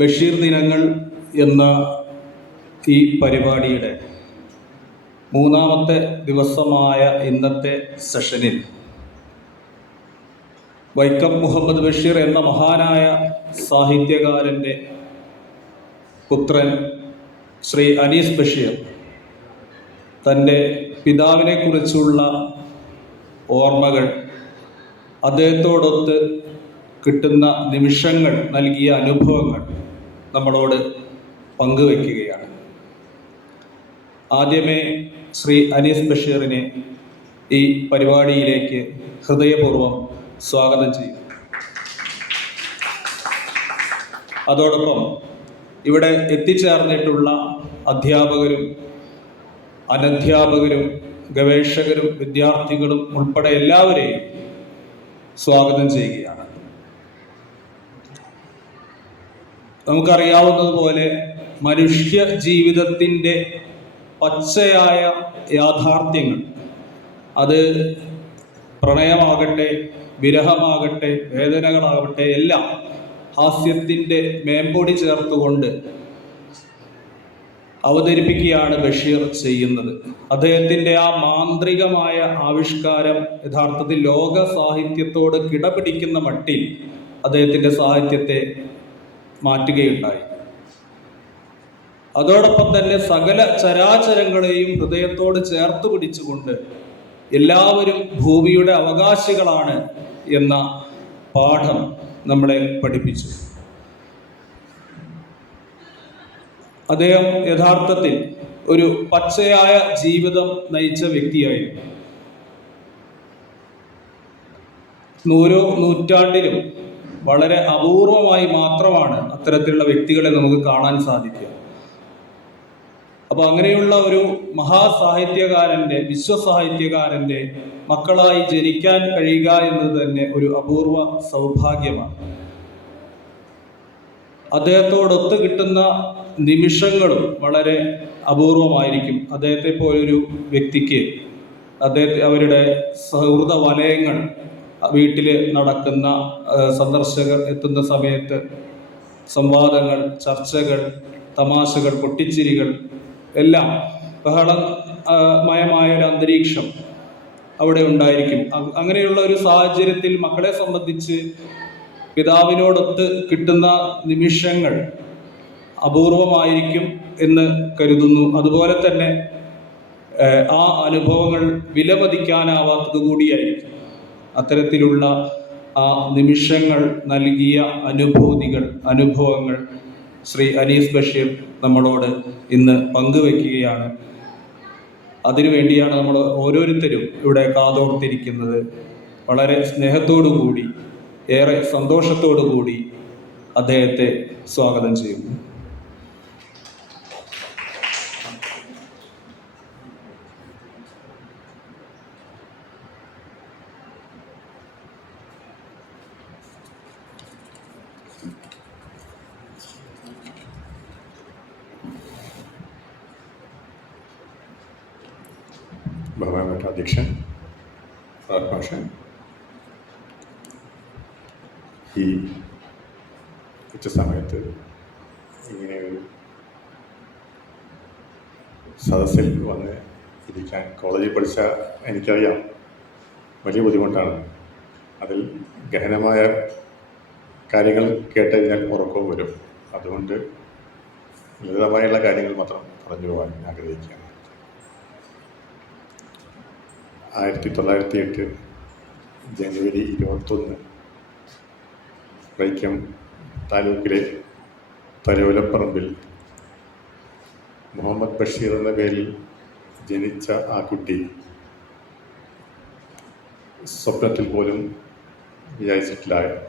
ബഷീർ ദിനങ്ങൾ എന്ന ഈ പരിപാടിയുടെ മൂന്നാമത്തെ ദിവസമായ ഇന്നത്തെ സെഷനിൽ വൈക്കം മുഹമ്മദ് ബഷീർ എന്ന മഹാനായ സാഹിത്യകാരൻ്റെ പുത്രൻ ശ്രീ അനീസ് ബഷീർ തൻ്റെ പിതാവിനെക്കുറിച്ചുള്ള ഓർമ്മകൾ, അദ്ദേഹത്തോടൊത്ത് കിട്ടുന്ന നിമിഷങ്ങൾ, നൽകിയ അനുഭവങ്ങൾ നമ്മളോട് പങ്കുവയ്ക്കുകയാണ്. ആദ്യമേ ശ്രീ അനീസ് ബഷീറിനെ ഈ പരിപാടിയിലേക്ക് ഹൃദയപൂർവ്വം സ്വാഗതം ചെയ്യും. അതോടൊപ്പം ഇവിടെ എത്തിച്ചേർന്നിട്ടുള്ള അധ്യാപകരും അനധ്യാപകരും ഗവേഷകരും വിദ്യാർത്ഥികളും ഉൾപ്പെടെ എല്ലാവരെയും സ്വാഗതം ചെയ്യുകയാണ്. നമുക്കറിയാവുന്നതുപോലെ മനുഷ്യ ജീവിതത്തിൻ്റെ പച്ചയായ യാഥാർത്ഥ്യങ്ങൾ, അത് പ്രണയമാകട്ടെ, വിരഹമാകട്ടെ, വേദനകളാകട്ടെ, എല്ലാം ഹാസ്യത്തിൻ്റെ മേമ്പൊടി ചേർത്തുകൊണ്ട് അവതരിപ്പിക്കുകയാണ് ബഷീർ ചെയ്യുന്നത്. അദ്ദേഹത്തിൻ്റെ ആ മാന്ത്രികമായ ആവിഷ്കാരം യഥാർത്ഥത്തിൽ ലോക സാഹിത്യത്തോട് കിടപിടിക്കുന്ന മട്ടിൽ അദ്ദേഹത്തിൻ്റെ സാഹിത്യത്തെ മാറ്റുകയുണ്ടായി. അതോടൊപ്പം തന്നെ സകല ചരാചരങ്ങളെയും ഹൃദയത്തോട് ചേർത്ത് പിടിച്ചുകൊണ്ട് എല്ലാവരും ഭൂമിയുടെ അവകാശികളാണ് എന്ന പാഠം നമ്മളെ പഠിപ്പിച്ചു. അദ്ദേഹം യഥാർത്ഥത്തിൽ ഒരു പച്ചയായ ജീവിതം നയിച്ച വ്യക്തിയായിരുന്നു. ഓരോ നൂറ്റാണ്ടിലും വളരെ അപൂർവമായി മാത്രമാണ് അത്തരത്തിലുള്ള വ്യക്തികളെ നമുക്ക് കാണാൻ സാധിക്കുക. അപ്പോൾ അങ്ങനെയുള്ള ഒരു മഹാസാഹിത്യകാരൻ്റെ, വിശ്വസാഹിത്യകാരൻ്റെ മക്കളായി ജനിക്കാൻ കഴിയുക എന്നത് തന്നെ ഒരു അപൂർവ സൗഭാഗ്യമാണ്. അദ്ദേഹത്തോടൊത്ത് കിട്ടുന്ന നിമിഷങ്ങളും വളരെ അപൂർവമായിരിക്കും. അദ്ദേഹത്തെ പോലൊരു വ്യക്തിക്ക് അവരുടെ സൗഹൃദ വലയങ്ങൾ, വീട്ടിൽ നടക്കുന്ന സന്ദർശകർ എത്തുന്ന സമയത്ത് സംവാദങ്ങൾ, ചർച്ചകൾ, തമാശകൾ, പൊട്ടിച്ചിരികൾ, എല്ലാം ബഹളമയമായ ഒരു അന്തരീക്ഷം അവിടെ ഉണ്ടായിരിക്കും. അങ്ങനെയുള്ള ഒരു സാഹചര്യത്തിൽ മക്കളെ സംബന്ധിച്ച് പിതാവിനോടൊത്ത് കിട്ടുന്ന നിമിഷങ്ങൾ അപൂർവമായിരിക്കും എന്ന് കരുതുന്നു. അതുപോലെ തന്നെ ആ അനുഭവങ്ങൾ വിലമതിക്കാനാവാത്തത് കൂടിയായിരിക്കും. അത്തരത്തിലുള്ള ആ നിമിഷങ്ങൾ നൽകിയ അനുഭവങ്ങൾ ശ്രീ അനീസ് ബഷീർ നമ്മളോട് ഇന്ന് പങ്കുവയ്ക്കുകയാണ്. അതിനുവേണ്ടിയാണ് നമ്മൾ ഓരോരുത്തരും ഇവിടെ കാതോർത്തിരിക്കുന്നത്. വളരെ സ്നേഹത്തോടു കൂടി, ഏറെ സന്തോഷത്തോടു കൂടി അദ്ദേഹത്തെ സ്വാഗതം ചെയ്യുന്നു. ബഹുമാനപ്പെട്ട അധ്യക്ഷൻ മാഷ്, ഈ ഉച്ച സമയത്ത് ഇങ്ങനെ ഒരു സദസ്സിൽ വന്ന് ഇരിക്കാൻ, കോളേജിൽ പഠിച്ച എനിക്കറിയാം വലിയ ബുദ്ധിമുട്ടാണ്. അതിൽ ഗഹനമായ കാര്യങ്ങൾ കേട്ട് കഴിഞ്ഞാൽ ഉറക്കവും വരും. അതുകൊണ്ട് ലളിതമായുള്ള കാര്യങ്ങൾ മാത്രം പറഞ്ഞു പോകാൻ ആഗ്രഹിക്കുകയാണ്. 1908 ജനുവരി 21 വൈക്കം താലൂക്കിലെ തരൂലപ്പറമ്പിൽ മുഹമ്മദ് ബഷീർ എന്ന പേരിൽ ജനിച്ച ആ കുട്ടി സ്വപ്നത്തിൽ പോലും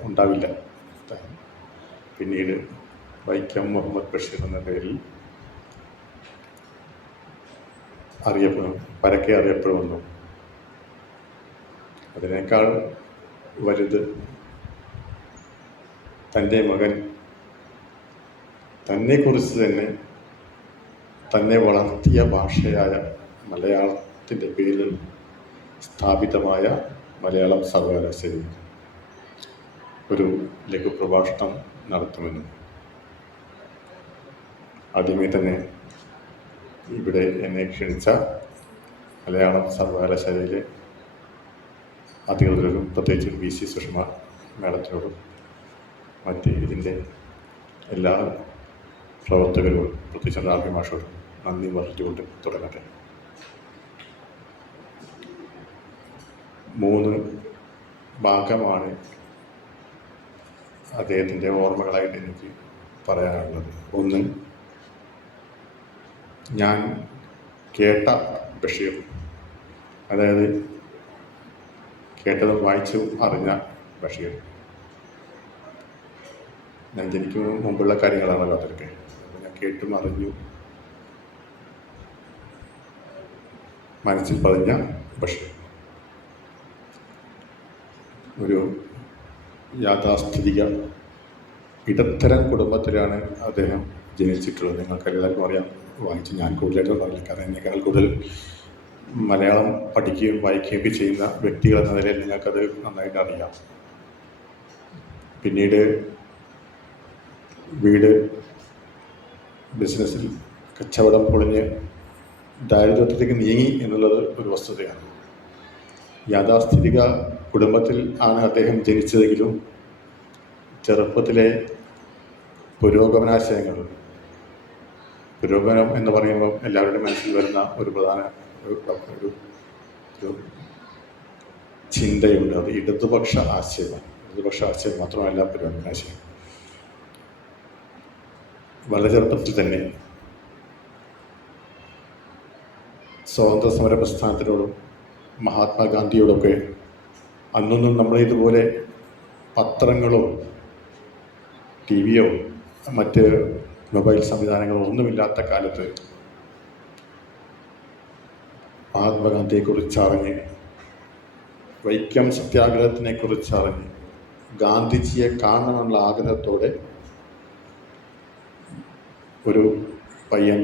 ഉണ്ടാവില്ല. പിന്നീട് വൈക്കം മുഹമ്മദ് ബഷീർ എന്ന പേരിൽ പരക്കെ അറിയപ്പെടുന്നു. അതിനേക്കാൾ വലുത് തൻ്റെ മകൻ തന്നെക്കുറിച്ച് തന്നെ വളർത്തിയ ഭാഷയായ മലയാളത്തിൻ്റെ പേരിൽ സ്ഥാപിതമായ മലയാളം സർവകലാശാലയിൽ ഒരു ലഘുപ്രഭാഷണം നടത്തുമെന്നും ആദ്യമേ തന്നെ ഇവിടെ എന്നെ ക്ഷണിച്ച മലയാളം സർവകലാശാലയിലെ അധികൃതരും പ്രത്യേകിച്ച് VC സുഷമ മാഡത്തിനോടും മറ്റ് ഇതിൻ്റെ എല്ലാ പ്രവർത്തകരോടും പ്രത്യേകിച്ച് രാഘവ മാഷോടും നന്ദി പറഞ്ഞുകൊണ്ട് തുടങ്ങട്ടെ. 3 ഭാഗമാണ് അദ്ദേഹത്തിൻ്റെ ഓർമ്മകളായിട്ട് എനിക്ക് പറയാനുള്ളത്. ഒന്ന്, ഞാൻ കേട്ട ബഷീർ, അതായത് കേട്ടതും വായിച്ചും അറിഞ്ഞ ബഷീർ. ഞാൻ ജനിക്കുന്ന മുമ്പുള്ള കാര്യങ്ങളാണല്ലോ അതൊക്കെ. ഞാൻ കേട്ടും അറിഞ്ഞു മനസ്സിൽ പതിഞ്ഞ ബഷീർ ഒരു യാഥാസ്ഥിതിക ഇടത്തരം കുടുംബത്തിലാണ് അദ്ദേഹം ജനിച്ചിട്ടുള്ളത്. നിങ്ങൾക്ക് എല്ലാവർക്കും അറിയാം. വായിച്ച് ഞാൻ കൂടുതലായിട്ട് പറയില്ല, കാരണം എന്നേക്കാൾ കൂടുതൽ മലയാളം പഠിക്കുകയും വായിക്കുകയും ഒക്കെ ചെയ്യുന്ന വ്യക്തികൾ എന്ന നിലയിൽ നിങ്ങൾക്കത് നന്നായിട്ട് അറിയാം. പിന്നീട് വീട് ബിസിനസ്സിൽ കച്ചവടം പൊളിഞ്ഞ് ദാരിദ്ര്യത്തിലേക്ക് നീങ്ങി എന്നുള്ളത് ഒരു വസ്തുതയാണ്. യാഥാസ്ഥിതിക കുടുംബത്തിൽ ആണ് അദ്ദേഹം ജനിച്ചതെങ്കിലും ചെറുപ്പത്തിലെ പുരോഗമനാശയങ്ങൾ, പുരോഗമനം എന്ന് പറയുമ്പോൾ എല്ലാവരുടെയും മനസ്സിൽ വരുന്ന ഒരു പ്രധാന ഒരു ചിന്തയുണ്ട്. അത് ഇടതുപക്ഷ ആശയമാണ്. ഇടതുപക്ഷ ആശയം മാത്രമല്ല പുരോഗമനാശയം. വളരെ ചെറുപ്പത്തിൽ തന്നെ സ്വാതന്ത്ര്യ സമര പ്രസ്ഥാനത്തിനോടും മഹാത്മാഗാന്ധിയോടൊക്കെ, അന്നൊന്നും നമ്മളിതുപോലെ പത്രങ്ങളോ TV യോ മറ്റ് മൊബൈൽ സംവിധാനങ്ങളോ ഒന്നുമില്ലാത്ത കാലത്ത് മഹാത്മാഗാന്ധിയെക്കുറിച്ചറിഞ്ഞ്, വൈക്കം സത്യാഗ്രഹത്തിനെക്കുറിച്ചറിഞ്ഞ്, ഗാന്ധിജിയെ കാണണമെന്നുള്ള ആഗ്രഹത്തോടെ ഒരു പയ്യൻ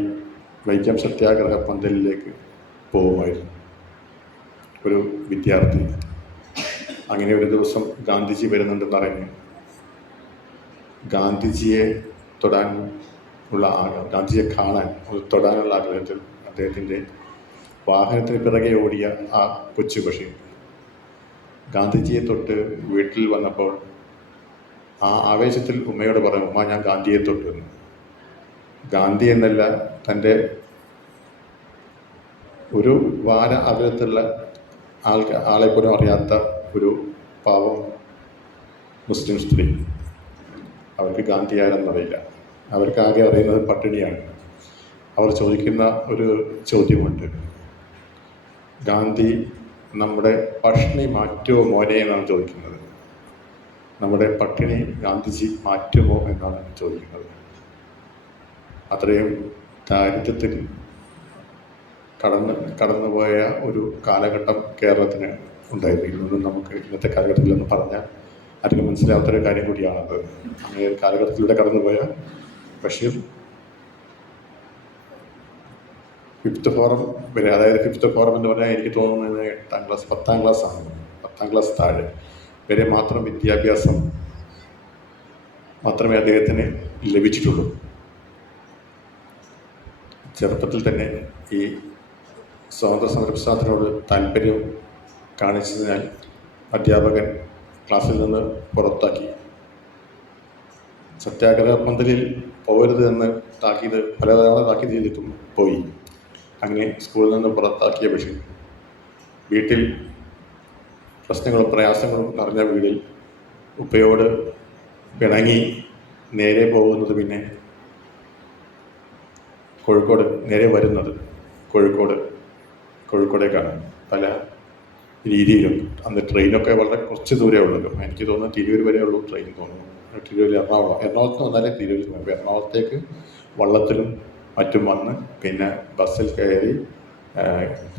വൈക്കം സത്യാഗ്രഹ പന്തലിലേക്ക് പോകുമായിരുന്നു, ഒരു വിദ്യാർത്ഥി. അങ്ങനെ ഒരു ദിവസം ഗാന്ധിജി വരുന്നുണ്ടെന്നറിഞ്ഞ് ഗാന്ധിജിയെ ഗാന്ധിജിയെ കാണാൻ, തൊടാനുള്ള ആഗ്രഹത്തിൽ അദ്ദേഹത്തിൻ്റെ വാഹനത്തിന് പിറകെ ഓടിയ ആ കൊച്ചു ബഷീർ ഗാന്ധിജിയെ തൊട്ട് വീട്ടിൽ വന്നപ്പോൾ ആ ആവേശത്തിൽ ഉമ്മയോട് പറഞ്ഞു, ഉമ്മ ഞാൻ ഗാന്ധിയെ തൊട്ടു എന്ന്. ഗാന്ധി എന്നല്ല, തൻ്റെ ഒരു വാര അകലത്തുള്ള ആളെപ്പോലും അറിയാത്ത ഒരു പാവം മുസ്ലിം സ്ത്രീ. അവർക്ക് ഗാന്ധി ആരെന്നറിയില്ല. അവർക്ക് ആകെ അറിയുന്നത് പട്ടിണിയാണ്. അവർ ചോദിക്കുന്ന ഒരു ചോദ്യമുണ്ട്, ഗാന്ധി നമ്മുടെ പട്ടിണി മാറ്റുമോ മോനെ എന്നാണ് ചോദിക്കുന്നത്. നമ്മുടെ പട്ടിണി ഗാന്ധിജി മാറ്റുമോ എന്നാണ് ചോദിക്കുന്നത്. അത്രയും ദാരിദ്ര്യത്തിൽ കടന്നുപോയ ഒരു കാലഘട്ടം കേരളത്തിന് ഉണ്ടായിരുന്നു. ഇതൊന്നും നമുക്ക് ഇന്നത്തെ കാലഘട്ടത്തിലെന്ന് പറഞ്ഞാൽ ആർക്കും മനസ്സിലാവാത്തൊരു കാര്യം കൂടിയാണത്. അങ്ങനെ ഒരു കാലഘട്ടത്തിലൂടെ കടന്നുപോയ ബഷീർ 5th ഫോറം വരെ, അതായത് 5th ഫോറം എന്ന് പറഞ്ഞാൽ എനിക്ക് തോന്നുന്നത് 8ാം ക്ലാസ് 10ാം ക്ലാസ് ആണ്. 10ാം ക്ലാസ് താഴെ വരെ മാത്രം വിദ്യാഭ്യാസം മാത്രമേ അദ്ദേഹത്തിന് ലഭിച്ചിട്ടുള്ളൂ. ചെറുപ്പത്തിൽ തന്നെ ഈ സ്വാതന്ത്ര്യ സമര പ്രസ്ഥാനത്തിനോട് താല്പര്യം കാണിച്ചതിനാൽ അധ്യാപകൻ ക്ലാസ്സിൽ നിന്ന് പുറത്താക്കി. സത്യാഗ്രഹ പന്തലിൽ പോകരുത് എന്ന് പലതവണ താക്കീത് ചെയ്തിട്ടും പോയി. അങ്ങനെ സ്കൂളിൽ നിന്ന് പുറത്താക്കിയ ബഷീർ വീട്ടിൽ പ്രശ്നങ്ങളും പ്രയാസങ്ങളും നിറഞ്ഞ വീട്ടിൽ ഉപ്പയോട് പിണങ്ങി നേരെ പോകുന്നത്, പിന്നെ നേരെ വരുന്നത് കോഴിക്കോടേക്കാണ്. പല രീതിയിലും അന്ന് ട്രെയിനൊക്കെ വളരെ കുറച്ച് ദൂരമേ ഉള്ളല്ലോ. എനിക്ക് തോന്നുന്നു തിരൂർ വരെ ഉള്ളൂ ട്രെയിൻ തോന്നുന്നു. തിരൂർ എറണാകുളത്ത് വന്നാലേ തിരൂർ പോകും. അപ്പോൾ എറണാകുളത്തേക്ക് വള്ളത്തിലും മറ്റും വന്ന് പിന്നെ ബസ്സിൽ കയറി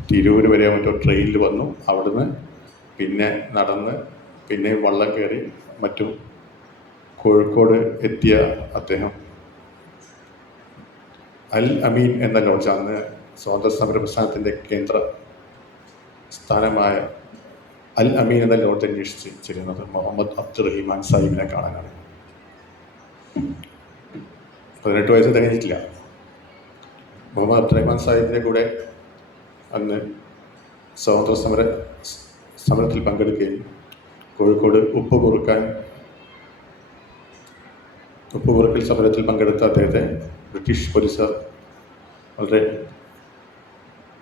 തിരൂർ വരെ മറ്റോ ട്രെയിനിൽ വന്നു. അവിടുന്ന് പിന്നെ നടന്ന് പിന്നെ വള്ളം കയറി മറ്റും കോഴിക്കോട് എത്തിയ അദ്ദേഹം അൽ അമീൻ എന്ന ലോഡ്ജ്, അന്ന് സ്വാതന്ത്ര്യ സമര പ്രസ്ഥാനത്തിൻ്റെ കേന്ദ്ര സ്ഥാനമായ അൽ അമീൻ എന്ന ലോഡ്ജ് അന്വേഷിച്ചിരുന്നത് മുഹമ്മദ് അബ്ദുറഹിമാൻ സാഹിബിനെ കാണാനാണ്. 18 വയസ്സ് തികഞ്ഞിട്ടില്ല. മുഹമ്മദ് അബ്ദുറഹ്മാൻ സാഹിബിൻ്റെ കൂടെ അന്ന് സ്വാതന്ത്ര്യ സമരത്തിൽ പങ്കെടുക്കുകയും കോഴിക്കോട് ഉപ്പ് കുറുക്കൽ സമരത്തിൽ പങ്കെടുത്ത അദ്ദേഹത്തെ ബ്രിട്ടീഷ് പോലീസുകാർ വളരെ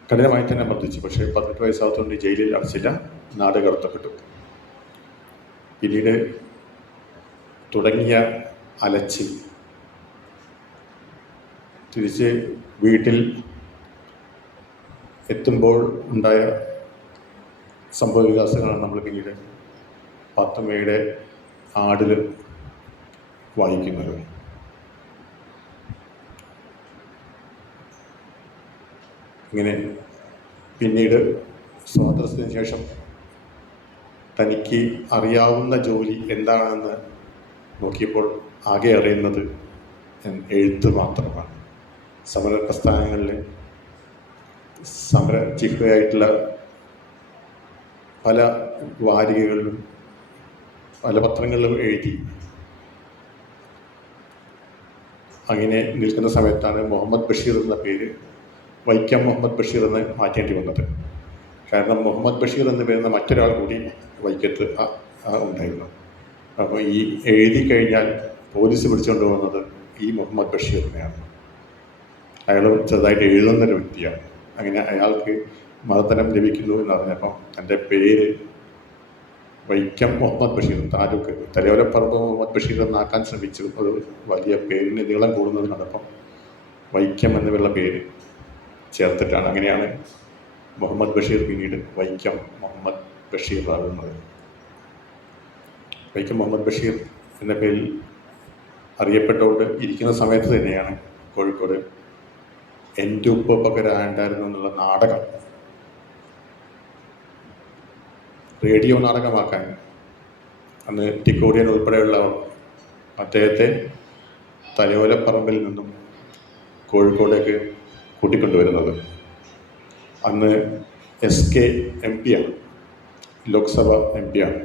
കഠിനമായി തന്നെ മർദ്ദിച്ചു. പക്ഷേ 18 വയസ്സാകത്തോണ്ട് ജയിലിൽ അടച്ചില്ല, നാട് കടത്തപ്പെട്ടു. പിന്നീട് തുടങ്ങിയ അലച്ചിൽ തിരിച്ച് വീട്ടിൽ എത്തുമ്പോൾ ഉണ്ടായ സംഭവ വികാസങ്ങളാണ് നമ്മൾ പിന്നീട് പാത്തുമ്മയുടെ ആടിൽ വായിക്കുന്നത്. ഇങ്ങനെ പിന്നീട് സ്വാതന്ത്ര്യത്തിന് ശേഷം തനിക്ക് അറിയാവുന്ന ജോലി എന്താണെന്ന് നോക്കിയപ്പോൾ ആകെ അറിയുന്നത് എഴുത്ത് മാത്രമാണ്. സമര പ്രസ്ഥാനങ്ങളിൽ സമര ചിഹ്നയായിട്ടുള്ള പല വാരികകളിലും പല പത്രങ്ങളിലും എഴുതി. അങ്ങനെ നിൽക്കുന്ന സമയത്താണ് മുഹമ്മദ് ബഷീർ എന്ന പേര് വൈക്കം മുഹമ്മദ് ബഷീർ എന്ന് മാറ്റേണ്ടി വന്നത്. കാരണം മുഹമ്മദ് ബഷീർ എന്ന് പേരുന്ന മറ്റൊരാൾ കൂടി വൈക്കത്ത് ഉണ്ടായിരുന്നു. അപ്പോൾ ഈ എഴുതി കഴിഞ്ഞാൽ പോലീസ് പിടിച്ചുകൊണ്ട് പോകുന്നത് ഈ മുഹമ്മദ് ബഷീറിനെയാണ്. അയാൾ ചെറുതായിട്ട് എഴുതുന്നൊരു വ്യക്തിയാണ്. അങ്ങനെ അയാൾക്ക് മർദ്ദനം ലഭിക്കുന്നു എന്ന് പറഞ്ഞപ്പം എൻ്റെ പേര് വൈക്കം മുഹമ്മദ് ബഷീർ, താലൂക്ക് തലയോലപ്പറമ്പ് മുഹമ്മദ് ബഷീർ എന്നാക്കാൻ ശ്രമിച്ചു. ഒരു വലിയ പേരിന് നീളം കൂടുന്നതിനോടൊപ്പം വൈക്കം എന്നുള്ള പേര് ചേർത്തിട്ടാണ്. അങ്ങനെയാണ് മുഹമ്മദ് ബഷീർ പിന്നീട് വൈക്കം മുഹമ്മദ് ബഷീർ ആകുന്നത്. വൈക്കം മുഹമ്മദ് ബഷീർ എന്ന പേരിൽ അറിയപ്പെട്ടുകൊണ്ട് ഇരിക്കുന്ന സമയത്ത് തന്നെയാണ് കോഴിക്കോട് എൻ്റെ ഉപ്പപ്പകരാണ്ടായിരുന്നു എന്നുള്ള നാടകം റേഡിയോ നാടകമാക്കാൻ അന്ന് ടിക്കോടിയൻ ഉൾപ്പെടെയുള്ള അദ്ദേഹത്തെ തലയോലപ്പറമ്പിൽ നിന്നും കോഴിക്കോടേക്ക് കൂട്ടിക്കൊണ്ടുവരുന്നത്. അന്ന് SK MP ആണ്, ലോക്സഭ MP ആണ്.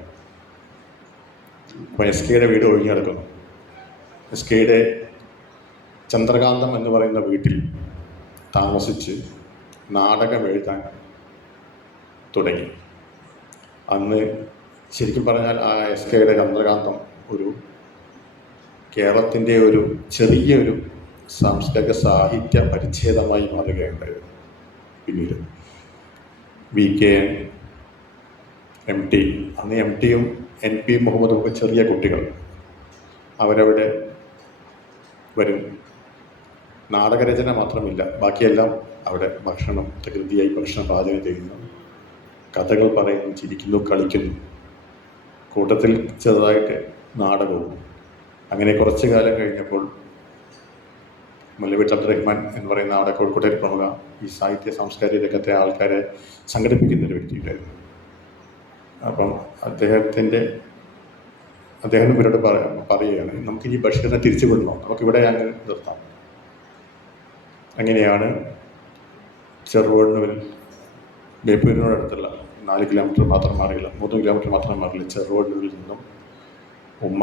അപ്പോൾ SKയുടെ വീട് ഒഴിഞ്ഞു കിടക്കുന്നു. SKയുടെ ചന്ദ്രകാന്തം എന്ന് പറയുന്ന വീട്ടിൽ താമസിച്ച് നാടകം എഴുതാൻ തുടങ്ങി. അന്ന് ശരിക്കും പറഞ്ഞാൽ ആ SKയുടെ ചന്ദ്രകാന്തം ഒരു കേരളത്തിൻ്റെ ഒരു ചെറിയൊരു സാംസ്കാരിക സാഹിത്യ പരിച്ഛേദമായി മാറുകയുണ്ടായിരുന്നു. പിന്നീട് VKN, MT, അന്ന് MTയും NP മുഹമ്മദും ഒക്കെ ചെറിയ കുട്ടികൾ അവരവിടെ വരും. നാടകരചന മാത്രമില്ല, ബാക്കിയെല്ലാം അവിടെ ഭക്ഷണം പ്രകൃതിയായി ഭക്ഷണം പാചകം ചെയ്യുന്നു, കഥകൾ പറയുന്നു, ചിരിക്കുന്നു, കളിക്കുന്നു, കൂട്ടത്തിൽ ചെറുതായിട്ട് നാടകവും. അങ്ങനെ കുറച്ചു കാലം കഴിഞ്ഞപ്പോൾ മുല്ലപ്പള്ളി അബ്ദുറഹ്മാൻ എന്ന് പറയുന്ന അവിടെ കോഴിക്കോട്ടെ പ്രമുഖ ഈ സാഹിത്യ സാംസ്കാരിക രംഗത്തെ ആൾക്കാരെ സംഘടിപ്പിക്കുന്നൊരു വ്യക്തിയുണ്ടായിരുന്നു. അപ്പം അദ്ദേഹം ഇവരോട് പറയുകയാണ്, നമുക്കിനി ബഷീറിനെ തിരിച്ചു വിടണോ, നമുക്കിവിടെ അങ്ങനെ നിർത്താം. അങ്ങനെയാണ് ചെറുവണ്ണൂരിൽ ബേപ്പൂരിനോടടുത്തുള്ള 4 കിലോമീറ്റർ മാത്രം മാറിയില്ല, 3 കിലോമീറ്റർ മാത്രം മാറിയില്ല ചെറുവണ്ണൂരിൽ നിന്നും ഉമ്മ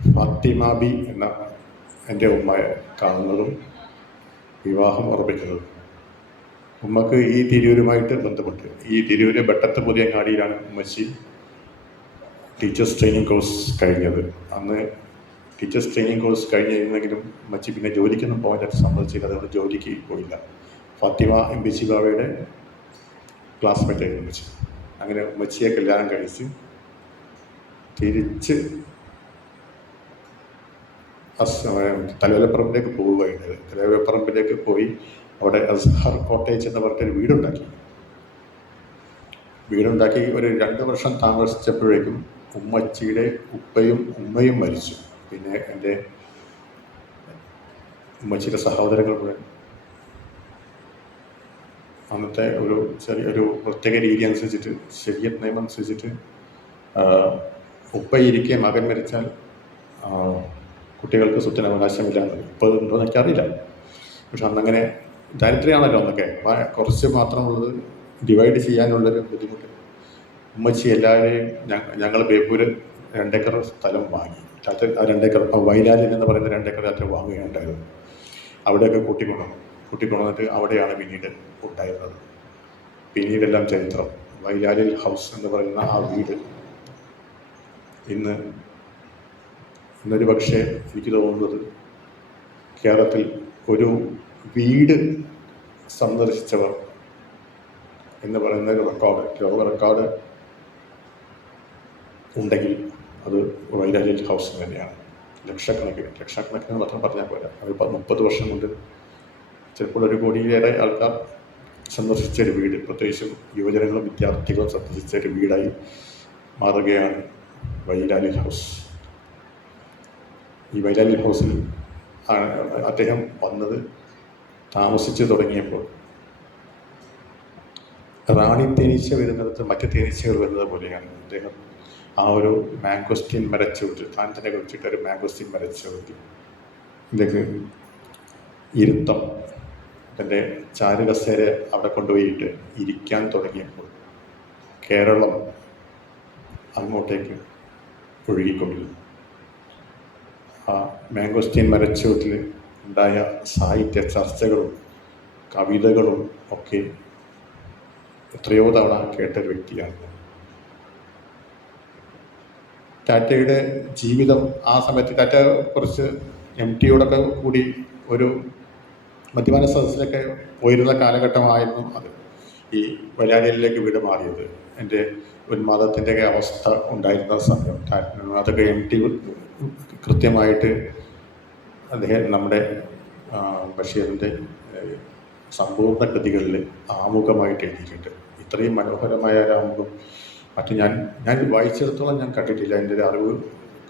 ഫാത്തിമ ബി എന്ന എൻ്റെ ഉമ്മയെ കാണുന്നതും വിവാഹം ഉറപ്പിക്കുന്നതും. ഉമ്മക്ക് ഈ തിരൂരുമായിട്ട് ബന്ധപ്പെട്ട് ഈ തിരൂര് ബട്ടത്ത് പുതിയങ്ങാടിയിലാണ് ഉമ്മച്ചി ടീച്ചേഴ്സ് ട്രെയിനിങ് കോഴ്സ് കഴിഞ്ഞത്. അന്ന് ടീച്ചേഴ്സ് ട്രെയിനിങ് കോഴ്സ് കഴിഞ്ഞിരുന്നെങ്കിലും ഉമ്മച്ചി പിന്നെ ജോലിക്കൊന്നും പോകാനായിട്ട് സമ്മതിച്ചില്ല. അതുകൊണ്ട് ജോലിക്ക് പോയില്ല. ഫാത്തിമ MBC ബാവയുടെ ക്ലാസ്മേറ്റ് ആയിരുന്നു ഉമ്മച്ചി. അങ്ങനെ ഉമ്മച്ചിയെ കല്യാണം കഴിച്ച് തിരിച്ച് തലയോലപ്പറമ്പിലേക്ക് പോവുകയുണ്ടായത്. തലയോലപ്പറമ്പിലേക്ക് പോയി അവിടെ അസ്ഹർ കോട്ടേജ് എന്ന് പറഞ്ഞിട്ടൊരു വീടുണ്ടാക്കി ഒരു 2 വർഷം താമസിച്ചപ്പോഴേക്കും ഉമ്മച്ചിയുടെ ഉപ്പയും ഉമ്മയും മരിച്ചു. പിന്നെ എൻ്റെ ഉമ്മച്ചിയുടെ സഹോദരങ്ങൾ കൂടെ അന്നത്തെ ഒരു ചെറിയൊരു പ്രത്യേക രീതി അനുസരിച്ചിട്ട്, ശരീഅത്ത് നിയമം അനുസരിച്ചിട്ട് ഉപ്പയിരിക്കെ മകൻ മരിച്ചാൽ കുട്ടികൾക്ക് സ്വത്തിനവകാശമില്ല. ഇപ്പോൾ ഉണ്ടോ എന്ന് എനിക്കറിയില്ല. പക്ഷെ അന്നങ്ങനെ ദാരിദ്ര്യമാണല്ലോ അന്നൊക്കെ, കുറച്ച് മാത്രമുള്ളത് ഡിവൈഡ് ചെയ്യാനുള്ളൊരു ബുദ്ധിമുട്ട്. ഉമ്മച്ചി എല്ലാവരെയും ഞങ്ങൾ ബേപ്പൂര് 2 ഏക്കർ സ്ഥലം വാങ്ങി. ആ 2 ഏക്കർ വൈലാലിൽ എന്ന് പറയുന്ന 2 ഏക്കർ വാങ്ങുകയുണ്ടായിരുന്നു. അവിടെയൊക്കെ കൂട്ടിക്കൊണ്ടുവന്നിട്ട് അവിടെയാണ് പിന്നീട് ഉണ്ടായിരുന്നത്. പിന്നീടെല്ലാം ചരിത്രം. വൈലാലിൽ ഹൗസ് എന്ന് പറയുന്ന ആ വീട് ഇന്നൊരു പക്ഷേ എനിക്ക് തോന്നുന്നത് കേരളത്തിൽ ഒരു വീട് സന്ദർശിച്ചവർ എന്ന് പറയുന്ന ഒരു ലോക റെക്കോർഡ് ഉണ്ടെങ്കിൽ അത് വൈലാലിൽ ഹൗസ് തന്നെയാണ്. ലക്ഷക്കണക്കിന് മാത്രം പറഞ്ഞാൽ പോരാ. ഒരു 30 വർഷം കൊണ്ട് ചിലപ്പോൾ 1 കോടിയിലേറെ ആൾക്കാർ സന്ദർശിച്ചൊരു വീട്, പ്രത്യേകിച്ചും യുവജനങ്ങളും വിദ്യാർത്ഥികളും സന്ദർശിച്ചൊരു വീടായി മാറുകയാണ് വൈലാലിൽ ഹൗസ്. ഈ വൈലാലിൽ ഹൗസിൽ അദ്ദേഹം വന്നത് താമസിച്ചു തുടങ്ങിയപ്പോൾ റാണി തേനീച്ച വരുന്നിടത്ത് മറ്റ് തേനീച്ചകൾ വരുന്നത് പോലെയാണ് അദ്ദേഹം ആ ഒരു മാംഗോസ്റ്റീൻ മരച്ചുവട്ടിൽ താൻ തന്നെ കുറിച്ചിട്ട് ഒരു മാംഗോസ്റ്റീൻ മരച്ചുവട്ടിൽ ഇതൊക്കെ ഇരുത്തം തൻ്റെ ചാരുകസേര അവിടെ കൊണ്ടുപോയിട്ട് ഇരിക്കാൻ തുടങ്ങിയപ്പോൾ കേരളം അങ്ങോട്ടേക്ക് ഒഴുകിക്കൊണ്ടിരുന്നു. ആ മാംഗോസ്റ്റീൻ മരച്ചുവട്ടിൽ ഉണ്ടായ സാഹിത്യ ചർച്ചകളും കവിതകളും ഒക്കെ എത്രയോ തവണ കേട്ടൊരു വ്യക്തിയാണ്. ടാറ്റയുടെ ജീവിതം ആ സമയത്ത് ടാറ്റ കുറച്ച് MTയോടൊക്കെ കൂടി ഒരു മദ്യപാന സദസ്സിലൊക്കെ പോയിരുന്ന കാലഘട്ടമായിരുന്നു അത്. ഈ വൈലാലിലേക്ക് വീട് മാറിയത് എൻ്റെ ഉന്മാദത്തിൻ്റെ അവസ്ഥ ഉണ്ടായിരുന്ന സമയം അതൊക്കെ MT കൃത്യമായിട്ട് അദ്ദേഹം നമ്മുടെ ബഷീറിൻ്റെ സമ്പൂർണ്ണ കൃതികളിൽ ആമുഖമായിട്ട് എഴുതിയിട്ടുണ്ട്. ഇത്രയും മനോഹരമായ ഒരു ആമുഖം ഞാൻ വായിച്ചിടത്തോളം ഞാൻ കണ്ടിട്ടില്ല. എൻ്റെ ഒരു അറിവ്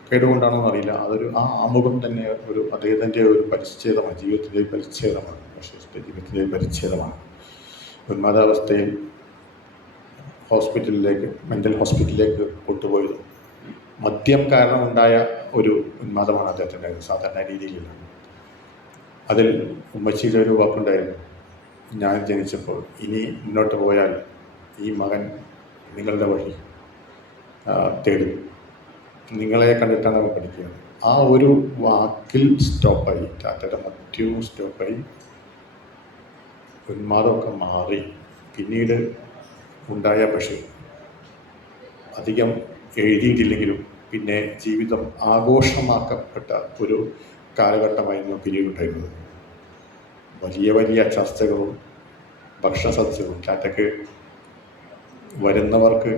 കേടുകൊണ്ടാണോ എന്നറിയില്ല. ആ ആമുഖം തന്നെ അദ്ദേഹത്തിൻ്റെ ഒരു പരിച്ഛേദമാണ്, ജീവിതത്തിൻ്റെ പരിച്ഛേദമാണ്, ബഷീറിൻ്റെ ജീവിതത്തിൻ്റെ പരിച്ഛേദമാണ്. ഉന്മാദാവസ്ഥയിൽ മെൻ്റൽ ഹോസ്പിറ്റലിലേക്ക് കൊണ്ടുപോയത് മദ്യം കാരണമുണ്ടായ ഒരു ഉന്മാദമാണ് അദ്ദേഹത്തിൻ്റെ സാധാരണ രീതിയിലില്ല. അതിൽ ഉമ്മച്ചിയുടെ ഒരു വാക്കുണ്ടായിരുന്നു, ഞാൻ ജനിച്ചപ്പോൾ ഇനി മുന്നോട്ട് പോയാൽ ഈ മകൻ നിങ്ങളുടെ വഴി തേടും, നിങ്ങളെ കണ്ടിട്ടാണ് അവൻ പഠിക്കുന്നത്. ആ ഒരു വാക്കിൽ സ്റ്റോപ്പായി, ടാറ്റയുടെ മദ്യവും സ്റ്റോപ്പായി, ഉന്മാദമൊക്കെ മാറി. പിന്നീട് ഉണ്ടായ ബഷീർ അധികം എഴുതിയിട്ടില്ലെങ്കിലും പിന്നെ ജീവിതം ആഘോഷമാക്കപ്പെട്ട ഒരു കാലഘട്ടമായിരുന്നു പിന്നീട് ഉണ്ടായിരുന്നത്. വലിയ വലിയ ചർച്ചകളും ഭക്ഷണസദ്യകളും, ടാറ്റയ്ക്ക് വരുന്നവർക്ക്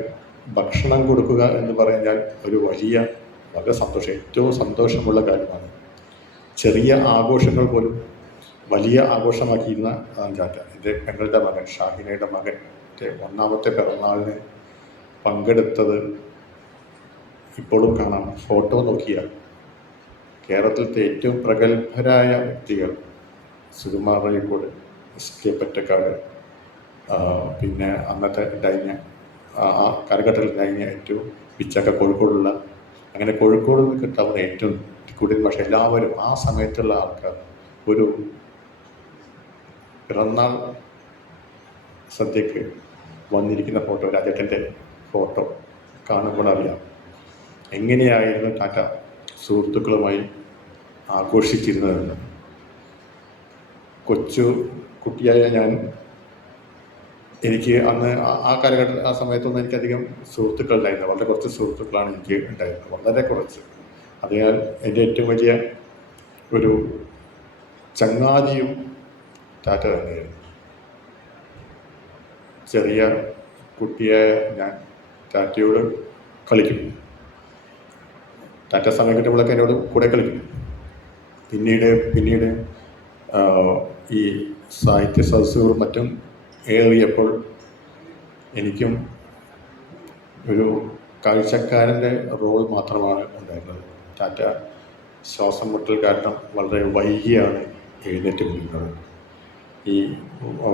ഭക്ഷണം കൊടുക്കുക എന്ന് പറഞ്ഞാൽ ഒരു വളരെ ഏറ്റവും സന്തോഷമുള്ള കാര്യമാണ്. ചെറിയ ആഘോഷങ്ങൾ പോലും വലിയ ആഘോഷമാക്കിയിരുന്ന ടാറ്റ. എൻ്റെ പെങ്ങളുടെ മകൻ ഷാഹിനയുടെ മകൻ്റെ 1ാമത്തെ പിറന്നാളിന് പങ്കെടുത്തത് ഇപ്പോഴും കാണാം. ഫോട്ടോ നോക്കിയാൽ കേരളത്തിലത്തെ ഏറ്റവും പ്രഗത്ഭരായ വ്യക്തികൾ സുകുമാർ റൈക്കോട്, SK പൊറ്റക്കാട്, പിന്നെ അന്നത്തെ ആ കാലഘട്ടത്തിൽ കഴിഞ്ഞ ഏറ്റവും പിച്ചക്ക കോഴിക്കോടുള്ള, അങ്ങനെ കോഴിക്കോട് നിന്ന് കിട്ടാവുന്ന ഏറ്റവും കൂടുതൽ ഭാഷ എല്ലാവരും ആ സമയത്തുള്ള ആൾക്കാർ ഒരു പിറന്നാൾ സദ്യക്ക് വന്നിരിക്കുന്ന ഫോട്ടോ, രാജേട്ടൻ്റെ ഫോട്ടോ കാണുമ്പോൾ അറിയാം എങ്ങനെയായിരുന്നു ടാറ്റ സുഹൃത്തുക്കളുമായി ആഘോഷിച്ചിരുന്നതെന്ന്. കുട്ടിയായ എനിക്ക് അന്ന് ആ കാലഘട്ടത്തിൽ ആ സമയത്തൊന്നും എനിക്കധികം സുഹൃത്തുക്കളുണ്ടായിരുന്നു. വളരെ കുറച്ച് സുഹൃത്തുക്കളാണ് എനിക്ക് ഉണ്ടായിരുന്നത്, വളരെ കുറച്ച്. അതിനാൽ എൻ്റെ ഏറ്റവും വലിയ ഒരു ചങ്ങാതിയും ടാറ്റ തന്നെയായിരുന്നു. ചെറിയ കുട്ടിയായ ഞാൻ ടാറ്റയോട് കളിക്കും. ടാറ്റ സമയം കിട്ടുമ്പോഴൊക്കെ എന്നോട് കൂടെ കളിക്കും. പിന്നീട് ഈ സാഹിത്യ സദസ്സുകളും മറ്റും ഏറിയപ്പോൾ എനിക്കും ഒരു കാഴ്ചക്കാരൻ്റെ റോൾ മാത്രമാണ് ഉണ്ടായിരുന്നത്. ടാറ്റ ശ്വാസം മുട്ടൽ കാരണം വളരെ വൈകിയാണ് എഴുന്നേറ്റ് വിടുന്നത്. ഈ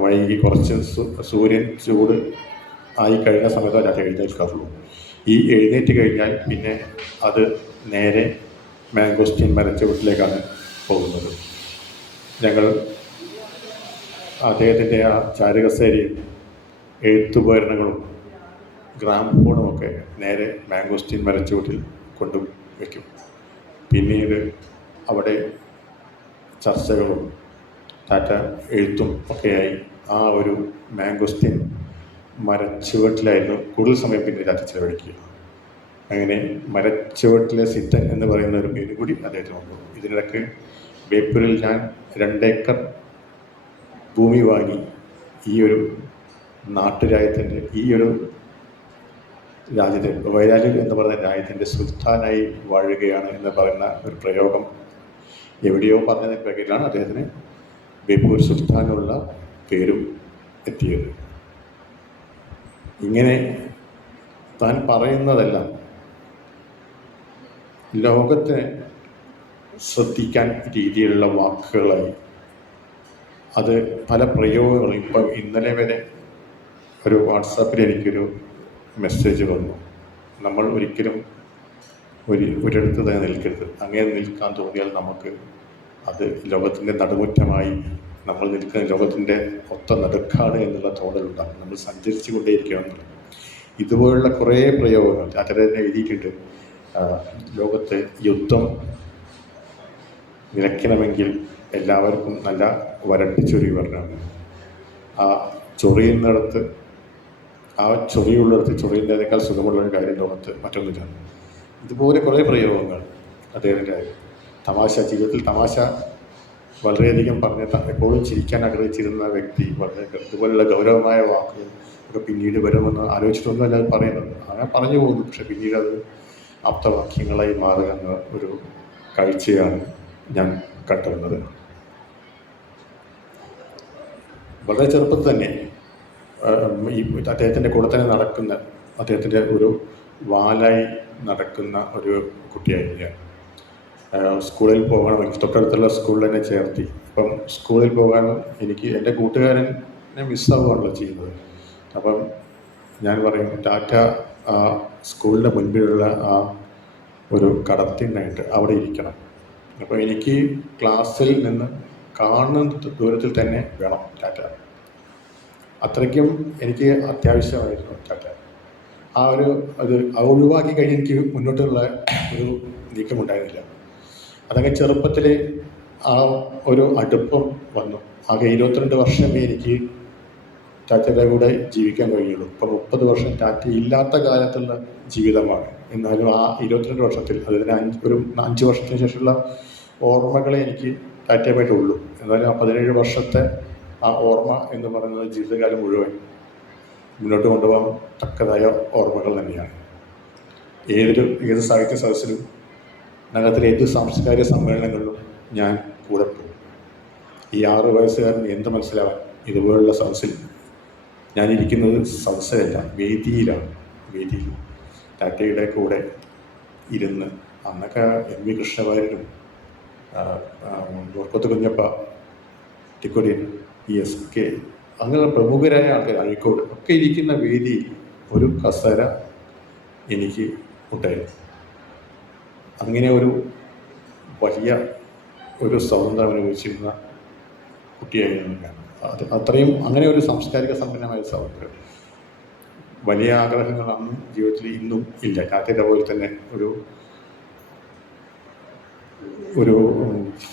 വൈകി കുറച്ച് സൂര്യൻ ചൂട് ആയി കഴിഞ്ഞ സമയത്ത് ടാറ്റ എഴുന്നേൽക്കാറുള്ളൂ. ഈ എഴുന്നേറ്റ് കഴിഞ്ഞാൽ പിന്നെ അത് നേരെ മാംഗോസ്റ്റീൻ മരച്ചുവട്ടിലേക്കാണ് പോകുന്നത്. ഞങ്ങൾ അദ്ദേഹത്തിൻ്റെ ആ ചാരുകസേരയും എഴുത്തുപകരണങ്ങളും ഗ്രാമഫോണുമൊക്കെ നേരെ മാംഗോസ്റ്റീൻ മരച്ചുവട്ടിൽ കൊണ്ടുവയ്ക്കും. പിന്നീട് അവിടെ ചർച്ചകളും ടാറ്റ എഴുത്തും ഒക്കെയായി ആ ഒരു മാംഗോസ്റ്റിൻ മരച്ചുവട്ടിലായിരുന്നു കൂടുതൽ സമയം പിന്നെ ടാറ്റ ചിലവഴിക്കുക. അങ്ങനെ മരച്ചുവട്ടിലെ സിദ്ധൻ എന്ന് പറയുന്ന ഒരു പേര് കൂടി അദ്ദേഹത്തിന് വന്നു. ഇതിനിടയ്ക്ക് ബേപ്പൂരിൽ ഞാൻ 2 ഏക്കർ ഭൂമി വാങ്ങി ഈ ഒരു നാട്ടുരാജ്യത്തിൻ്റെ ഈ ഒരു രാജ്യത്തെ വൈരാഗ്യം എന്ന് പറയുന്ന രാജ്യത്തിൻ്റെ സുൽത്താനായി വാഴുകയാണ് എന്ന് പറയുന്ന ഒരു പ്രയോഗം എവിടെയോ പറഞ്ഞതിന് പേരിലാണ് അദ്ദേഹത്തിന് ബേപ്പൂർ സുൽത്താനുള്ള പേരും എത്തിയത്. ഇങ്ങനെ താൻ പറയുന്നതെല്ലാം ലോകത്തെ ശ്രദ്ധിക്കാൻ രീതിയിലുള്ള വാക്കുകളായി. അത് പല പ്രയോഗങ്ങളും ഇപ്പം ഇന്നലെ വരെ ഒരു വാട്സാപ്പിൽ എനിക്കൊരു മെസ്സേജ് വന്നു, നമ്മൾ ഒരിക്കലും ഒരിടത്ത് തന്നെ നിൽക്കരുത്, അങ്ങനെ നിൽക്കാൻ തോന്നിയാൽ നമുക്ക് അത് ലോകത്തിൻ്റെ നടുമുറ്റമായി നമ്മൾ നിൽക്കുന്ന ലോകത്തിൻ്റെ ഒത്ത നടുക്കാണ് എന്നുള്ള തോന്നലുണ്ടാകും, നമ്മൾ സഞ്ചരിച്ചു കൊണ്ടേയിരിക്കണം എന്നുള്ളത്. ഇതുപോലുള്ള കുറേ പ്രയോഗങ്ങൾ ടാറ്റ തന്നെ എഴുതിയിട്ടുണ്ട്. ലോകത്തെ യുദ്ധം നിലയ്ക്കണമെങ്കിൽ എല്ലാവർക്കും നല്ല വരട്ടി ചൊറി വരണം, ആ ചൊറിയുന്നിടത്ത് ആ ചൊറിയുള്ളിടത്ത് ചൊറിയുന്നതിനേക്കാൾ സുഖമുള്ളൊരു കാര്യം ലോകത്ത് മറ്റൊന്നില്ല. ഇതുപോലെ കുറേ പ്രയോഗങ്ങൾ അദ്ദേഹത്തിൻ്റെ തമാശ, ജീവിതത്തിൽ തമാശ വളരെയധികം പറഞ്ഞ് എപ്പോഴും ചിരിക്കാൻ ആഗ്രഹിച്ചിരുന്ന വ്യക്തി വളരെ ഇതുപോലുള്ള ഗൗരവമായ വാക്കുകൾ ഒക്കെ പിന്നീട് വരുമെന്ന് ആലോചിച്ചിട്ടൊന്നും അല്ലാതെ പറയുന്നത്, അങ്ങനെ പറഞ്ഞു പോകുന്നു. പക്ഷെ പിന്നീട് അത് ആപ്തവാക്യങ്ങളായി മാറുന്ന ഒരു കാഴ്ചയാണ് ഞാൻ കണ്ടുവന്നത്. വളരെ ചെറുപ്പത്തിൽ തന്നെ ഈ അദ്ദേഹത്തിൻ്റെ കൂടെ തന്നെ നടക്കുന്ന, അദ്ദേഹത്തിൻ്റെ ഒരു വാലായി നടക്കുന്ന ഒരു കുട്ടിയായിരുന്നു ഞാൻ. സ്കൂളിൽ പോകണമെങ്കിൽ തൊട്ടടുത്തുള്ള സ്കൂളിൽ തന്നെ ചേർത്തി. അപ്പം സ്കൂളിൽ പോകാൻ എനിക്ക് എൻ്റെ കൂട്ടുകാരനെ മിസ്സാവുകയാണല്ലോ ചെയ്യുന്നത്. അപ്പം ഞാൻ പറയും, ടാറ്റ സ്കൂളിൻ്റെ മുൻപിലുള്ള ആ ഒരു കടത്തിനായിട്ട് അവിടെ ഇരിക്കണം. അപ്പോൾ എനിക്ക് ക്ലാസ്സിൽ നിന്ന് കാണുന്ന ദൂരത്തിൽ തന്നെ വേണം ടാറ്റ. അത്രയ്ക്കും എനിക്ക് അത്യാവശ്യമായിരുന്നു ടാറ്റ. അത് ഒഴിവാക്കി കഴിഞ്ഞ് എനിക്ക് മുന്നോട്ടുള്ള ഒരു നീക്കമുണ്ടായിരുന്നില്ല. അതങ്ങനെ ചെറുപ്പത്തിൽ ആ ഒരു അടുപ്പം വന്നു. ആകെ 22 വർഷമേ എനിക്ക് ടാറ്റയുടെ കൂടെ ജീവിക്കാൻ കഴിയുള്ളൂ. ഇപ്പം 30 വർഷം ടാറ്റ ഇല്ലാത്ത കാലത്തുള്ള ജീവിതമാണ്. എന്നാലും ആ 22 വർഷത്തിൽ, അതിന് ഒരു 5 വർഷത്തിന് ശേഷമുള്ള ഓർമ്മകളെ എനിക്ക് ടാറ്റയുമായിട്ടുള്ളൂ. എന്നാലും ആ 17 വർഷത്തെ ആ ഓർമ്മ എന്ന് പറയുന്നത് ജീവിതകാലം മുഴുവൻ മുന്നോട്ട് കൊണ്ടുപോകാൻ തക്കതായ ഓർമ്മകൾ തന്നെയാണ്. ഏത് സാഹിത്യ സദസ്സിലും നഗരത്തിലെ ഏത് സാംസ്കാരിക സമ്മേളനങ്ങളിലും ഞാൻ കൂടെ പോകും. ഈ 6 വയസ്സുകാരന് എന്ത് മനസ്സിലാവാൻ ഇതുപോലുള്ള സദസ്സിൽ ഞാനിരിക്കുന്നത് സദസ്സിലല്ല, വേദിയിലാണ്. വേദിയിൽ ടാറ്റയുടെ കൂടെ ഇരുന്ന്, അന്നൊക്കെ എം വി കൃഷ്ണവാര്യരും മുർക്കത്ത് കുഞ്ഞപ്പ, ടിക്കൊടിയൻ, ESK അങ്ങനെയുള്ള പ്രമുഖരായ ആൾക്കാർ, അഴീക്കോട് ഒക്കെ ഇരിക്കുന്ന വേദിയിൽ ഒരു കസേര എനിക്ക് ഉണ്ടായിരുന്നു. അങ്ങനെ ഒരു വലിയ ഒരു സ്വാതന്ത്ര്യം അനുഭവിച്ചിരുന്ന കുട്ടിയായിരുന്നു ഞാൻ. അത്രയും അങ്ങനെ ഒരു സാംസ്കാരിക സമ്പന്നമായ സ്വാതന്ത്ര്യം, വലിയ ആഗ്രഹങ്ങൾ അന്നും ജീവിതത്തിൽ ഇന്നും ഇല്ല. ടാറ്റയുടെ പോലെ തന്നെ ഒരു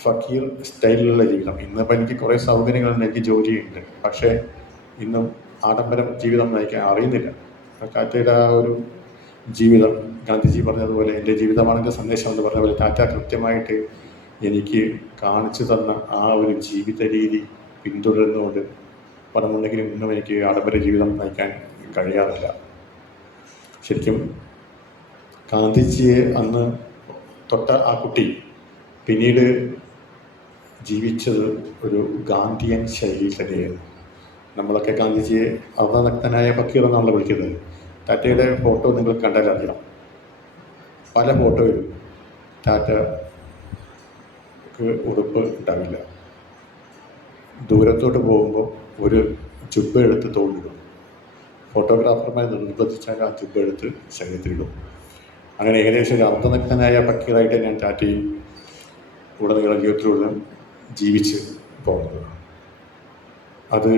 ഫക്കീർ സ്റ്റൈലിലുള്ള ജീവിതം. ഇന്നിപ്പോൾ എനിക്ക് കുറേ സൗകര്യങ്ങളുണ്ട്, എനിക്ക് ജോലിയുണ്ട്, പക്ഷേ ഇന്നും ആഡംബരം ജീവിതം നയിക്കാൻ അറിയുന്നില്ല. ടാറ്റയുടെ ആ ഒരു ജീവിതം, ഗാന്ധിജി പറഞ്ഞതുപോലെ എൻ്റെ ജീവിതമാണ് എൻ്റെ സന്ദേശം എന്ന് പറഞ്ഞ പോലെ ടാറ്റ കൃത്യമായിട്ട് എനിക്ക് കാണിച്ചു തന്ന ആ ഒരു ജീവിത രീതി പിന്തുടരുന്നതുകൊണ്ട് പണമുണ്ടെങ്കിലും ഇന്നും എനിക്ക് ആഡംബര ജീവിതം നയിക്കാൻ കഴിയാറില്ല. ശരിക്കും ഗാന്ധിജിയെ അന്ന് തൊട്ട ആ കുട്ടി പിന്നീട് ജീവിച്ചത് ഒരു ഗാന്ധിയൻ ശൈലിയിൽ തന്നെയായിരുന്നു. നമ്മളൊക്കെ ഗാന്ധിജിയെ അർദ്ധനഗ്നനായ ഫക്കീർ എന്നാണല്ലോ വിളിക്കുന്നത്. ടാറ്റയുടെ ഫോട്ടോ നിങ്ങൾ കണ്ടാൽ അറിയാം. പല ഫോട്ടോയിലും ടാറ്റക്ക് ഉടുപ്പ് ഉണ്ടാവില്ല. ദൂരത്തോട്ട് പോകുമ്പോൾ ഒരു ജുബ്ബ എടുത്ത് തോളിടും. ഫോട്ടോഗ്രാഫർമാരെ നിർബന്ധിച്ചാൽ ആ ജുബ്ബ എടുത്ത് ശരീരത്തിലിടും. അങ്ങനെ ഏകദേശം ഒരു അർദ്ധനഗ്നനായ ഫക്കീറായിട്ട് ഞാൻ ടാറ്റയും ഉടനീളം ജീവിതത്തിലൂടെ ജീവിച്ച് പോകുന്നത്. അത്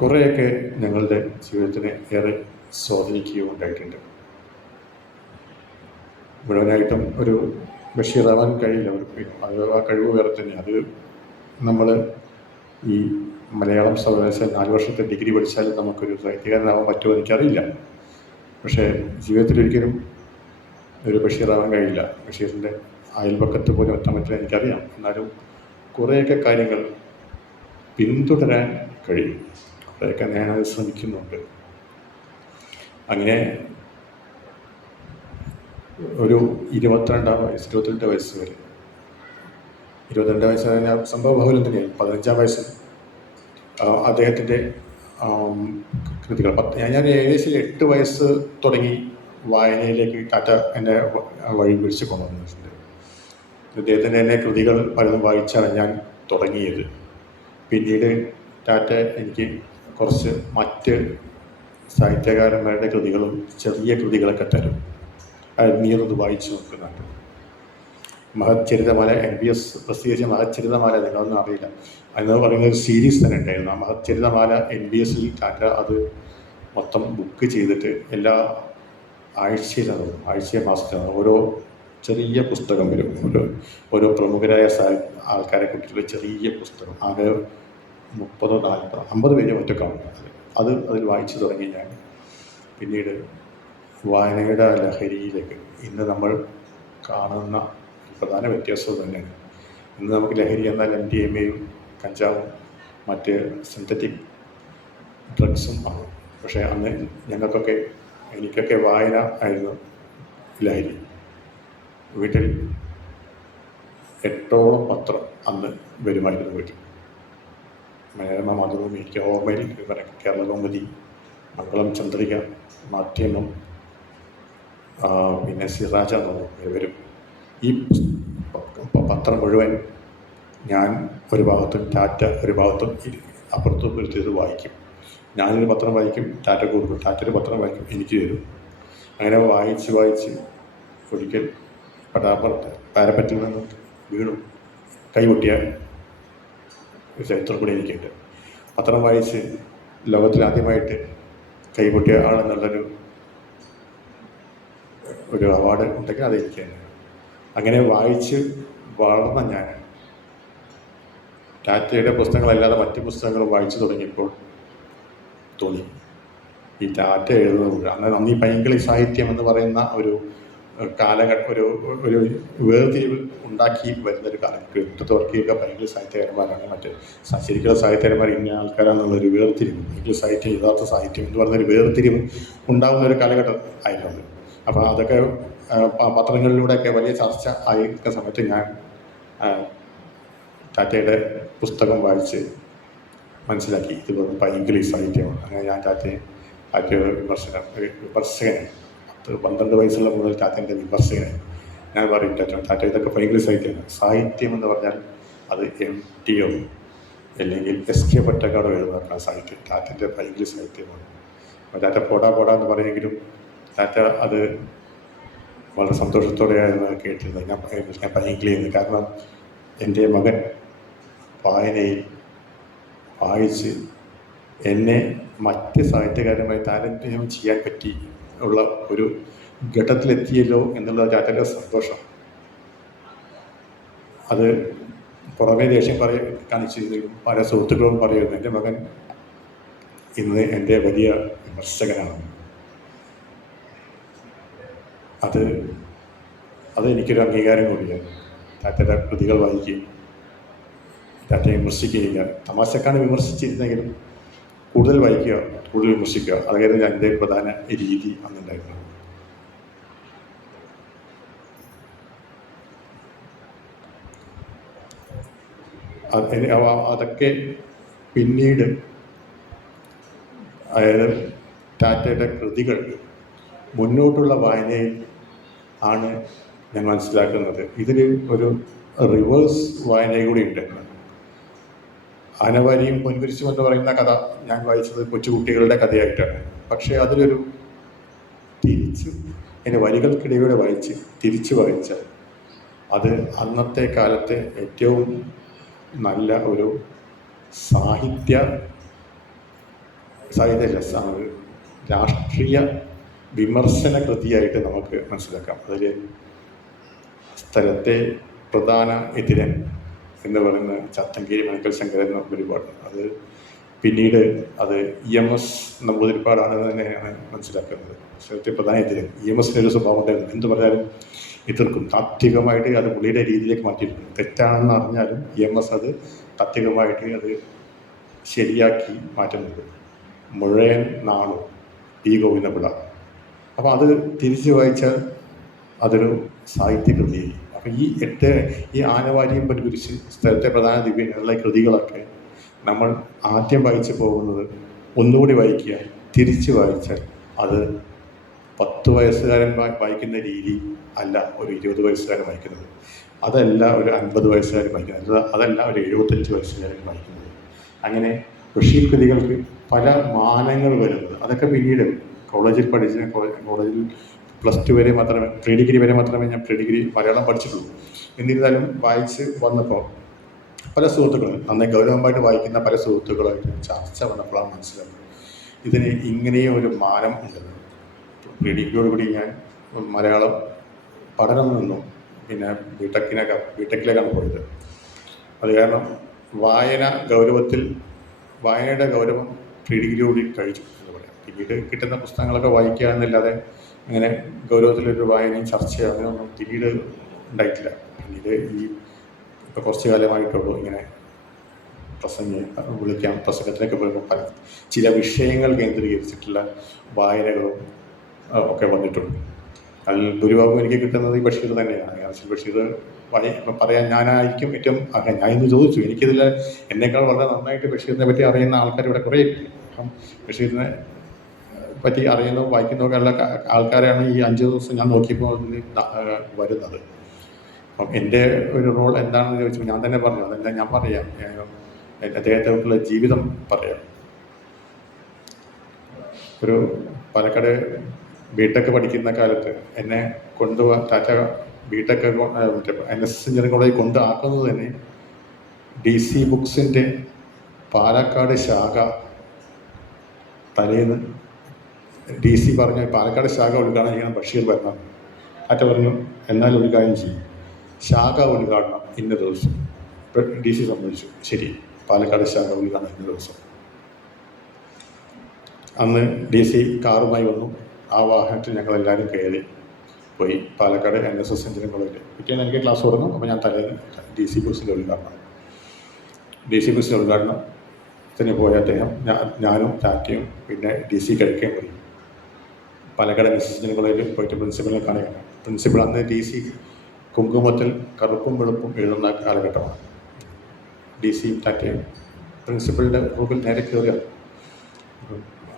കുറേയൊക്കെ ഞങ്ങളുടെ ജീവിതത്തിനെ ഏറെ സ്വാധീനിക്കുകയും ഉണ്ടായിട്ടുണ്ട്. മുഴുവനായിട്ടും ഒരു ബഷീറാവാൻ കഴിയില്ല. ആ കഴിവ് വേറെ തന്നെ. അത് നമ്മൾ ഈ മലയാളം സർവകലാശാല 4 വർഷത്തെ ഡിഗ്രി പഠിച്ചാൽ നമുക്കൊരു സാഹിത്യകാരനാവാൻ പറ്റുമോ എനിക്കറിയില്ല. പക്ഷേ ജീവിതത്തിലൊരിക്കലും ഒരു ബഷീറാവാൻ കഴിയില്ല. ബഷീറിൻ്റെ അയൽപക്കത്ത് പോലും എത്താൻ പറ്റില്ല എനിക്കറിയാം. എന്നാലും കുറേയൊക്കെ കാര്യങ്ങൾ പിന്തുടരാൻ കഴിയും. കുറേയൊക്കെ ഞാനത് ശ്രമിക്കുന്നുണ്ട്. അങ്ങനെ ഒരു 22 വയസ്സ് വരെ 22 വയസ്സ് കഴിഞ്ഞ സംഭവ ബഹുലം തന്നെയാണ്. 15-ാം വയസ്സിൽ അദ്ദേഹത്തിൻ്റെ കൃതികൾ ഞാൻ ഏകദേശം 8 വയസ്സ് തുടങ്ങി വായനയിലേക്ക് ടാറ്റ എന്നെ വഴി പിടിച്ച് കൊണ്ടുവന്നിട്ടുണ്ട്. അദ്ദേഹത്തിൻ്റെ തന്നെ കൃതികൾ പലതും വായിച്ചാണ് ഞാൻ തുടങ്ങിയത്. പിന്നീട് ടാറ്റ എനിക്ക് കുറച്ച് മറ്റ് സാഹിത്യകാരന്മാരുടെ കൃതികളും ചെറിയ കൃതികളൊക്കെ തരും. നീ അതൊന്ന് വായിച്ചു നോക്കുന്നുണ്ട്. മഹച്ചരിതമാല NBS പ്രസിദ്ധീകരിച്ച മഹച്ചരിതമാല നിങ്ങളൊന്നും അറിയില്ല എന്ന് പറയുന്ന ഒരു സീരീസ് തന്നെ ഉണ്ടായിരുന്നു. ആ മഹച്ചരിതമാല NBSൽ ടാറ്റ അത് മൊത്തം ബുക്ക് ചെയ്തിട്ട് എല്ലാ ആഴ്ച മാസത്തിലാണ് ഓരോ ചെറിയ പുസ്തകം വരും. ഓരോ പ്രമുഖരായ ആൾക്കാരെ കുറിച്ചുള്ള ചെറിയ പുസ്തകം. ആകെ 30, 40, 50 പേര് ഒറ്റ കാണും. അതിൽ വായിച്ചു തുടങ്ങി ഞാൻ. പിന്നീട് വായനയുടെ ലഹരിയിലേക്ക് ഇന്ന് നമ്മൾ കാണുന്ന പ്രധാന വ്യത്യാസം തന്നെയാണ്. ഇന്ന് നമുക്ക് ലഹരി എന്നാൽ MDMAയും കഞ്ചാവും മറ്റ് സിന്തറ്റിക് ഡ്രഗ്സും ആണ്. പക്ഷേ അന്ന് എനിക്കൊക്കെ വായന ആയിരുന്നു ലഹരി. വീട്ടിൽ 8ഓളം പത്രം അന്ന് വരുമായിരുന്നു വീട്ടിൽ. മനോരമ, മാതൃഭൂമി, എനിക്ക് ഓർമ്മയിൽ കേരളകൗമുദി, മംഗളം ചന്ദ്രിക, മാധ്യമം, പിന്നെ സിറാജ വരും. ഈ പത്രം മുഴുവൻ ഞാൻ ഒരു ഭാഗത്തും ടാറ്റ ഒരു ഭാഗത്തും അപ്പുറത്തും എടുത്തത് വായിക്കും. ഞാനൊരു പത്രം വായിക്കും, ടാറ്റ കൊടുക്കും. ടാറ്റ ഒരു പത്രം വായിക്കും, എനിക്ക് തരും. അങ്ങനെ വായിച്ച് ഒരിക്കൽ പാരപ്പറ്റിൽ നിന്ന് വീണു കൈപൊട്ടിയ ഒരു ചരിത്രം കൂടി എനിക്കുണ്ട്. പത്രം വായിച്ച് ലോകത്തിലാദ്യമായിട്ട് കൈപൊട്ടിയ ആളെന്നുള്ളൊരു അവാർഡ് ഉണ്ടെങ്കിൽ അതെനിക്ക് തന്നെ. അങ്ങനെ വായിച്ച് വളർന്ന ഞാൻ ടാറ്റയുടെ പുസ്തകങ്ങളല്ലാതെ മറ്റ് പുസ്തകങ്ങൾ വായിച്ചു തുടങ്ങിയപ്പോൾ തോന്നി ഈ ടാറ്റ എഴുതുന്നത് അന്ന് ഈ പൈങ്കിളി സാഹിത്യം എന്ന് പറയുന്ന ഒരു ഒരു വേർതിരിവ് ഉണ്ടാക്കി വരുന്നൊരു കാലഘട്ടം. എടുത്തുവർക്കിയൊക്കെ പൈങ്കിളി സാഹിത്യകാരന്മാരാണ്, മറ്റ് ശരിക്കുള്ള സാഹിത്യകാരന്മാർ ഇന്ന ആൾക്കാരാണെന്നുള്ളൊരു വേർതിരിവ്, പൈങ്കിളി സാഹിത്യം യഥാർത്ഥ സാഹിത്യം എന്ന് പറയുന്നൊരു വേർതിരിവ് ഉണ്ടാകുന്ന ഒരു കാലഘട്ടം ആയിരുന്നു. അപ്പോൾ അതൊക്കെ പത്രങ്ങളിലൂടെയൊക്കെ വലിയ ചർച്ച ആയിരിക്കുന്ന സമയത്ത് ഞാൻ ടാറ്റയുടെ പുസ്തകം വായിച്ച് മനസ്സിലാക്കി ഇത് വെറും പൈങ്കിളി സാഹിത്യമാണ്. അങ്ങനെ ഞാൻ ടാറ്റയെ വിമർശകനായി. 12 വയസ്സുള്ള മുതൽ ടാറ്റയുടെ വിമർശകനായി. ഞാൻ പറയും ടാറ്റ ഇതൊക്കെ പൈങ്കിളി സാഹിത്യമാണ്. സാഹിത്യം എന്ന് പറഞ്ഞാൽ അത് MTയോ അല്ലെങ്കിൽ SK പൊറ്റക്കാടോ എഴുതുന്ന സാഹിത്യം ടാറ്റൻ്റെ പൈങ്കിളി സാഹിത്യമാണ്. ടാറ്റ പോടാ എന്ന് പറയുമെങ്കിലും ടാറ്റ അത് വളരെ സന്തോഷത്തോടെയായിരുന്നു കേട്ടിരുന്നത്. ഞാൻ പൈങ്കിളിയെന്ന്. കാരണം എൻ്റെ മകൻ വായനയിൽ വായിച്ച് എന്നെ മറ്റ് സാഹിത്യകാരനുമായി താരതമ്യം ചെയ്യാൻ പറ്റി ഉള്ള ഒരു ഘട്ടത്തിലെത്തിയല്ലോ എന്നുള്ള ടാറ്റയുടെ സന്തോഷം. അത് പുറമേ ദേഷ്യം കാണിച്ചിരുന്നെങ്കിലും പല സുഹൃത്തുക്കളും പറയുന്നു എൻ്റെ മകൻ ഇന്ന് എൻ്റെ വലിയ വിമർശകനാണ്. അത് എനിക്കൊരു അംഗീകാരം കൂടിയാണ്. ടാറ്റയുടെ കൃതികൾ വായിക്കുകയും ടാറ്റയെ വിമർശിക്കുകയും തമാശക്കാണ് വിമർശിച്ചിരുന്നെങ്കിലും കൂടുതൽ വായിക്കുക, കൂടുതൽ വിമർശിക്കുക, അതായിരുന്നു എൻ്റെ പ്രധാന രീതി അന്നുണ്ടായിരുന്നത്. അതൊക്കെ പിന്നീട് അതായത് ടാറ്റയുടെ കൃതികൾ മുന്നോട്ടുള്ള വായനയിൽ ആണ് ഞാൻ മനസ്സിലാക്കുന്നത്. ഇതിൽ ഒരു റിവേഴ്സ് വായന കൂടി ഉണ്ട്. ആനവാരിയും പൊൻകുരിശും എന്ന് പറയുന്ന കഥ ഞാൻ വായിച്ചത് കൊച്ചുകുട്ടികളുടെ കഥയായിട്ടാണ്. പക്ഷേ അതിലൊരു എൻ്റെ വരികൾക്കിടയിലൂടെ തിരിച്ച് വായിച്ചാൽ അത് അന്നത്തെ കാലത്തെ ഏറ്റവും നല്ല ഒരു സാഹിത്യരസമാണ്, രാഷ്ട്രീയ വിമർശന കൃതിയായിട്ട് നമുക്ക് മനസ്സിലാക്കാം. അതിൽ സ്ഥലത്തെ പ്രധാന എതിരൻ എന്ന് പറയുന്ന ചത്തങ്കേരി മനക്കൽ ശങ്കരൻ എന്ന ഒരുപാട്, അത് പിന്നീട് അത് EMS നമ്പൂതിരിപ്പാടാണെന്ന് തന്നെയാണ് മനസ്സിലാക്കുന്നത്. സത്യപ്രധാനത്തിൽ EMSന് ഒരു സ്വഭാവം ഉണ്ടായിരുന്നു, എന്ത് പറഞ്ഞാലും എതിർക്കും. താത്വികമായിട്ട് അത് പുള്ളിയുടെ രീതിയിലേക്ക് മാറ്റിയിട്ടുണ്ട്. തെറ്റാണെന്ന് അറിഞ്ഞാലും EMS അത് താത്വികമായിട്ട് അത് ശരിയാക്കി മാറ്റുന്നത്. മുഴയൻ നാണു P. ഗോവിന്ദപിള്ള. അപ്പോൾ അത് തിരിച്ചു വായിച്ചാൽ അതൊരു സാഹിത്യകൃതിയായി. അപ്പം ഈ ആനവാരിയും പരികുരിച്ച് സ്ഥലത്തെ പ്രധാന ദിവ്യങ്ങളുള്ള കൃതികളൊക്കെ നമ്മൾ ആദ്യം വായിച്ചു പോകുന്നത് ഒന്നുകൂടി വായിക്കുക, തിരിച്ച് വായിച്ചാൽ അത് 10 വയസ്സുകാരൻ വായിക്കുന്ന രീതി അല്ല ഒരു 20 വയസ്സുകാരൻ വായിക്കുന്നത്, അതല്ല ഒരു 50 വയസ്സുകാരൻ വായിക്കുന്നത്, അതല്ല ഒരു 75 വയസ്സുകാരൻ വായിക്കുന്നത്. അങ്ങനെ ബഷീർ കൃതികൾക്ക് പല മാനങ്ങൾ വരുന്നത്. അതൊക്കെ പിന്നീട് കോളേജിൽ കോളേജിൽ +2 വരെ മാത്രമേ, പ്രീ ഡിഗ്രി വരെ മാത്രമേ ഞാൻ പ്രീ ഡിഗ്രി മലയാളം പഠിച്ചിട്ടുള്ളൂ. എന്നിരുന്നാലും വായിച്ച് വന്നപ്പോൾ പല സുഹൃത്തുക്കളും, നന്നായി ഗൗരവമായിട്ട് വായിക്കുന്ന പല സുഹൃത്തുക്കളായിട്ട് ചർച്ച വന്നപ്പോഴാണ് മനസ്സിലാക്കുന്നത് ഇതിന് ഇങ്ങനെയും ഒരു മാനം ഉണ്ടെന്ന്. പ്രീ ഡിഗ്രിയോടുകൂടി ഞാൻ മലയാളം പഠനം നിന്നും പിന്നെ ബിടെക്കിലേക്കാണ് പോയത്. അത് കാരണം വായനയുടെ ഗൗരവം പ്രീ ഡിഗ്രിയോട് കഴിച്ചു എന്ന് പറയാം. പിന്നീട് കിട്ടുന്ന പുസ്തകങ്ങളൊക്കെ വായിക്കുക എന്നല്ലാതെ അങ്ങനെ ഗൗരവത്തിലൊരു വായനയും ചർച്ചയോ അങ്ങനെയൊന്നും പിന്നീട് ഉണ്ടായിട്ടില്ല. പിന്നീട് ഇപ്പോൾ കുറച്ച് കാലമായിട്ടുള്ളൂ ഇങ്ങനെ പ്രസംഗത്തിനൊക്കെ പോകുമ്പോൾ ചില വിഷയങ്ങൾ കേന്ദ്രീകരിച്ചിട്ടുള്ള വായനകളും ഒക്കെ വന്നിട്ടുണ്ട്. അതിൽ ഭൂരിഭാഗം എനിക്ക് കിട്ടുന്നത് ഈ ബഷീർ തന്നെയാണ്. ബഷീർ പറയാൻ ഞാനായിരിക്കും ഏറ്റവും ഞാൻ ഇന്ന് ചോദിച്ചു, എനിക്കിതിൽ എന്നേക്കാൾ വളരെ നന്നായിട്ട് ബഷീറിനെ പറ്റി അറിയുന്ന ആൾക്കാർ ഇവിടെ കുറേ ഉണ്ട്. അപ്പം ബഷീറിനെ പറ്റി അറിയുന്നതും വായിക്കുന്നതൊക്കെ ഉള്ള ആൾക്കാരാണ് ഈ 5 ദിവസം ഞാൻ നോക്കിയപ്പോൾ വരുന്നത്. അപ്പം എൻ്റെ ഒരു റോൾ എന്താണെന്ന് ചോദിച്ചപ്പോൾ ഞാൻ തന്നെ പറഞ്ഞു, അതെല്ലാം ഞാൻ പറയാം, അദ്ദേഹത്തോട്ടുള്ള ജീവിതം പറയാം. ഒരു പാലക്കാട് ബിടെക് പഠിക്കുന്ന കാലത്ത് എന്നെ ടാറ്റ ബിടെക് NSS എഞ്ചിനീയറിംഗ് കോളേജിൽ കൊണ്ടാക്കുന്നത് തന്നെ DC ബുക്സിൻ്റെ പാലക്കാട് ശാഖ തലേന്ന് DC പറഞ്ഞു പാലക്കാട് ശാഖ ഉദ്ഘാടനം ചെയ്യണം, ബഷീർ വരണം. ടാറ്റ പറഞ്ഞു എന്നാൽ ഒരു കാര്യം ചെയ്യും, ശാഖ ഉദ്ഘാടനം ഇന്ന ദിവസം. DC സമ്മതിച്ചു, ശരി പാലക്കാട് ശാഖ ഉദ്ഘാടനം ഇന്ന ദിവസം. അന്ന് DC കാറുമായി വന്നു. ആ വാഹനത്തിൽ ഞങ്ങളെല്ലാവരും കയറി പോയി പാലക്കാട് NSS എഞ്ചിനീയറിംഗ് കോളേജിൽ. പിറ്റേന്ന് എനിക്ക് ക്ലാസ് തുടങ്ങും. അപ്പോൾ ഞാൻ തലേന്ന് DC ബുക്സിൻ്റെ ഉദ്ഘാടനത്തിന് പോയ അദ്ദേഹം ഞാനും ടാറ്റയും പിന്നെ DC കഴിക്കാൻ പോയി. പാലക്കാട് NSS എഞ്ചിനീയറിംഗ് കോളേജിൽ പോയിട്ട് പ്രിൻസിപ്പലിനെ കാണുകയാണ്. പ്രിൻസിപ്പൾ അന്ന് DC കുങ്കുമത്തിൽ കറുപ്പും വെളുപ്പും എഴുതുന്ന കാലഘട്ടമാണ്. DC ടാറ്റയും പ്രിൻസിപ്പളിൻ്റെ റൂമിൽ നേരെ കയറുകയാണ്.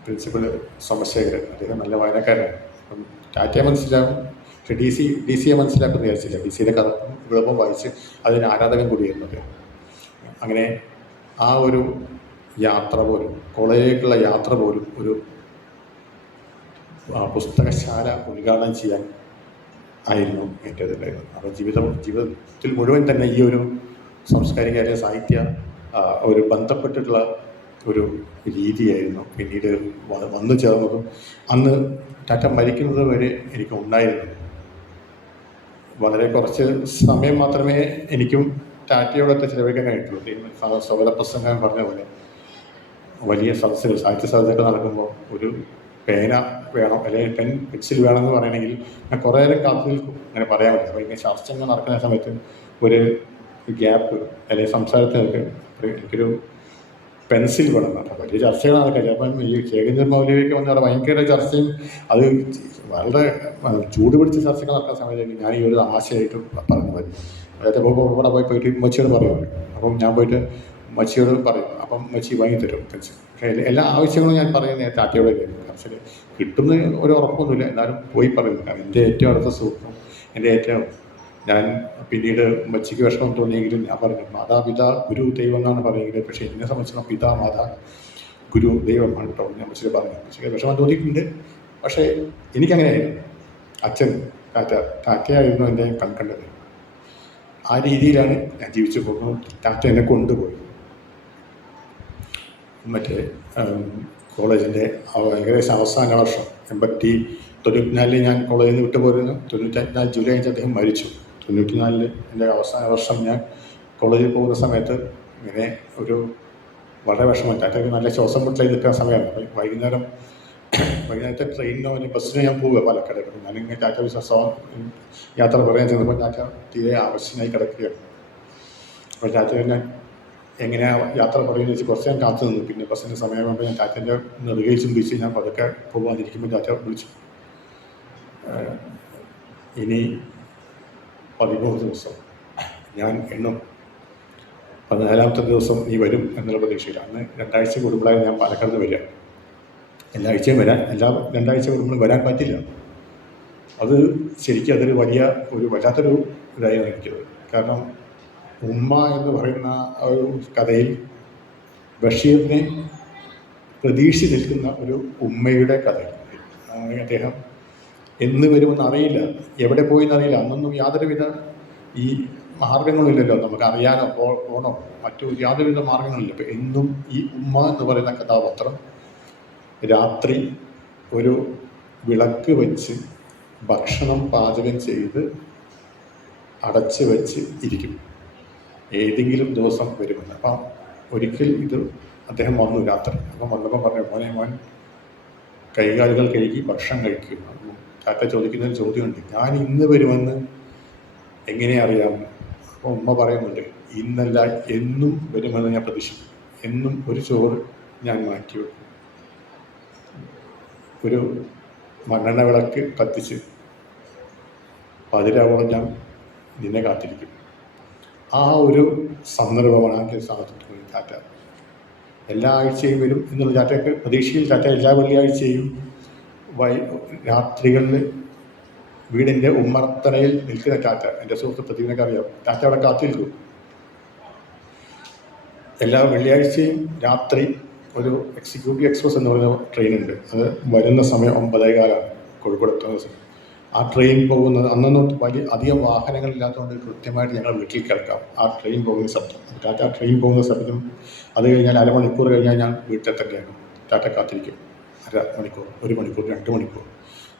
പ്രിൻസിപ്പൾ സോമശേഖരൻ, അദ്ദേഹം നല്ല വായനക്കാരനാണ്. അപ്പം ടാറ്റയെ മനസ്സിലാകും, പക്ഷേ DCയെ മനസ്സിലാക്കുമെന്ന് വിചാരിച്ചില്ല. DCയുടെ കറുപ്പും വെളുപ്പും വായിച്ച് അതിന് ആരാധകൻ കൂടിയായിരുന്നു അദ്ദേഹം. അങ്ങനെ ആ ഒരു യാത്ര പോലും, കോളേജിലേക്കുള്ള യാത്ര പോലും ഒരു പുസ്തകശാല ഉദ്ഘാടനം ചെയ്യാൻ ആയിരുന്നു എൻ്റേതുണ്ടായിരുന്നത്. അപ്പോൾ ജീവിതത്തിൽ മുഴുവൻ തന്നെ ഈ ഒരു സാംസ്കാരിക അല്ലെങ്കിൽ സാഹിത്യ ഒരു ബന്ധപ്പെട്ടിട്ടുള്ള ഒരു രീതിയായിരുന്നു പിന്നീട് വന്നു ചേർന്നതും. അന്ന് ടാറ്റ മരിക്കുന്നത് വരെ എനിക്ക് ഉണ്ടായിരുന്നു. വളരെ കുറച്ച് സമയം മാത്രമേ എനിക്കും ടാറ്റയോടൊക്കെ ചിലവഴിക്കാൻ കഴിഞ്ഞിട്ടുള്ളൂ. സൗരപ്രസംഗം പറഞ്ഞ പോലെ വലിയ സദസ്സുകൾ, സാഹിത്യ സദസ്സൊക്കെ നടക്കുമ്പോൾ ഒരു പേന വേണം അല്ലെങ്കിൽ പെൻസിൽ വേണമെന്ന് പറയണമെങ്കിൽ ഞാൻ കുറേ നേരം കാത്തു നിൽക്കും, അങ്ങനെ പറയാൻ പറ്റില്ല. അപ്പോൾ ഇങ്ങനെ ചർച്ചകൾ നടക്കുന്ന സമയത്ത് ഒരു ഗ്യാപ്പ് അല്ലെങ്കിൽ സംസാരത്തിനൊക്കെ എനിക്കൊരു പെൻസിൽ വേണം. അപ്പോൾ വലിയ ചർച്ചകൾ നടക്കില്ല. അപ്പം ഈ ചേകന്നൂർ മൗലവിയൊക്കെ വന്ന് അവിടെ ഭയങ്കര ചർച്ചയും അത് വളരെ ചൂട് പിടിച്ച ചർച്ചകൾ നടക്കുന്ന സമയത്ത് ഞാൻ ഈ ഒരു ആശയമായിട്ട് പറഞ്ഞു വരും. അതായത് ഇവിടെ പോയിട്ട് ഉമ്മച്ചിയോട് പറയുമല്ലോ. അപ്പം ഞാൻ പോയിട്ട് ഉമ്മച്ചിയോട് പറയും. അപ്പം ഉമ്മച്ചി വാങ്ങിത്തരും പെൻസിൽ. എല്ലാ ആവശ്യങ്ങളും ഞാൻ പറയുന്നത് ടാറ്റയോടെ ആയിരുന്നു. പക്ഷേ കിട്ടുന്ന ഒരു ഉറപ്പൊന്നുമില്ല, എന്നാലും പോയി പറയുന്നു. കാരണം എൻ്റെ ഏറ്റവും അടുത്ത സുഹൃത്തും എൻ്റെ ഏറ്റവും ഞാൻ പിന്നീട് ഉമ്മച്ചിക്ക് വിഷമം തോന്നിയെങ്കിലും ഞാൻ പറഞ്ഞു മാതാപിതാ ഗുരു ദൈവം എന്നാണ് പറയുന്നത്. പക്ഷേ എന്നെ സംബന്ധിച്ചിടത്തോളം പിതാ മാതാ ഗുരു ദൈവമാണ് കേട്ടോ ഞാൻ ഉമ്മച്ചിക്ക് പറഞ്ഞു. ഉമ്മച്ചിക്ക് വിഷമം തോന്നിയിട്ടുണ്ട്, പക്ഷേ എനിക്കങ്ങനെയായിരുന്നു. അച്ഛൻ ടാറ്റയായിരുന്നു എൻ്റെ കൺകണ്ടത്. ആ രീതിയിലാണ് ഞാൻ ജീവിച്ചു പോകുന്നത്. ടാറ്റ എന്നെ കൊണ്ടുപോയി മറ്റേ കോളേജിൻ്റെ ഏകദേശം അവസാന വർഷം 1994 ഞാൻ കോളേജിൽ നിന്ന് വിട്ടു പോരുന്നു. 94 ജൂലൈ 5 അദ്ദേഹം മരിച്ചു. 94 എൻ്റെ അവസാന വർഷം ഞാൻ കോളേജിൽ പോകുന്ന സമയത്ത് ഇങ്ങനെ ഒരു വളരെ വിഷമം. ടാറ്റയ്ക്ക് നല്ല ശ്വാസം മുട്ടലായി നിൽക്കുന്ന സമയമാണ്. വൈകുന്നേരത്തെ ട്രെയിനിനോ അല്ലെങ്കിൽ ബസ്സിനോ ഞാൻ പോവുക പാലക്കാട്. ഞാനിങ്ങനെ ടാറ്റ ബിസിനസ് യാത്ര പറയാൻ ചെന്നപ്പോൾ ടാറ്റ തീരെ ആവശ്യമായി കിടക്കുകയാണ്. അപ്പോൾ ടാറ്റ ഞാൻ എങ്ങനെയാണ് യാത്ര പറയുന്നത് വെച്ച് കുറച്ച് ഞാൻ കാത്തു നിന്നു. പിന്നെ ബസ്സിൻ്റെ സമയമാകുമ്പോൾ ഞാൻ ടാറ്റൻ്റെ നെറുകയിൽ ചുംബിച്ച് ഞാൻ പതുക്കെ പോകാനിരിക്കുമ്പോൾ ടാറ്റ വിളിച്ചു, ഇനി 13 ദിവസം ഞാൻ എണ്ണും, 14ാമത്തെ ദിവസം നീ വരും എന്നുള്ള പ്രതീക്ഷയില്ല. അന്ന് 2 ആഴ്ച കൂടുമ്പോഴാണ് ഞാൻ പാലക്കാട് നിന്ന് വരിക. എല്ലാ ആഴ്ചയും വരാൻ, 2 ആഴ്ച കൂടുമ്പോഴും വരാൻ പറ്റില്ല. അത് ശരിക്കും അതൊരു വല്ലാത്തൊരു ഇതായിരുന്നു എനിക്കത്. കാരണം ഉമ്മ എന്ന് പറയുന്ന ആ ഒരു കഥയിൽ ബഷീറിനെ പ്രതീക്ഷിച്ച് നിൽക്കുന്ന ഒരു ഉമ്മയുടെ കഥ. അദ്ദേഹം എന്ന് വരുമെന്ന് അറിയില്ല, എവിടെ പോയെന്നറിയില്ല. അന്നൊന്നും യാതൊരുവിധ ഈ മാർഗങ്ങളില്ലല്ലോ, നമുക്ക് അറിയാനോ പോകണോ മറ്റു യാതൊരുവിധ മാർഗങ്ങളില്ല. അപ്പോൾ എന്നും ഈ ഉമ്മ എന്ന് പറയുന്ന കഥാപാത്രം രാത്രി ഒരു വിളക്ക് വെച്ച് ഭക്ഷണം പാചകം ചെയ്ത് അടച്ച് വെച്ച് ഇരിക്കും, ഏതെങ്കിലും ദിവസം വരുമെന്ന്. അപ്പം ഒരിക്കൽ അദ്ദേഹം വന്നു രാത്രി. അപ്പം വന്നപ്പോൾ പറഞ്ഞു, മോൻ കൈകാലുകൾ കഴുകി ഭക്ഷണം കഴിക്കും. ടാറ്റ ചോദിക്കുന്നൊരു ചോദ്യമുണ്ട്, ഞാൻ ഇന്ന് വരുമെന്ന് എങ്ങനെ അറിയാമെന്ന്. അപ്പോൾ ഉമ്മ പറയുന്നുണ്ട്, ഇന്നല്ല എന്നും വരുമെന്ന് ഞാൻ പ്രതീക്ഷിക്കും. എന്നും ഒരു ചോറ് ഞാൻ മാറ്റി വെക്കും, ഒരു മണ്ണെണ്ണ വിളക്ക് കത്തിച്ച് പതിരാവോളം ഞാൻ നിന്നെ കാത്തിരിക്കും. ആ ഒരു സന്ദർഭമാണ് ആ സ്ഥാനത്ത് ടാറ്റ എല്ലാ ആഴ്ചയും വരും എന്നുള്ള ടാറ്റയ്ക്ക് പ്രതീക്ഷയിൽ ടാറ്റ എല്ലാ വെള്ളിയാഴ്ചയും രാത്രികളിൽ വീടിൻ്റെ ഉമ്മറത്തറയിൽ നിൽക്കുന്ന ടാറ്റ, എൻ്റെ സുഹൃത്ത് പ്രതിവിനൊക്കെ അറിയാം, ടാറ്റ അവിടെ കാത്തിരിക്കും. എല്ലാ വെള്ളിയാഴ്ചയും രാത്രി ഒരു എക്സിക്യൂട്ടീവ് എക്സ്പ്രസ് എന്ന് പറയുന്ന ട്രെയിനുണ്ട്. അത് വരുന്ന സമയം 9:15 കോഴിക്കോട് എത്തുന്ന സമയം. ആ ട്രെയിൻ പോകുന്നത് അന്നൊന്നും അധികം വാഹനങ്ങളില്ലാത്തതുകൊണ്ട് കൃത്യമായിട്ട് ഞങ്ങൾ വീട്ടിൽ കേൾക്കാം ആ ട്രെയിൻ പോകുന്ന ശബ്ദം. ടാറ്റ ട്രെയിൻ പോകുന്ന ശബ്ദം അത് കഴിഞ്ഞാൽ അരമണിക്കൂർ കഴിഞ്ഞാൽ ഞാൻ വീട്ടിലെത്തേണ്ടതാണ്. ടാറ്റ കാത്തിരിക്കും 1/2 മണിക്കൂർ, 1 മണിക്കൂർ, 2 മണിക്കൂർ,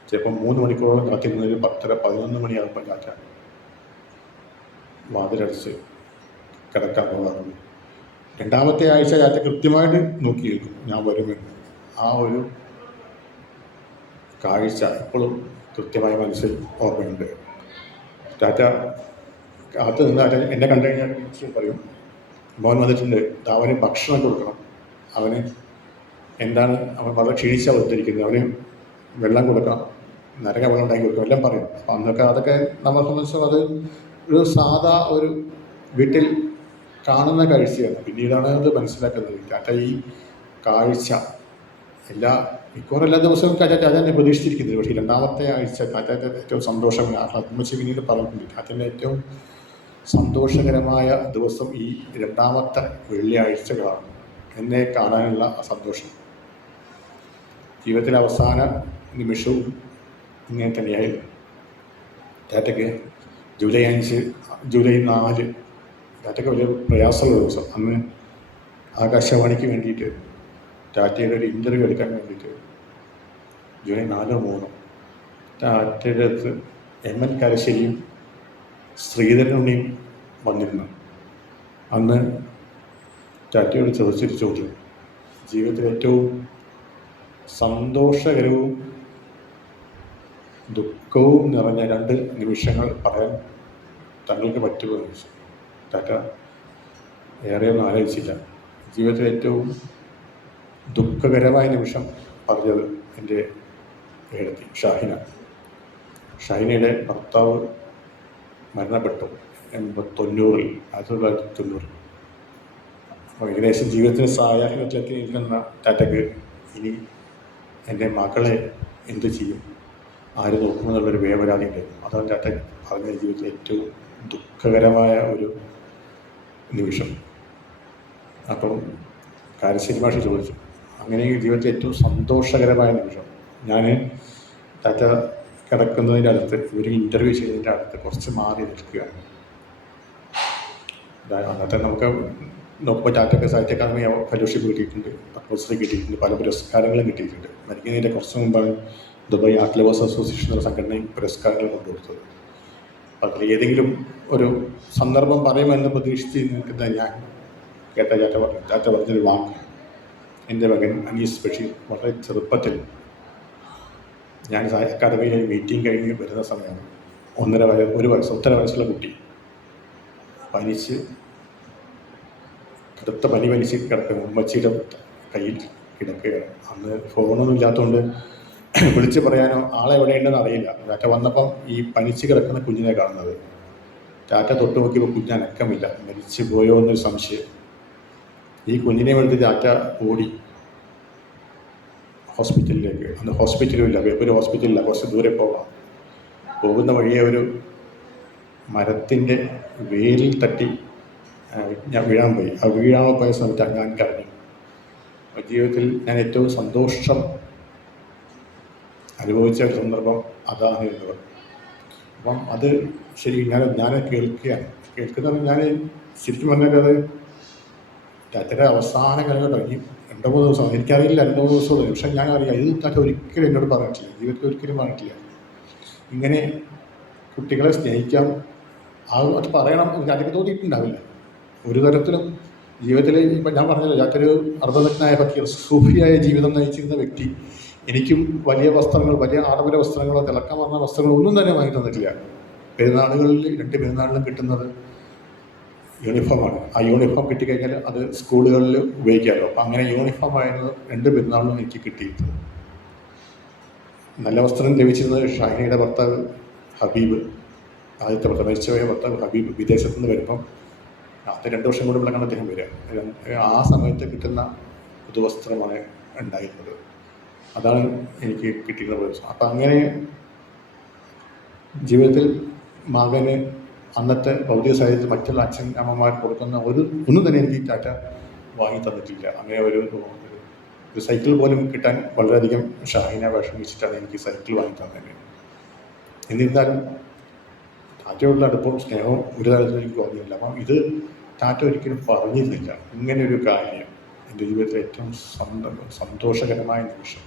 ചിലപ്പോൾ 3 മണിക്കൂറോളം കാത്തിരുന്നൊരു 10:30, 11 മണിയാകുമ്പോൾ ടാറ്റ വാതിലടച്ച് കിടക്കാൻ പോകാറുണ്ട്. 2ാമത്തെ ആഴ്ച ടാറ്റ കൃത്യമായിട്ട് നോക്കി കേൾക്കും ഞാൻ വരുമെന്ന്. ആ ഒരു കാഴ്ച ഇപ്പോഴും കൃത്യമായ മനസ്സിൽ ഓർമ്മയുണ്ട്. ടാറ്റ കാത്തു നിന്ന് ടാറ്റ എന്നെ കണ്ടു കഴിഞ്ഞാൽ പറയും, മോൻ വന്നിട്ടുണ്ട്, അവന് ഭക്ഷണം കൊടുക്കണം, അവന് അവൻ വളരെ ക്ഷീണിച്ച അവസ്ഥയിരിക്കുന്നത്, അവന് വെള്ളം കൊടുക്കണം, നരക വെള്ളം ഉണ്ടാക്കി കൊടുക്കണം, എല്ലാം പറയും. അപ്പം അതൊക്കെ നമ്മളെ സംബന്ധിച്ചും അത് ഒരു സാധാ ഒരു വീട്ടിൽ കാണുന്ന കാഴ്ചയാണ്. പിന്നീടാണ് അത് മനസ്സിലാക്കുന്നത്. ടാറ്റ ഈ കാഴ്ച മിക്കവാറും എല്ലാ ദിവസവും ടാറ്റ തന്നെ പ്രതീക്ഷിച്ചിരിക്കുന്നത്. പക്ഷേ 2ാമത്തെ ആഴ്ച ടാറ്റ ഏറ്റവും സന്തോഷം ആത്മച്ച് പിന്നീട് പറഞ്ഞിട്ടുണ്ട്. ടാറ്റൻ്റെ ഏറ്റവും സന്തോഷകരമായ ദിവസം ഈ 2ാമത്തെ വെള്ളിയാഴ്ചകളാണ്, എന്നെ കാണാനുള്ള സന്തോഷം. ജീവിതത്തിലെ അവസാന നിമിഷവും ഇങ്ങനെ തന്നെയായിരുന്നു. ടാറ്റയ്ക്ക് ജൂലൈ 4 ടാറ്റയ്ക്ക് വലിയ പ്രയാസമുള്ള ദിവസം. അന്ന് ആകാശവാണിക്ക് വേണ്ടിയിട്ട് ടാറ്റയുടെ ഒരു ഇൻ്റർവ്യൂ എടുക്കാൻ വേണ്ടിയിട്ട് ജൂലൈ 4 or 3 ടാറ്റയുടെ അടുത്ത് MN കരശ്ശേരിയും ശ്രീധരനുണ്ണിയും വന്നിരുന്നു. അന്ന് ടാറ്റയോട് ചോദിച്ചൊരു ചോദ്യം, ജീവിതത്തിൽ ഏറ്റവും സന്തോഷകരവും ദുഃഖവും നിറഞ്ഞ 2 നിമിഷങ്ങൾ പറയാൻ താങ്കൾക്ക് പറ്റുമോ എന്ന് ചോദിച്ചു. ടാറ്റ ഏറെയൊന്നും ആലോചിച്ചില്ല. ജീവിതത്തിൽ ഏറ്റവും ദുഃഖകരമായ നിമിഷം പറഞ്ഞത് എൻ്റെ ഏടത്തി ഷാഹിനയുടെ ഭർത്താവ് മരണപ്പെട്ടു 1990. അപ്പോൾ ഏകദേശം ജീവിതത്തിന് സായാഹ്നത്തിലെത്തി നിൽക്കുന്ന ടാറ്റയ്ക്ക് ഇനി എൻ്റെ മകളെ എന്ത് ചെയ്യും, ആര് നോക്കുമെന്നുള്ളൊരു വേവലാതി ഉണ്ടായിരുന്നു. അതാണ് ടാറ്റ പറഞ്ഞ ജീവിതത്തിൽ ഏറ്റവും ദുഃഖകരമായ ഒരു നിമിഷം. അപ്പം കാരശ്ശേരി മാഷ് ചോദിച്ചു, അങ്ങനെ ജീവിതത്തിൽ ഏറ്റവും സന്തോഷകരമായ നിമിഷം. ഞാൻ ടാറ്റ കിടക്കുന്നതിൻ്റെ അടുത്ത് ഒരു ഇൻ്റർവ്യൂ ചെയ്തതിൻ്റെ അടുത്ത് കുറച്ച് മാറി നിൽക്കുകയാണ്. അന്നത്തെ നമുക്ക് നോക്കുമ്പോൾ ടാറ്റയ്ക്ക് സാഹിത്യ അക്കാദമി ഫെലോഷിപ്പ് കിട്ടിയിട്ടുണ്ട്, പത്മശ്രീ കിട്ടിയിട്ടുണ്ട്, പല പുരസ്കാരങ്ങളും കിട്ടിയിട്ടുണ്ട്. മരിക്കുന്നതിൻ്റെ കുറച്ച് മുമ്പാണ് ദുബായ് ആർട്ട് ലവേഴ്സ് അസോസിയേഷൻ എന്ന സംഘടനയും പുരസ്കാരങ്ങൾ കൊണ്ടുകൊടുത്തത്. അതിലേതെങ്കിലും ഒരു സന്ദർഭം പറയുമെന്ന് പ്രതീക്ഷിച്ച് നിൽക്കുന്ന ഞാൻ കേട്ട ചാറ്റ പറഞ്ഞൊരു വാക്ക്, എൻ്റെ മകൻ അനീസ് ബഷീർ വളരെ ചെറുപ്പത്തിൽ, ഞാൻ അക്കാദമിയിലെ മീറ്റിംഗ് കഴിഞ്ഞ് വരുന്ന സമയമാണ്, 1.5 വയസ്സുള്ള കുട്ടി പനിച്ച് കടുത്ത പനി പനിച്ച് കിടക്കുന്നു, ഉമ്മച്ചിയുടെ കയ്യിൽ കിടക്കുകയാണ്. അന്ന് ഫോണൊന്നും ഇല്ലാത്തതുകൊണ്ട് വിളിച്ച് പറയാനോ ആളെ എവിടെയുണ്ടെന്ന് അറിയില്ല. ടാറ്റ വന്നപ്പം ഈ പനിച്ച് കിടക്കുന്ന കുഞ്ഞിനെ കാണുന്നത്. ടാറ്റ തൊട്ട് നോക്കിയപ്പോൾ കുഞ്ഞ് അനക്കമില്ല, മരിച്ചു പോയോ എന്നൊരു സംശയം. ഈ കുഞ്ഞിനെ എടുത്ത് ടാറ്റ ഓടി ഹോസ്പിറ്റലിലേക്ക്. അന്ന് ഹോസ്പിറ്റലും ഇല്ല, വേപ്പൂർ ഹോസ്പിറ്റലില്ല, കുറച്ച് ദൂരെ പോകാം. പോകുന്ന വഴിയെ ഒരു മരത്തിൻ്റെ വേരിൽ തട്ടി ഞാൻ വീഴാൻ പോയി. ആ വീഴാൻ പോയ സമയത്ത് ഞാൻ കരഞ്ഞു. ജീവിതത്തിൽ ഞാൻ ഏറ്റവും സന്തോഷം അനുഭവിച്ച ഒരു സന്ദർഭം അതാണ് എന്നത്. അപ്പം അത് ശരി, ഞാൻ കേൾക്കുകയാണ്. ഞാൻ ശരിക്കും പറഞ്ഞാൽ അത് ടാറ്റയുടെ അവസാന കാലഘട്ടം. ഇനി 2-3 ദിവസം എനിക്കറിയില്ല, 2-3 ദിവസം. പക്ഷെ ഞാൻ അറിയാം, ഇത് ടാറ്റ ഒരിക്കലും എന്നോട് പറഞ്ഞിട്ടില്ല, ജീവിതത്തിൽ ഒരിക്കലും പറഞ്ഞിട്ടില്ല. ഇങ്ങനെ കുട്ടികളെ സ്നേഹിക്കാം, അത് പറയണം എനിക്ക് അധികം തോന്നിയിട്ടുണ്ടാവില്ല ഒരു തരത്തിലും. ജീവിതത്തിൽ ഇപ്പം ഞാൻ പറഞ്ഞല്ലോ, ടാറ്റൊരു അർദ്ധനഗ്നായ ഫക്കീർ, സൂഫിയായ ജീവിതം നയിച്ചിരുന്ന വ്യക്തി. എനിക്കും വലിയ വസ്ത്രങ്ങൾ, വലിയ ആഡംബര വസ്ത്രങ്ങളോ തിളക്കം വന്ന വസ്ത്രങ്ങളോ ഒന്നും തന്നെ വാങ്ങി തന്നിട്ടില്ല. പെരുന്നാളുകളിൽ 2 പെരുന്നാളിലും കിട്ടുന്നത് യൂണിഫോമാണ്. ആ യൂണിഫോം കിട്ടിക്കഴിഞ്ഞാൽ അത് സ്കൂളുകളിൽ ഉപയോഗിക്കാമല്ലോ. അപ്പം അങ്ങനെ യൂണിഫോം ആയിരുന്നു 2 പെരുന്നാളിലും എനിക്ക് കിട്ടിയിരുന്നത്. നല്ല വസ്ത്രം ലഭിച്ചിരുന്നത് ഷാഹിനയുടെ ഭർത്താവ് ഹബീബ്, ആദ്യത്തെ ഭർത്താവ്, മരിച്ചുപോയ ഭർത്താവ് ഹബീബ് വിദേശത്തു നിന്ന് വരുമ്പം അത് 2 വർഷം കൂടുമ്പോഴാണ് അദ്ദേഹം വരിക. ആ സമയത്ത് കിട്ടുന്ന പുതുവസ്ത്രമാണ് ഉണ്ടായിരുന്നത്. അതാണ് എനിക്ക് കിട്ടിയിരുന്ന ദിവസം. അപ്പം അങ്ങനെ ജീവിതത്തിൽ മകന് അന്നത്തെ ഭൗതിക സാഹചര്യത്തിൽ മറ്റുള്ള അച്ഛൻ അമ്മമാർ കൊടുക്കുന്ന ഒന്നും തന്നെ എനിക്ക് ടാറ്റ വാങ്ങി തന്നിട്ടില്ല. അങ്ങനെ ഒരു സൈക്കിൾ പോലും കിട്ടാൻ വളരെയധികം ഷാഹിന വിഷമിച്ചിട്ടാണ് എനിക്ക് സൈക്കിൾ വാങ്ങി തന്നത്. എന്നിരുന്നാലും ടാറ്റയോടുള്ള അടുപ്പവും സ്നേഹവും ഒരു തരത്തിലും എനിക്ക് തോന്നിയില്ല. അപ്പം ഇത് ടാറ്റ ഒരിക്കലും പറഞ്ഞിരുന്നില്ല. ഇങ്ങനെയൊരു കാര്യം എൻ്റെ ജീവിതത്തിലെ ഏറ്റവും സന്തോഷകരമായ നിമിഷം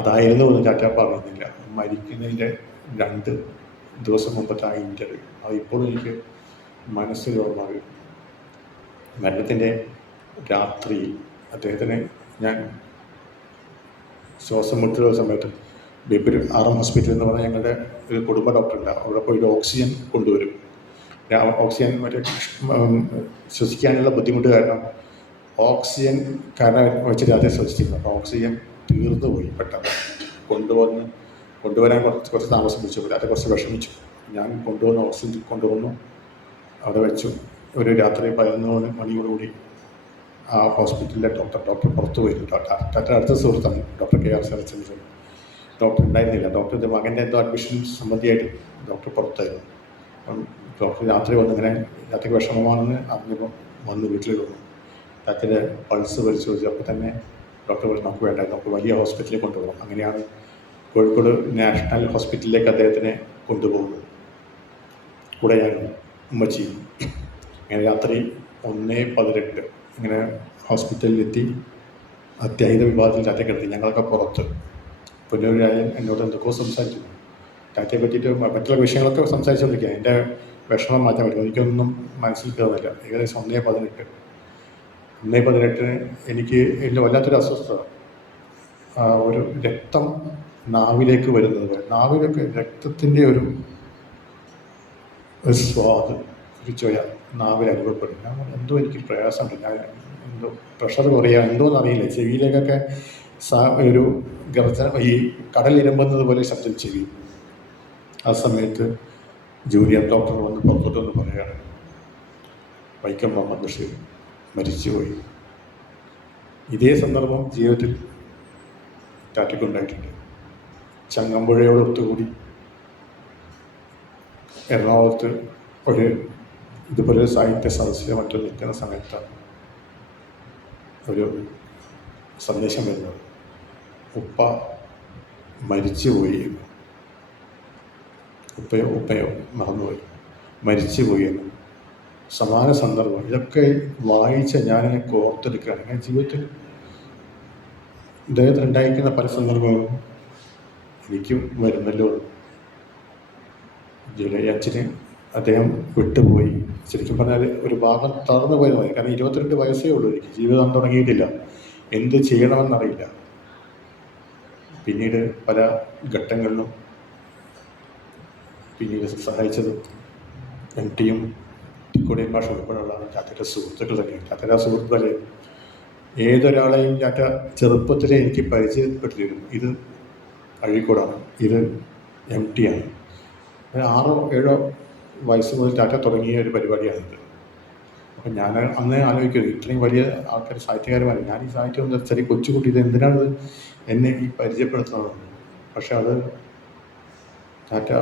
അതായിരുന്നു എന്ന് ടാറ്റ പറഞ്ഞിരുന്നില്ല. മരിക്കുന്നതിൻ്റെ 2 ദിവസം മുമ്പത്തെ ആ ഇൻ്റർവ്യൂ, അത് ഇപ്പോഴും എനിക്ക് മനസ്സിൽ ഓർമ്മ വരും. മരണത്തിൻ്റെ രാത്രി അദ്ദേഹത്തിന് ഞാൻ ശ്വാസം മുട്ടുന്ന സമയത്ത് ബേപ്പൂർ RM ഹോസ്പിറ്റൽ എന്ന് പറഞ്ഞാൽ ഞങ്ങളുടെ ഒരു കുടുംബ ഡോക്ടറുണ്ട്. അവിടെ പോയിട്ട് ഓക്സിജൻ കൊണ്ടുവരും. ഓക്സിജൻ ശ്വസിക്കാനുള്ള ബുദ്ധിമുട്ട് കാരണം ഓക്സിജൻ വെച്ചിട്ട് അതേ ശ്വസിച്ചിരുന്നു. അപ്പോൾ ഓക്സിജൻ തീർന്നു പോയി പെട്ടെന്ന്. കൊണ്ടുവരാൻ കുറച്ച് താമസം പിടിച്ചു. അത് കുറച്ച് വിഷമിച്ചു. ഞാൻ കൊണ്ടുവന്ന ഓക്സിജൻ കൊണ്ടുവന്നു, അവിടെ വെച്ചു. ഒരു രാത്രി 11 മണിയോടുകൂടി ആ ഹോസ്പിറ്റലിലെ ഡോക്ടർ പുറത്തു പോയിരുന്നു. ടാറ്റ അടുത്ത സുഹൃത്താണ് ഡോക്ടർ KR ശരത്ചന്ദ്രൻ. ഡോക്ടർ ഉണ്ടായിരുന്നില്ല. ഡോക്ടറുടെ മകൻ്റെ എന്തോ അഡ്മിഷൻ സംബന്ധിയായിട്ട് ഡോക്ടർ പുറത്തായിരുന്നു. അപ്പം ഡോക്ടർ രാത്രി വന്നിങ്ങനെ രാത്രിക്ക് വിഷമമാണെന്ന് അറിഞ്ഞപ്പോൾ വന്ന് വീട്ടിൽ വന്നു. ടാറ്റയുടെ പൾസ് പരിശോധിച്ചു. അപ്പോൾ തന്നെ ഡോക്ടർ പറഞ്ഞു നമുക്ക് വേണ്ട, നമുക്ക് വലിയ ഹോസ്പിറ്റലിൽ കൊണ്ടുപോകാം. അങ്ങനെയാണ് കോഴിക്കോട് നാഷണൽ ഹോസ്പിറ്റലിലേക്ക് അദ്ദേഹത്തിനെ കൊണ്ടുപോകുന്നത്. കൂടെ ഞാൻ ഉമ്മച്ചിയും. അങ്ങനെ രാത്രി 1:18 ഇങ്ങനെ ഹോസ്പിറ്റലിലെത്തി. അത്യാഹിത വിഭാഗത്തിൽ ടാറ്റ കിടത്തി. ഞങ്ങളൊക്കെ പുറത്ത്. പുനരായൻ എന്നോട് എന്തൊക്കെയോ സംസാരിച്ചു. ടാറ്റയെ പറ്റിയിട്ട് മറ്റുള്ള വിഷയങ്ങളൊക്കെ സംസാരിച്ചുകൊണ്ടിരിക്കുക. എൻ്റെ വിഷമം മാറ്റാൻ പറ്റും, എനിക്കൊന്നും മനസ്സിൽ കയറുന്നില്ല. ഏകദേശം 1:18 എനിക്ക് എൻ്റെ വല്ലാത്തൊരു അസ്വസ്ഥത. ഒരു രക്തം നാവിലേക്ക് വരുന്നത് പോലെ, നാവിലൊക്കെ രക്തത്തിൻ്റെ ഒരു സ്വാദ്, ഒരു ചൊയ നാവിൽ അനുഭവപ്പെടും. ഞാൻ എന്തോ എനിക്ക് പ്രയാസമുണ്ട്, ഞാൻ എന്തോ പ്രഷർ കുറയുക എന്തോന്ന് അറിയില്ല. ചെവിയിലേക്കൊക്കെ ഒരു ഗർജന, ഈ കടലിരമ്പുന്നത് പോലെ ശബ്ദം ചെവി. ആ സമയത്ത് ജൂനിയർ ഡോക്ടർ വന്ന് പുറത്തോട്ടൊന്ന് പറയുകയാണ്, വൈക്കം മുഹമ്മദ് ബഷീർ മരിച്ചുപോയി. ഇതേ സന്ദർഭം ജീവിതത്തിൽ ടാറ്റയ്ക്കുണ്ടായിട്ടുണ്ട്. ചങ്ങമ്പുഴയോട് ഒത്തുകൂടി എറണാകുളത്ത് ഇതുപോലെ ഒരു സാഹിത്യ സദസ്സിലെ മറ്റും നിൽക്കുന്ന സമയത്താണ് ഒരു സന്ദേശം വരുന്നത്. ഉപ്പ മരിച്ചുപോയി, ഉപ്പയോ മറന്നുപോയി, മരിച്ചുപോയി എന്ന്. സമാന സന്ദർഭം. ഇതൊക്കെ വായിച്ച ഞാനിങ്ങനെ കോർത്തെടുക്കുകയാണ്. ഞാൻ ജീവിതത്തിൽ ഇദ്ദേഹത്തിന് ഉണ്ടായിരിക്കുന്ന പല സന്ദർഭങ്ങളും എനിക്കും വരുന്നല്ലോ. ജൂലൈ 5-ന് അദ്ദേഹം വിട്ടുപോയി. ശരിക്കും പറഞ്ഞാൽ ഒരു ഭാഗം തളർന്നു പോയത് മതി. കാരണം 22 വയസ്സേ ഉള്ളൂ എനിക്ക്. ജീവിതം തുടങ്ങിയിട്ടില്ല. എന്ത് ചെയ്യണമെന്നറിയില്ല. പിന്നീട് പല ഘട്ടങ്ങളിലും പിന്നീട് സഹായിച്ചതും ടിയും ടിക്കോടിയൻ മാഷ് ഉൾപ്പെടെയുള്ള ടാറ്റയുടെ സുഹൃത്തുക്കൾ തന്നെയാണ്. ടാറ്റയുടെ സുഹൃത്തുക്കളെ ഏതൊരാളെയും ടാറ്റ ചെറുപ്പത്തിലെ എനിക്ക് പരിചയപ്പെട്ടിരുന്നു. ഇത് അഴീക്കോടാണ്, ഇത് MT ആണ്. 6-7 വയസ്സ് മുതൽ ടാറ്റ തുടങ്ങിയ ഒരു പരിപാടിയാണിത്. അപ്പം ഞാൻ അന്ന് ആലോചിക്കുന്നത് ഇത്രയും വലിയ ആൾക്കാർ സാഹിത്യകാരന്മാർ, ഞാൻ ഈ സാഹിത്യം ഒന്ന് ചെറിയ കൊച്ചുകുട്ടി, ഇത് എന്തിനാണ് എന്നെ ഈ പരിചയപ്പെടുത്തുന്നത്? പക്ഷെ അത് ടാറ്റ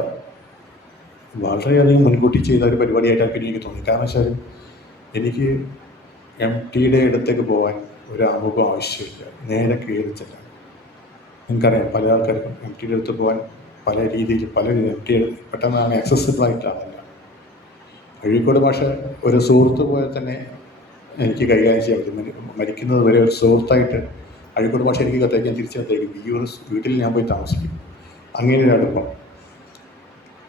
വളരെയധികം മുൻകൂട്ടി ചെയ്ത ഒരു പരിപാടിയായിട്ടാണ് പിന്നെ എനിക്ക് തോന്നി. കാരണം വെച്ചാൽ എനിക്ക് MTയുടെ അടുത്തേക്ക് പോകാൻ ഒരു ആമുഖം ആവശ്യമില്ല, നേരെ കയറി ചെല്ലാം. നിങ്ങൾക്കറിയാം, പല ആൾക്കാർക്കും MTയുടെ അടുത്ത് പോകാൻ പല രീതിയിൽ MT പെട്ടെന്നാണ് ആക്സസിബിൾ ആയിട്ടാണ്. അഴീക്കോട് മാഷ ഒരു സുഹൃത്ത് പോലെ തന്നെ എനിക്ക് കൈകാര്യം ചെയ്യാൻ പറ്റും. മരിക്കുന്നത് വരെ ഒരു സുഹൃത്തായിട്ട് അഴീക്കോട് മാഷ എനിക്ക് കത്തയക്കാൻ തിരിച്ചെത്തേക്കും വീട്ടിൽ ഞാൻ പോയി താമസിക്കും. അങ്ങനെ ഒരു അടുപ്പം.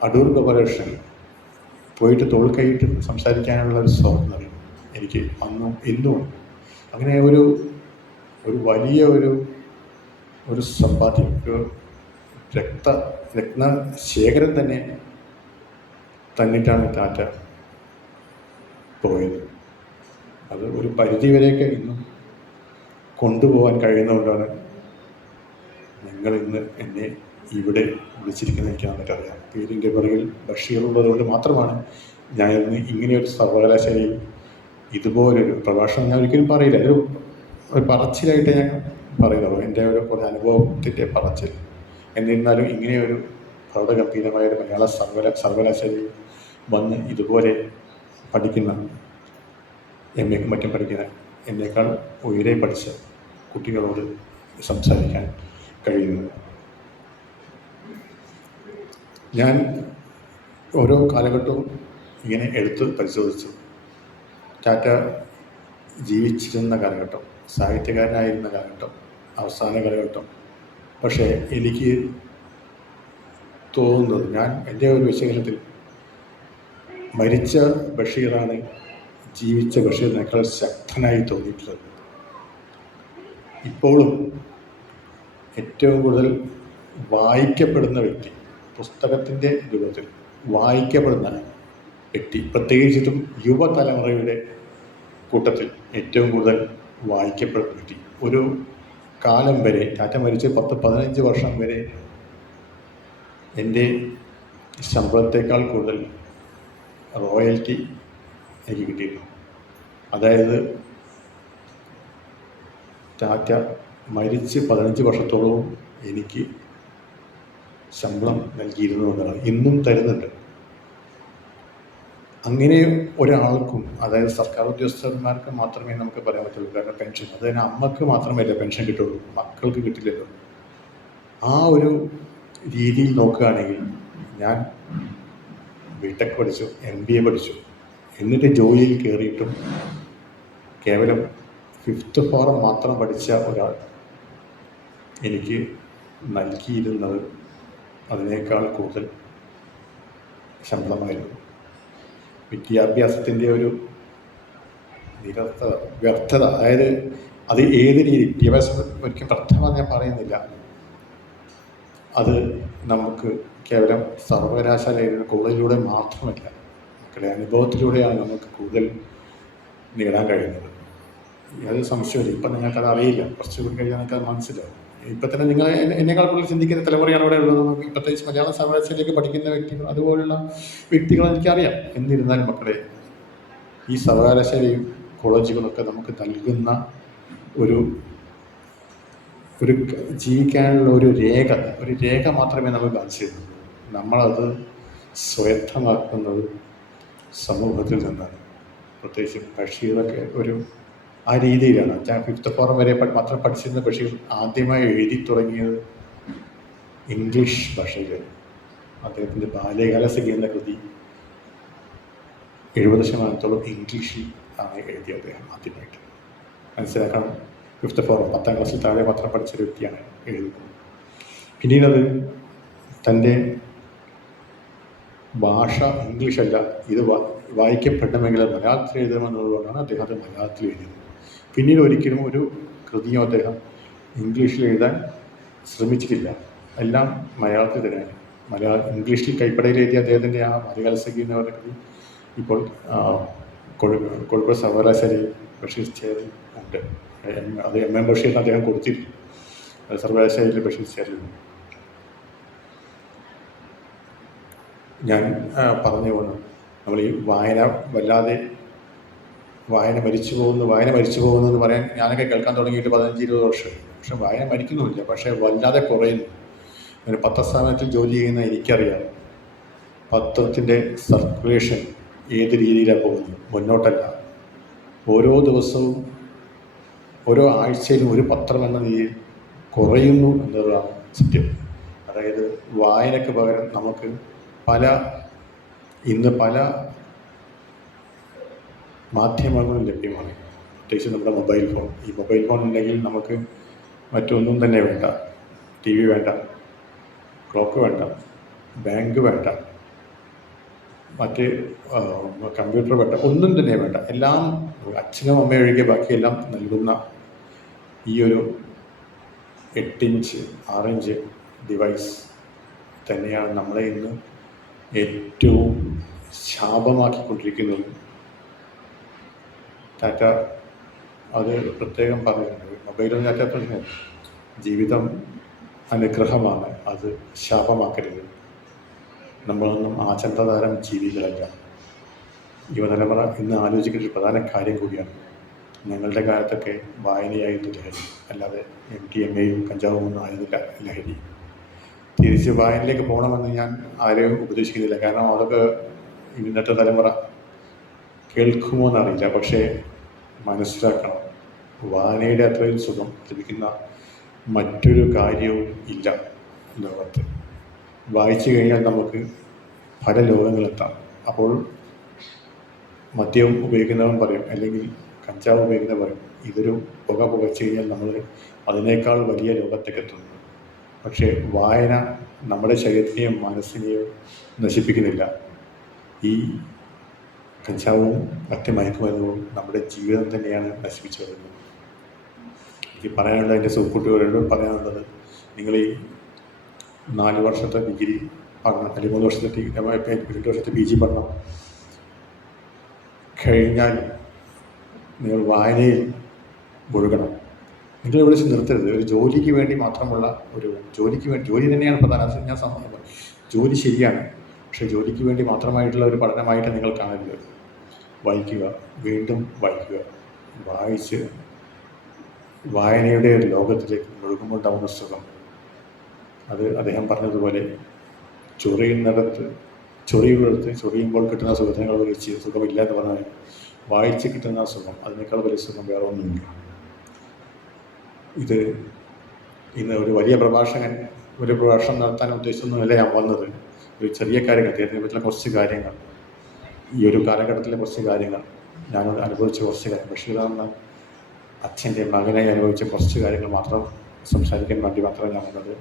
അടൂർ ഗോപാലകൃഷ്ണൻ പോയിട്ട് തോൾ കൈയിട്ട് സംസാരിക്കാനുള്ള ഒരു സ്വാതന്ത്ര്യം എനിക്ക് അന്നും ഇന്നും. അങ്ങനെ ഒരു വലിയ ഒരു സമ്പാദ്യം, ഒരു രത്നശേഖരം തന്നെ തന്നിട്ടാണ് ടാറ്റ പോയത്. അത് ഒരു പരിധിവരെയൊക്കെ ഇന്നും കൊണ്ടുപോകാൻ കഴിയുന്നതുകൊണ്ടാണ് നിങ്ങൾ ഇന്ന് എന്നെ ഇവിടെ വിളിച്ചിരിക്കുന്നത്. എനിക്ക് നന്നായിട്ടറിയാം. പേരിൻ്റെ പുറകിൽ ബഷീറുള്ളതുകൊണ്ട് മാത്രമാണ് ഞാൻ ഇന്ന് ഇങ്ങനെയൊരു സർവകലാശാലയിൽ ഇതുപോലൊരു പ്രഭാഷണം ഞാൻ ഒരിക്കലും പറയില്ല. ഒരു പറച്ചിലായിട്ട് ഞാൻ പറയുന്നുള്ളൂ, എൻ്റെ ഒരു കുറേ അനുഭവത്തിൻ്റെ പറച്ചിൽ. എന്നിരുന്നാലും ഇങ്ങനെയൊരു പ്രൗഢഗംഭീരമായ ഒരു മലയാള സർവകലാശാലയിൽ വന്ന് ഇതുപോലെ പഠിക്കുന്ന MAക്കും മറ്റും പഠിക്കുന്ന എന്നേക്കാൾ ഉയരെ പഠിച്ച കുട്ടികളോട് സംസാരിക്കാൻ കഴിയുന്നത്. ഞാൻ ഓരോ കാലഘട്ടവും ഇങ്ങനെ എടുത്ത് പരിശോധിച്ചു. ടാറ്റ ജീവിച്ചിരുന്ന കാലഘട്ടം, സാഹിത്യകാരനായിരുന്ന കാലഘട്ടം, അവസാന കാലഘട്ടം. പക്ഷേ എനിക്ക് തോന്നുന്നത്, ഞാൻ എൻ്റെ ഒരു വിശകലനത്തിൽ മരിച്ച ബഷീറാണ് ജീവിച്ച ബഷീറിനേക്കാൾ ശക്തനായി തോന്നിയിട്ടുള്ളത്. ഇപ്പോഴും ഏറ്റവും കൂടുതൽ വായിക്കപ്പെടുന്ന വ്യക്തി, പുസ്തകത്തിൻ്റെ രൂപത്തിൽ വായിക്കപ്പെടുന്ന വ്യക്തി, പ്രത്യേകിച്ചിട്ടും യുവതലമുറയുടെ കൂട്ടത്തിൽ ഏറ്റവും കൂടുതൽ വായിക്കപ്പെടുന്ന വ്യക്തി. ഒരു കാലം വരെ, ടാറ്റ മരിച്ച് 10-15 വർഷം വരെ എൻ്റെ ശമ്പളത്തേക്കാൾ കൂടുതൽ റോയൽറ്റി എനിക്ക് കിട്ടിയിരുന്നു. അതായത് ടാറ്റ മരിച്ച് 15 വർഷത്തോളവും എനിക്ക് ശമ്പളം നൽകിയിരുന്നു എന്നതാണ്, ഇന്നും തരുന്നുണ്ട്. അങ്ങനെ ഒരാൾക്കും, അതായത് സർക്കാർ ഉദ്യോഗസ്ഥന്മാർക്ക് മാത്രമേ നമുക്ക് പറയാൻ പറ്റുള്ളൂ. കാരണം പെൻഷൻ, അതായത് അമ്മക്ക് മാത്രമല്ല പെൻഷൻ കിട്ടുള്ളൂ, മക്കൾക്ക് കിട്ടില്ലല്ലോ. ആ ഒരു രീതിയിൽ നോക്കുകയാണെങ്കിൽ ഞാൻ BTech പഠിച്ചു, MBA പഠിച്ചു, എന്നിട്ട് ജോലിയിൽ കയറിയിട്ടും കേവലം 5th ഫോറം മാത്രം പഠിച്ച ഒരാൾ എനിക്ക് നൽകിയിരുന്നത് അതിനേക്കാൾ കൂടുതൽ ശമ്പളമായിരുന്നു. വിദ്യാഭ്യാസത്തിൻ്റെ ഒരു വ്യർത്ഥത, അതായത് അത് ഏത് രീതി, വിദ്യാഭ്യാസം ഒരിക്കലും വ്യർത്ഥമാണെന്ന് ഞാൻ പറയുന്നില്ല. അത് നമുക്ക് കേവലം സർവകലാശാലയിൽ കോളേജിലൂടെ മാത്രമല്ല, മക്കളുടെ അനുഭവത്തിലൂടെയാണ് നമുക്ക് കൂടുതൽ നേടാൻ കഴിയുന്നത്. അത് സംശയമില്ല. ഇപ്പം നിങ്ങൾക്കത് അറിയില്ല, കുറച്ചുകൂടി കഴിഞ്ഞാൽ നിങ്ങൾക്കത് മനസ്സിലാവും. ഇപ്പം തന്നെ നിങ്ങൾ എന്നെക്കാൾ കൂടുതൽ ചിന്തിക്കുന്ന തലമുറയാണ് ഇവിടെ ഉള്ളത്. നമുക്ക് പ്രത്യേകിച്ച് മലയാള സർവകലാശാലയിലേക്ക് പഠിക്കുന്ന വ്യക്തികൾ, അതുപോലുള്ള വ്യക്തികളെ എനിക്കറിയാം. എന്നിരുന്നാലും മക്കളെ, ഈ സർവകലാശാലയും കോളേജുകളൊക്കെ നമുക്ക് നൽകുന്ന ഒരു ജീവിക്കാനുള്ള ഒരു രേഖ മാത്രമേ നമുക്ക് കാണിച്ചു തരുന്നുള്ളൂ. നമ്മളത് സ്വായത്തമാക്കുന്നത് സമൂഹത്തിൽ നിന്നാണ്. പ്രത്യേകിച്ച് ബഷീറൊക്കെ ആ രീതിയിലാണ്. 5th ഫോറം വരെ മാത്രം പഠിച്ചിരുന്ന ബഷീർ ആദ്യമായി എഴുതി തുടങ്ങിയത് ഇംഗ്ലീഷ് ഭാഷയിലാണ്. അദ്ദേഹത്തിൻ്റെ ബാല്യകാലസഖി എന്ന കൃതി 70% ഇംഗ്ലീഷിൽ ആണ് എഴുതിയത് അദ്ദേഹം ആദ്യമായിട്ട്. മനസ്സിലാക്കണം, 5th ഫോറം 10ാം ക്ലാസ്സിൽ താഴെ മാത്രം പഠിച്ചൊരു വ്യക്തിയാണ് എഴുതുന്നത്. പിന്നീടത് തൻ്റെ ഭാഷ ഇംഗ്ലീഷല്ല, ഇത് വായിക്കപ്പെടണമെങ്കിൽ മലയാളത്തിൽ എഴുതണമെന്നുള്ളതുകൊണ്ടാണ് അദ്ദേഹം അത് മലയാളത്തിൽ എഴുതിയത്. പിന്നീട് ഒരിക്കലും ഒരു കൃതിയും അദ്ദേഹം ഇംഗ്ലീഷിൽ എഴുതാൻ ശ്രമിച്ചിട്ടില്ല. എല്ലാം മലയാളത്തിൽ തന്നെയാണ്. ഇംഗ്ലീഷിൽ കൈപ്പടയിൽ എഴുതിയ അദ്ദേഹത്തിൻ്റെ ആ മലയാളസഖി എന്ന് പറയുന്നത് ഇപ്പോൾ കോഴിക്കോട് സർവകലാശാലയിൽ ബഷീർ ചെയർ ഉണ്ട്. അത് MM ബഷീറിന് അദ്ദേഹം കൊടുത്തിരുന്നു. അത് സർവകലാശാലയിൽ ബഷീർ ചെയറിലുണ്ട്. ഞാൻ പറഞ്ഞു പോകുന്നു, നമ്മൾ ഈ വായന മരിച്ചു പോകുന്നു എന്ന് പറയാൻ ഞാനൊക്കെ കേൾക്കാൻ തുടങ്ങിയിട്ട് 15-20 വർഷമായി. പക്ഷെ വായന മരിക്കുന്നുമില്ല, പക്ഷേ വല്ലാതെ കുറയുന്നു. ഒരു പത്രസ്ഥാപനത്തിൽ ജോലി ചെയ്യുന്ന എനിക്കറിയാം, പത്രത്തിൻ്റെ സർക്കുലേഷൻ ഏത് രീതിയിലാണ് പോകുന്നത്, മുന്നോട്ടല്ല. ഓരോ ദിവസവും ഓരോ ആഴ്ചയിലും ഒരു പത്രം എന്ന രീതിയിൽ കുറയുന്നു എന്നുള്ളതാണ് സത്യം. അതായത് വായനയ്ക്ക് പകരം നമുക്ക് ഇന്ന് പല മാധ്യമങ്ങളും ലഭ്യമാണ്. പ്രത്യേകിച്ച് നമ്മുടെ മൊബൈൽ ഫോൺ. ഈ മൊബൈൽ ഫോൺ ഉണ്ടെങ്കിൽ നമുക്ക് മറ്റൊന്നും തന്നെ വേണ്ട. TV വേണ്ട, ക്ലോക്ക് വേണ്ട, ബാങ്ക് വേണ്ട, മറ്റ് കമ്പ്യൂട്ടർ വേണ്ട, ഒന്നും തന്നെ വേണ്ട. എല്ലാം അച്ഛനും അമ്മയും ഒഴികെ ബാക്കിയെല്ലാം നൽകുന്ന ഈ ഒരു 8 ഇഞ്ച് 6 ഇഞ്ച് ഡിവൈസ് തന്നെയാണ് നമ്മളെ ഇന്ന് ഏറ്റവും ശാപമാക്കിക്കൊണ്ടിരിക്കുന്നത്. ടാറ്റ അത് പ്രത്യേകം പറഞ്ഞിട്ടുണ്ട്. മൊബൈലും ടാറ്റ പറഞ്ഞു, ജീവിതം അനുഗ്രഹമാണ്, അത് ശാപമാക്കരുത്. നമ്മളൊന്നും ആചന്തതാരം ജീവികളല്ല. യുവതലമുറ ഇന്ന് ആലോചിക്കേണ്ട ഒരു പ്രധാന കാര്യം കൂടിയാണ്. ഞങ്ങളുടെ കാലത്തൊക്കെ വായനയായിരുന്നു ലഹരി, അല്ലാതെ MDMA-യും കഞ്ചാവും ഒന്നും ആയിരുന്നില്ല ലഹരി. തിരിച്ച് വായനയിലേക്ക് പോകണമെന്ന് ഞാൻ ആരെയും ഉപദേശിക്കുന്നില്ല. കാരണം അതൊക്കെ ഇന്നത്തെ തലമുറ കേൾക്കുമോ എന്നറിയില്ല. പക്ഷേ മനസ്സിലാക്കണം, വായനയുടെ അത്രയും സുഖം ലഭിക്കുന്ന മറ്റൊരു കാര്യവും ഇല്ല ലോകത്ത്. വായിച്ചു കഴിഞ്ഞാൽ നമുക്ക് പല ലോകങ്ങളെത്താം. അപ്പോൾ മദ്യം ഉപയോഗിക്കുന്നവൻ പറയും, അല്ലെങ്കിൽ കഞ്ചാവ് ഉപയോഗിക്കുന്നവൻ പറയും, ഇതൊരു പുകച്ചു കഴിഞ്ഞാൽ നമ്മൾ അതിനേക്കാൾ വലിയ ലോകത്തേക്ക് എത്തുന്നു. പക്ഷേ വായന നമ്മുടെ ശരീരത്തിനെയും മനസ്സിനെയും നശിപ്പിക്കുന്നില്ല. ഈ കഞ്ചാവും മറ്റ് മയക്കുമരുന്നും നമ്മുടെ ജീവിതം തന്നെയാണ് നശിപ്പിച്ചു വരുന്നത്. എനിക്ക് പറയാനുള്ളത്, എൻ്റെ സുഹൃത്തുക്കളോട് പറയാനുള്ളത്, നിങ്ങൾ ഈ 4 വർഷത്തെ ഡിഗ്രി പഠനം അല്ലെങ്കിൽ 3 വർഷത്തെ 2 വർഷത്തെ PG പഠനം കഴിഞ്ഞാൽ നിങ്ങൾ വായനയിൽ മുഴുകണം. നിങ്ങൾ ഇവിടെ വെച്ച് നിർത്തരുത്. ഒരു ജോലിക്ക് വേണ്ടി മാത്രമുള്ള ജോലി തന്നെയാണ് പ്രധാനം. ഞാൻ ജോലി ശരിയാണ്, പക്ഷേ ജോലിക്ക് വേണ്ടി മാത്രമായിട്ടുള്ള ഒരു പഠനമായിട്ട് നിങ്ങൾ കാണരുത്. വായിക്കുക, വീണ്ടും വായിക്കുക. വായിച്ച് വായനയുടെ ഒരു ലോകത്തിലേക്ക് മുഴുകുമ്പോൾ ഉണ്ടാവുന്ന സുഖം, അത് അദ്ദേഹം പറഞ്ഞതുപോലെ ചൊറിയുമ്പോൾ കിട്ടുന്ന സുഖത്തിനേക്കാൾ വലിയ സുഖമില്ല എന്ന് പറഞ്ഞാൽ വായിച്ച് കിട്ടുന്ന സുഖം, അതിനേക്കാൾ വലിയ സുഖം വേറെ ഒന്നുമില്ല. ഇത് ഇന്ന് ഒരു വലിയ പ്രഭാഷണം നടത്താൻ ഉദ്ദേശിച്ചൊന്നുമല്ല ഞാൻ വന്നത്. ഒരു ചെറിയ കാര്യങ്ങൾ, അദ്ദേഹത്തിനെ പറ്റിയുള്ള കുറച്ച് കാര്യങ്ങൾ, ഈ ഒരു കാലഘട്ടത്തിലെ കുറച്ച് കാര്യങ്ങൾ, ഞാൻ അനുഭവിച്ച കുറച്ച് കാര്യങ്ങൾ, ബഷീർ എന്ന അച്ഛൻ്റെ മകനായി അനുഭവിച്ച കുറച്ച് കാര്യങ്ങൾ മാത്രം സംസാരിക്കാൻ വേണ്ടി മാത്രമേ ഞാൻ വന്നത്.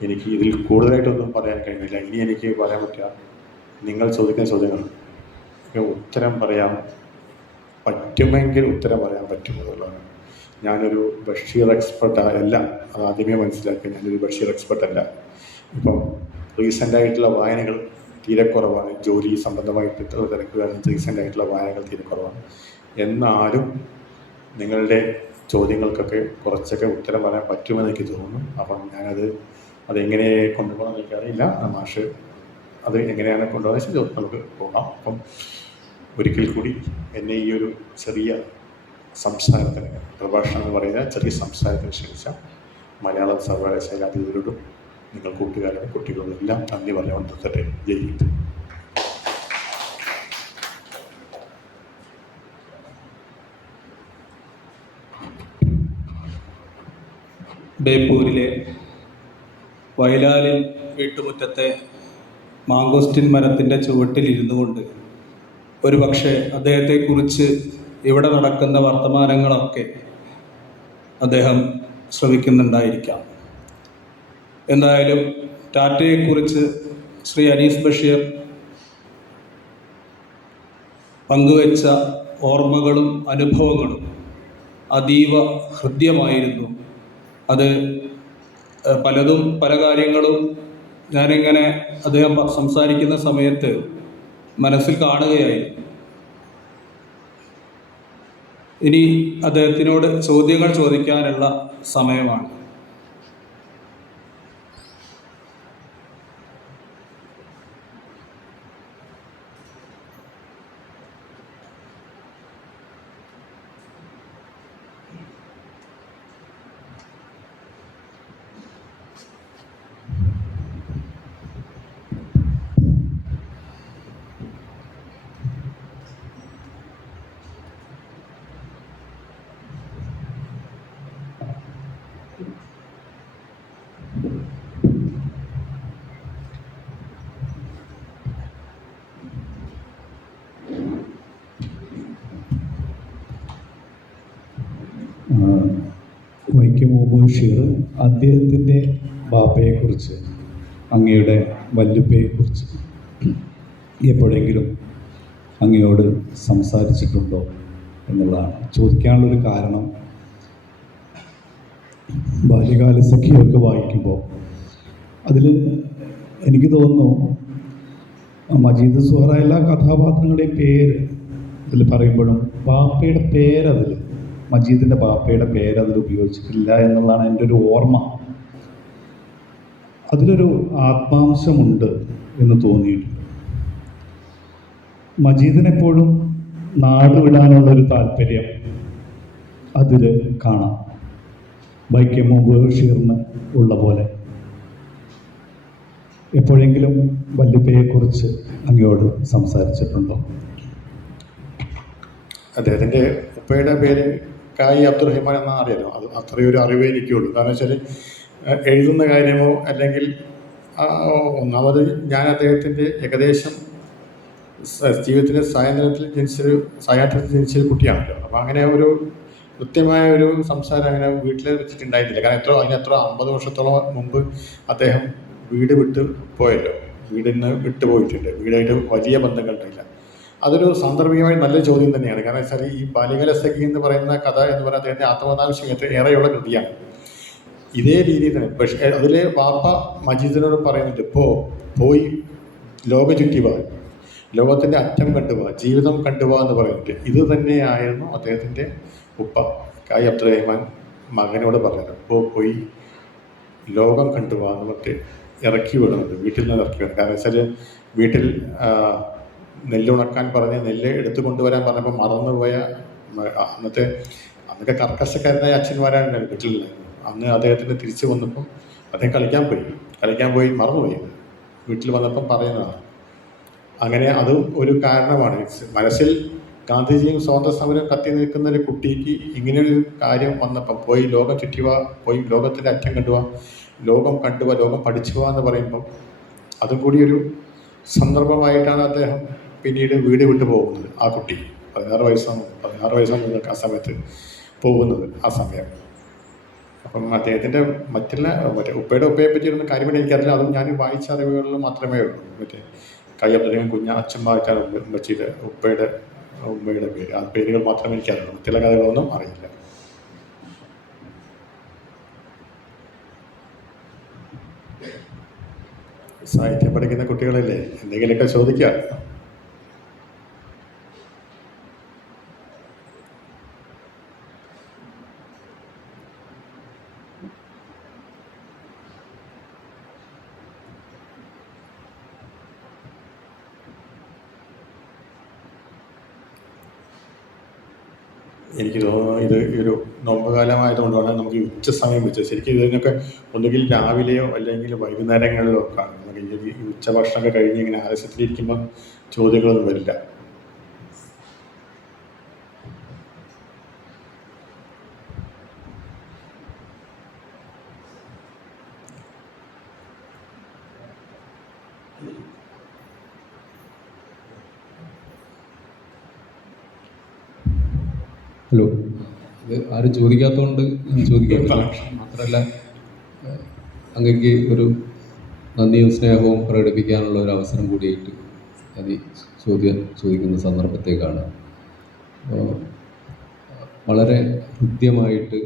എനിക്ക് ഇതിൽ കൂടുതലായിട്ടൊന്നും പറയാൻ കഴിയുന്നില്ല. ഇനി എനിക്ക് പറയാൻ പറ്റുക, നിങ്ങൾ ചോദിക്കുന്ന ചോദ്യങ്ങൾ ഉത്തരം പറയാൻ പറ്റുമെങ്കിൽ ഉത്തരം പറയാൻ പറ്റുന്നതുള്ളതാണ്. ഞാനൊരു ബഷീർ എക്സ്പെർട്ട് അല്ല, അത് ആദ്യമേ മനസ്സിലാക്കുക. ഞാനൊരു ബഷീർ എക്സ്പെർട്ട് അല്ല. ഇപ്പം റീസെൻ്റായിട്ടുള്ള വായനകൾ തീരെ കുറവാണ്. ജോലി സംബന്ധമായിട്ടുള്ള തിരക്കുകാരണം റീസെൻ്റായിട്ടുള്ള വായനകൾ തീരെ കുറവാണ്. എന്നാലും നിങ്ങളുടെ ചോദ്യങ്ങൾക്കൊക്കെ കുറച്ചൊക്കെ ഉത്തരം പറയാൻ പറ്റുമെന്ന് എനിക്ക് തോന്നുന്നു. അപ്പം അതെങ്ങനെ കൊണ്ടുപോകണം എന്ന് എനിക്കറിയില്ല. മാഷ് അത് എങ്ങനെയാണ് കൊണ്ടുപോകുന്നത് നമുക്ക് പോകാം. അപ്പം ഒരിക്കൽ കൂടി എന്നെ ഈ ഒരു ചെറിയ സംസാരത്തിന്, പ്രഭാഷണം എന്ന് പറയുന്ന ചെറിയ സംസാരത്തിന് ക്ഷണിച്ച മലയാളം സർവകലാശാല അധികൃതരോടും നിങ്ങൾ കൂട്ടുകാരോടും കുട്ടികളോടും എല്ലാം നന്ദി പറഞ്ഞുകൊണ്ട് നിർത്തട്ടെ. ജയ് ഹിന്ദ്. ബേപ്പൂരിലെ വയലാലിൽ വീട്ടുമുറ്റത്തെ മാങ്കോസ്റ്റിൻ മരത്തിൻ്റെ ചുവട്ടിലിരുന്നു കൊണ്ട് ഒരുപക്ഷെ അദ്ദേഹത്തെക്കുറിച്ച് ഇവിടെ നടക്കുന്ന വർത്തമാനങ്ങളൊക്കെ അദ്ദേഹം ശ്രമിക്കുന്നുണ്ടായിരിക്കാം. എന്തായാലും ടാറ്റയെക്കുറിച്ച് ശ്രീ അനീസ് ബഷീർ പങ്കുവെച്ച ഓർമ്മകളും അനുഭവങ്ങളും അതീവ ഹൃദ്യമായിരുന്നു. അത് പലതും പല കാര്യങ്ങളും ഞാനിങ്ങനെ അദ്ദേഹം സംസാരിക്കുന്ന സമയത്ത് മനസ്സിൽ കാണുകയായിരുന്നു. ഇനി അദ്ദേഹത്തിനോട് ചോദ്യങ്ങൾ ചോദിക്കാനുള്ള സമയമാണ്. വൈക്കം ബഷീർ അദ്ദേഹത്തിൻ്റെ ബാപ്പയെക്കുറിച്ച്, അങ്ങയുടെ വല്ലുപ്പയെക്കുറിച്ച് എപ്പോഴെങ്കിലും അങ്ങയോട് സംസാരിച്ചിട്ടുണ്ടോ എന്നുള്ളതാണ് ചോദിക്കാനുള്ളൊരു കാരണം. ബാല്യകാല സഖിയൊക്കെ വായിക്കുമ്പോൾ അതിൽ എനിക്ക് തോന്നുന്നു മജീദ് സുഹറ എല്ലാ കഥാപാത്രങ്ങളുടെയും പേര് ഇതിൽ പറയുമ്പോഴും ബാപ്പയുടെ പേരതിൽ, മജീദിൻ്റെ ബാപ്പയുടെ പേരതിൽ ഉപയോഗിച്ചിട്ടില്ല എന്നുള്ളതാണ് എൻ്റെ ഒരു ഓർമ്മ. അതിലൊരു ആത്മാംശമുണ്ട് എന്ന് തോന്നിയിട്ടുണ്ട്. മജീദിനെപ്പോഴും നാട് വിടാനുള്ളൊരു താല്പര്യം അതിൽ കാണാം. വൈക്കം ബഷീറിന് ഉള്ള പോലെ. എപ്പോഴെങ്കിലും വല്ലുപ്പയെക്കുറിച്ച് അങ്ങയോട് സംസാരിച്ചിട്ടുണ്ടോ? അദ്ദേഹത്തിൻ്റെ ഉപ്പയുടെ പേര് കായി അബ്ദുറഹിമാൻ എന്നാണ് അറിയാലോ. അത് അത്രയൊരു അറിവേ എനിക്കുള്ളൂ. കാരണം വെച്ചാൽ എഴുതുന്ന കാര്യമോ അല്ലെങ്കിൽ ഒന്നാമത് ഞാൻ അദ്ദേഹത്തിൻ്റെ ഏകദേശം ജീവിതത്തിൻ്റെ സായാഹ്നത്തിൽ ജനിച്ചൊരു കുട്ടിയാണല്ലോ. അപ്പോൾ അങ്ങനെ ഒരു കൃത്യമായ ഒരു സംസാരം അങ്ങനെ വീട്ടിൽ വെച്ചിട്ടുണ്ടായിരുന്നില്ല. കാരണം അതിനത്ര 50 വർഷത്തോളം മുമ്പ് അദ്ദേഹം വീട് വിട്ട് പോയല്ലോ. വീടിൽ നിന്ന് വിട്ടുപോയിട്ടുണ്ട്. വീടായിട്ട് വലിയ ബന്ധങ്ങളുണ്ടായില്ല. അതൊരു സാന്ദർഭികമായി നല്ല ചോദ്യം തന്നെയാണ്. കാരണം വെച്ചാൽ ഈ ബാല്യകാല സഖി എന്ന് പറയുന്ന കഥ എന്ന് പറയുന്നത് അദ്ദേഹത്തിൻ്റെ ആത്മകഥാംശം ഏറെയുള്ള കൃതിയാണ്. ഇതേ രീതിയിൽ തന്നെ പക്ഷേ അതിലെ വാപ്പ മജീദിനോട് പറയുന്നുണ്ട്, പോയി ലോക ചുറ്റിവാ, ലോകത്തിൻ്റെ അറ്റം കണ്ടുപോവാ, ജീവിതം കണ്ടുപോവാ എന്ന് പറയുന്നുണ്ട്. ഇത് തന്നെയായിരുന്നു അദ്ദേഹത്തിൻ്റെ ഉപ്പ കായി അബ്ദുറഹിമാൻ മകനോട് പറഞ്ഞത്. പോയി ലോകം കണ്ടുപോവാ എന്ന് പറഞ്ഞിട്ട് ഇറക്കി വിടുന്നുണ്ട്. വീട്ടിൽ നിന്ന് ഇറക്കി വിടുന്നത്. കാരണം വെച്ചാൽ വീട്ടിൽ നെല്ലുണക്കാൻ പറഞ്ഞ് നെല്ല് എടുത്തു കൊണ്ടുവരാൻ പറഞ്ഞപ്പോൾ മറന്നുപോയ അന്നൊക്കെ കർക്കശക്കാരനായ അച്ഛന്മാരാണ് വീട്ടിലുണ്ടായിരുന്നത്. അന്ന് അദ്ദേഹത്തിന് തിരിച്ചു വന്നപ്പം അദ്ദേഹം കളിക്കാൻ പോയി മറന്നുപോയി. വീട്ടിൽ വന്നപ്പം പറയുന്നതാണ്. അങ്ങനെ അതും ഒരു കാരണമാണ്. മനസ്സിൽ ഗാന്ധിജിയും സ്വാതന്ത്ര്യ സമരം കത്തി നിൽക്കുന്ന ഒരു കുട്ടിക്ക് ഇങ്ങനെയൊരു കാര്യം വന്നപ്പം പോയി ലോകം ചുറ്റിവാ, പോയി ലോകത്തിൻ്റെ അറ്റം കണ്ടുവാ, ലോകം കണ്ടുവാ, ലോകം പഠിച്ചുവാ എന്ന് പറയുമ്പം അതും കൂടി ഒരു സന്ദർഭമായിട്ടാണ് അദ്ദേഹം പിന്നീട് വീട് വിട്ടു പോകുന്നത്. ആ കുട്ടി 16 വയസ്സാണ് നിങ്ങൾക്ക് ആ സമയത്ത് പോകുന്നത്. ആ സമയം അപ്പം അദ്ദേഹത്തിൻ്റെ മറ്റേ ഉപ്പയുടെ ഉപ്പയെ പറ്റിയിരുന്ന കാര്യമായിട്ട് എനിക്കറിയില്ല. അതും ഞാൻ വായിച്ച അറിവുകളിൽ മാത്രമേ ഉള്ളൂ. കായി അബ്ദുറഹിമാൻ അച്ഛന്മാർക്കാണ് ഉമ്മച്ചിയുടെ ഉമ്മയുടെ പേര്. ആ പേരുകൾ മാത്രമേ എനിക്കറിയുള്ളൂ. മറ്റുള്ള കഥകളൊന്നും അറിയില്ല. സാഹിത്യം പഠിക്കുന്ന കുട്ടികളല്ലേ, എന്തെങ്കിലുമൊക്കെ ചോദിക്കാം. എനിക്ക് തോന്നുന്നു ഇത് ഒരു നോമ്പ് കാലമായതുകൊണ്ടാണ് നമുക്ക് ഈ ഉച്ച സമയം വെച്ചത്. ശരിക്കും ഇതിനൊക്കെ ഒന്നുകിൽ രാവിലെയോ അല്ലെങ്കിൽ വൈകുന്നേരങ്ങളിലോ കാണും. നമുക്ക് ഈ ഉച്ചഭക്ഷണമൊക്കെ കഴിഞ്ഞ് ഇങ്ങനെ ആലസ്യത്തിലിരിക്കുമ്പോൾ ചോദ്യങ്ങളൊന്നും വരില്ല. ഹലോ, ഇത് ആരും ചോദിക്കാത്തതുകൊണ്ട് ചോദിക്കാൻ മാത്രമല്ല, അങ്ങക്ക് ഒരു നന്ദിയും സ്നേഹവും പ്രകടിപ്പിക്കാനുള്ള ഒരു അവസരം കൂടിയായിട്ട് അത് ചോദ്യം ചോദിക്കുന്ന സന്ദർഭത്തേക്കാണ്. അപ്പോൾ വളരെ ഹൃദ്യമായിട്ട്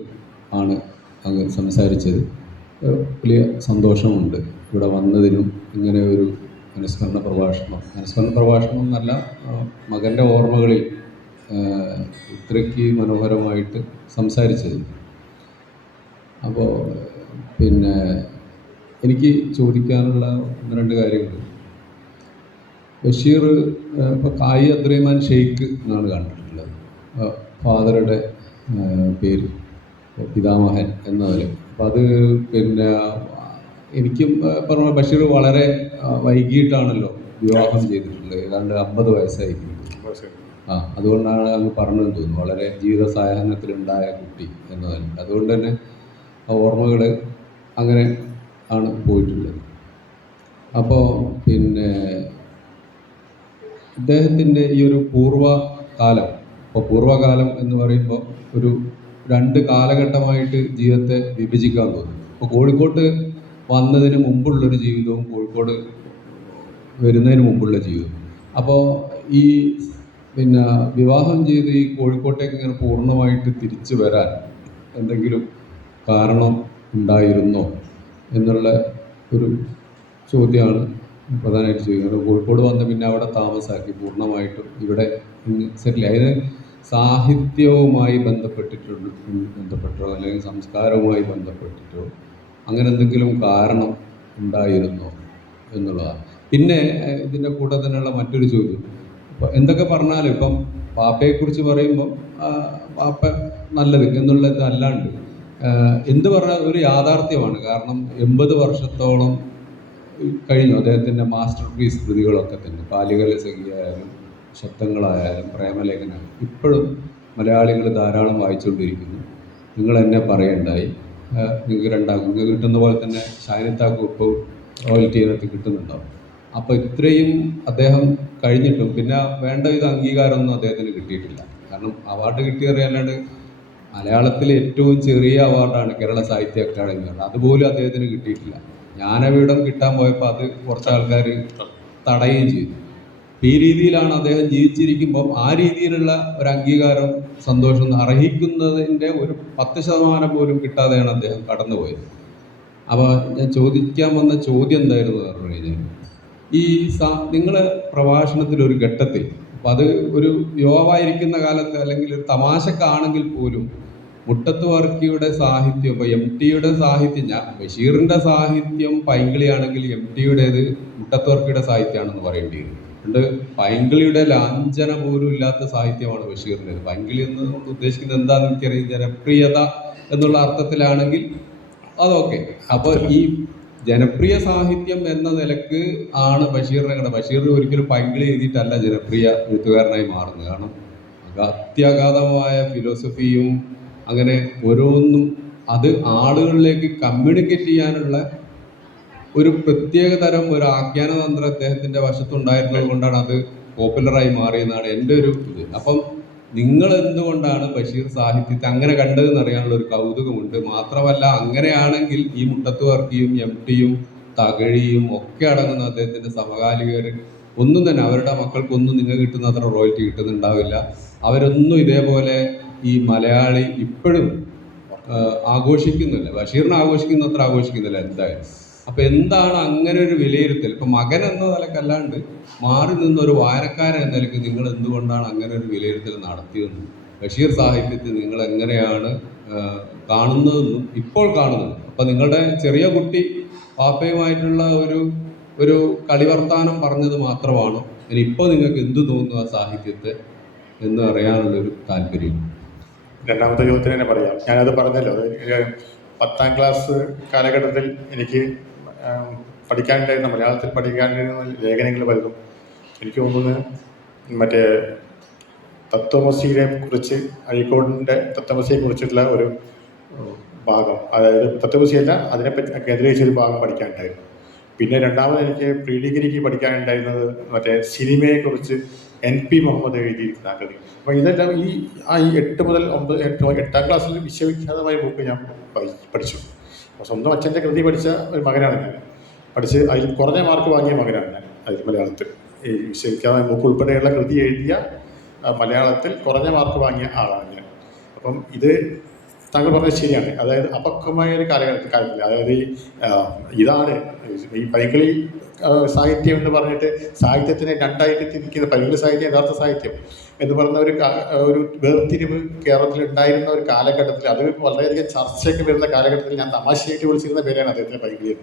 ആണ് അങ്ങ് സംസാരിച്ചത്. വലിയ സന്തോഷമുണ്ട് ഇവിടെ വന്നതിനും. ഇങ്ങനെ ഒരു അനുസ്മരണ പ്രഭാഷണം എന്നല്ല, മകൻ്റെ ഓർമ്മകളിൽ ഇത്രയ്ക്ക് മനോഹരമായിട്ട് സംസാരിച്ചത്. അപ്പോൾ പിന്നെ എനിക്ക് ചോദിക്കാനുള്ള ഒന്ന് രണ്ട് കാര്യങ്ങൾ. ബഷീർ ഇപ്പോൾ കായി അബ്ദുറഹ്മാൻ ഷെയ്ഖ് എന്നാണ് കണ്ടിട്ടുള്ളത്, ഫാദറുടെ പേര്, പിതാമഹൻ എന്നതിൽ. അപ്പോൾ അത് പിന്നെ എനിക്കും പറഞ്ഞ ബഷീർ വളരെ വൈകിട്ടാണല്ലോ വിവാഹം ചെയ്തിട്ടുള്ളത്, ഏതാണ്ട് 50 വയസ്സായിരിക്കും. അതുകൊണ്ടാണ് അങ്ങ് പറഞ്ഞതെന്ന് തോന്നുന്നു, വളരെ ജീവിത സായാഹ്നത്തിലുണ്ടായ കുട്ടി എന്നതിൽ. അതുകൊണ്ട് തന്നെ ആ ഓർമ്മകൾ അങ്ങനെ ആണ് പോയിട്ടുള്ളത്. അപ്പോൾ പിന്നെ ഇദ്ദേഹത്തിൻ്റെ ഈ ഒരു പൂർവ്വകാലം, ഇപ്പോൾ പൂർവ്വകാലം എന്ന് പറയുമ്പോൾ ഒരു 2 കാലഘട്ടമായിട്ട് ജീവിതത്തെ വിഭജിക്കാൻ തോന്നും. ഇപ്പോൾ കോഴിക്കോട്ട് വന്നതിന് മുമ്പുള്ളൊരു ജീവിതവും കോഴിക്കോട് വരുന്നതിന് മുമ്പുള്ള ജീവിതം. അപ്പോൾ ഈ പിന്നെ വിവാഹം ചെയ്ത് ഈ കോഴിക്കോട്ടേക്ക് ഇങ്ങനെ പൂർണ്ണമായിട്ട് തിരിച്ചു വരാൻ എന്തെങ്കിലും കാരണം ഉണ്ടായിരുന്നോ എന്നുള്ള ഒരു ചോദ്യമാണ് പ്രധാനമായിട്ട് ചോദിക്കുന്നത്. കോഴിക്കോട് വന്ന് പിന്നെ അവിടെ താമസാക്കി പൂർണ്ണമായിട്ടും ഇവിടെ സെറ്റിൽ. അതിന് സാഹിത്യവുമായി ബന്ധപ്പെട്ടോ അല്ലെങ്കിൽ സംസ്കാരവുമായി ബന്ധപ്പെട്ടിട്ടോ അങ്ങനെ എന്തെങ്കിലും കാരണം ഉണ്ടായിരുന്നോ എന്നുള്ളതാണ്. പിന്നെ ഇതിൻ്റെ കൂടെ തന്നെയുള്ള മറ്റൊരു ചോദ്യം, ഇപ്പം എന്തൊക്കെ പറഞ്ഞാലും ഇപ്പം പാപ്പയെക്കുറിച്ച് പറയുമ്പം പാപ്പ നല്ലത് എന്നുള്ളത് അല്ലാണ്ട് എന്ത് പറഞ്ഞാൽ ഒരു യാഥാർത്ഥ്യമാണ്. കാരണം 80 വർഷത്തോളം കഴിഞ്ഞു അദ്ദേഹത്തിൻ്റെ മാസ്റ്റർ പീസ് കൃതികളൊക്കെ തന്നെ, ബാല്യകാലസഖിയായാലും ശബ്ദങ്ങളായാലും പ്രേമലേഖനം ഇപ്പോഴും മലയാളികൾ ധാരാളം വായിച്ചുകൊണ്ടിരിക്കുന്നു. നിങ്ങൾ എന്നെ പറയണ്ടായി, നിങ്ങൾക്ക് കിട്ടുന്ന പോലെ തന്നെ ഷാനിത്താക്കും ഇപ്പോൾ റോയൽറ്റി ഇനത്തിൽ കിട്ടുന്നുണ്ടാവും. അപ്പോൾ ഇത്രയും അദ്ദേഹം കഴിഞ്ഞിട്ടും പിന്നെ വേണ്ട വിധ അംഗീകാരമൊന്നും അദ്ദേഹത്തിന് കിട്ടിയിട്ടില്ല. കാരണം അവാർഡ് കിട്ടിയറിയാണ്ട് മലയാളത്തിലെ ഏറ്റവും ചെറിയ അവാർഡാണ് കേരള സാഹിത്യ അക്കാദമി അവാർഡ്, അതുപോലും അദ്ദേഹത്തിന് കിട്ടിയിട്ടില്ല. ജ്ഞാനപീഠം കിട്ടാൻ പോയപ്പോൾ അത് കുറച്ച് ആൾക്കാർ തടയുകയും ചെയ്തു. ഈ രീതിയിലാണ് അദ്ദേഹം ജീവിച്ചിരിക്കുമ്പം ആ രീതിയിലുള്ള ഒരു അംഗീകാരം, സന്തോഷം അർഹിക്കുന്നതിൻ്റെ ഒരു 10% പോലും കിട്ടാതെയാണ് അദ്ദേഹം കടന്നുപോയത്. അപ്പോൾ ഞാൻ ചോദിക്കാൻ വന്ന ചോദ്യം എന്തായിരുന്നു പറഞ്ഞു കഴിഞ്ഞാൽ, ഈ നിങ്ങൾ പ്രഭാഷണത്തിലൊരു ഘട്ടത്തിൽ, അപ്പം അത് ഒരു യുവാവായിരിക്കുന്ന കാലത്ത് അല്ലെങ്കിൽ ഒരു തമാശക്കാണെങ്കിൽ പോലും മുട്ടത്ത് വർക്കിയുടെ സാഹിത്യം, ഇപ്പോൾ MT-യുടെ സാഹിത്യം, ബഷീറിൻ്റെ സാഹിത്യം പൈങ്കിളിയാണെങ്കിൽ MT-യുടേത് മുട്ടത്ത് വർക്കിയുടെ സാഹിത്യമാണെന്ന് പറയേണ്ടി വരും. അതുകൊണ്ട് പൈങ്കിളിയുടെ ലാഞ്ചന പോലും ഇല്ലാത്ത സാഹിത്യമാണ് ബഷീറിൻ്റെത്. പൈങ്കിളി എന്ന് ഉദ്ദേശിക്കുന്നത് എന്താണെന്ന് എനിക്കറിയാം, ജനപ്രിയത എന്നുള്ള അർത്ഥത്തിലാണെങ്കിൽ അതൊക്കെ. അപ്പോൾ ഈ ജനപ്രിയ സാഹിത്യം എന്ന നിലക്ക് ആണ് ബഷീറിനെ കണ്ടത്. ബഷീർ ഒരിക്കലും പൈങ്കിളി എഴുതിയിട്ടല്ല ജനപ്രിയ എഴുത്തുകാരനായി മാറുന്നത്. കാരണം അത്യാഘാതമായ ഫിലോസഫിയും അങ്ങനെ ഓരോന്നും അത് ആളുകളിലേക്ക് കമ്മ്യൂണിക്കേറ്റ് ചെയ്യാനുള്ള ഒരു പ്രത്യേക തരം ഒരു ആഖ്യാനതന്ത്രം അദ്ദേഹത്തിൻ്റെ വശത്തുണ്ടായിരുന്നത് കൊണ്ടാണ് അത് പോപ്പുലറായി മാറിയെന്നാണ് എൻ്റെ ഒരു ഇത്. അപ്പം നിങ്ങൾ എന്തുകൊണ്ടാണ് ബഷീർ സാഹിത്യത്തെ അങ്ങനെ കണ്ടതെന്ന് അറിയാനുള്ള ഒരു കൗതുകമുണ്ട്. മാത്രമല്ല അങ്ങനെയാണെങ്കിൽ ഈ മുട്ടത്ത് വർക്കിയും MT-യും തകഴിയും ഒക്കെ അടങ്ങുന്ന അദ്ദേഹത്തിൻ്റെ സമകാലികർ ഒന്നും തന്നെ അവരുടെ മക്കൾക്കൊന്നും നിങ്ങൾ കിട്ടുന്ന അത്ര റോയൽറ്റി കിട്ടുന്നുണ്ടാവില്ല. അവരൊന്നും ഇതേപോലെ ഈ മലയാളി ഇപ്പോഴും ആഘോഷിക്കുന്നില്ല, ബഷീറിനെ ആഘോഷിക്കുന്നത്ര ആഘോഷിക്കുന്നില്ല എന്തായാലും. അപ്പം എന്താണ് അങ്ങനെ ഒരു വിലയിരുത്തൽ? ഇപ്പം മകൻ എന്ന നിലക്കല്ലാണ്ട് മാറി നിന്നൊരു വായനക്കാരൻ എന്ന നിലയ്ക്ക് നിങ്ങൾ എന്തുകൊണ്ടാണ് അങ്ങനെ ഒരു വിലയിരുത്തൽ നടത്തിയതെന്നും ബഷീർ സാഹിത്യത്തിൽ നിങ്ങൾ എങ്ങനെയാണ് കാണുന്നതെന്നും ഇപ്പോൾ കാണുന്നത്. അപ്പം നിങ്ങളുടെ ചെറിയ കുട്ടി പാപ്പയുമായിട്ടുള്ള ഒരു കളിവർത്താനം പറഞ്ഞത് മാത്രമാണ്. ഇനി ഇപ്പോൾ നിങ്ങൾക്ക് എന്ത് തോന്നുന്നു ആ സാഹിത്യത്തെ എന്ന് അറിയാനുള്ളൊരു താല്പര്യം. രണ്ടാമത്തെ ചോദ്യത്തിന് തന്നെ പറയാം. ഞാനത് പറഞ്ഞല്ലോ, 10ാം ക്ലാസ് കാലഘട്ടത്തിൽ എനിക്ക് പഠിക്കാനുണ്ടായിരുന്ന, മലയാളത്തിൽ പഠിക്കാനുണ്ടായിരുന്ന ലേഖനങ്ങൾ പലതും എനിക്ക് തോന്നുന്നത് മറ്റേ തത്വമസിയെ കുറിച്ച്, അഴീക്കോടിൻ്റെ തത്വമസിയെ കുറിച്ചിട്ടുള്ള ഒരു ഭാഗം, അതായത് തത്വമസിയല്ല അതിനെപ്പറ്റി കേന്ദ്രീകരിച്ചൊരു ഭാഗം പഠിക്കാനുണ്ടായിരുന്നു. പിന്നെ രണ്ടാമത് എനിക്ക് പ്രീ ഡിഗ്രിക്ക് പഠിക്കാനുണ്ടായിരുന്നത് മറ്റേ സിനിമയെക്കുറിച്ച് NP മുഹമ്മദ് എഴുതിയിരിക്കുന്ന കൃതി. അപ്പോൾ ഇതെല്ലാം ഈ 8 മുതൽ 8ാം ക്ലാസ്സിൽ വിശ്വവിഖ്യാതമായ ബുക്ക് ഞാൻ പഠിച്ചു. അപ്പോൾ സ്വന്തം അച്ഛൻ്റെ കൃതി പഠിച്ച ഒരു മകനാണ് ഞാൻ. പഠിച്ച് അതിൽ കുറഞ്ഞ മാർക്ക് വാങ്ങിയ മകനാണ് ഞാൻ അതിൽ മലയാളത്തിൽ. ഈ ശരിക്കും ബുക്ക് ഉൾപ്പെടെയുള്ള കൃതി എഴുതിയ മലയാളത്തിൽ കുറഞ്ഞ മാർക്ക് വാങ്ങിയ ആളാണ് ഞാൻ. അപ്പം ഇത് താങ്കൾ പറഞ്ഞത് ശരിയാണ്. അതായത് അപക്വമായ ഒരു കാലത്തിൽ അതായത് ഇതാണ് ഈ പൈങ്കിളി സാഹിത്യം എന്ന് പറഞ്ഞിട്ട് സാഹിത്യത്തിനെ രണ്ടായിട്ട് തിരിക്കുന്ന, പൈങ്കിളി സാഹിത്യം യഥാർത്ഥ സാഹിത്യം എന്ന് പറയുന്ന ഒരു വേർതിരിവ് കേരളത്തിൽ ഉണ്ടായിരുന്ന ഒരു കാലഘട്ടത്തിൽ, അത് വളരെയധികം ചർച്ചയ്ക്ക് വരുന്ന കാലഘട്ടത്തിൽ ഞാൻ തമാശയായിട്ട് വിളിച്ചിരുന്ന പേരാണ് അദ്ദേഹത്തിൻ്റെ പൈങ്കിളി.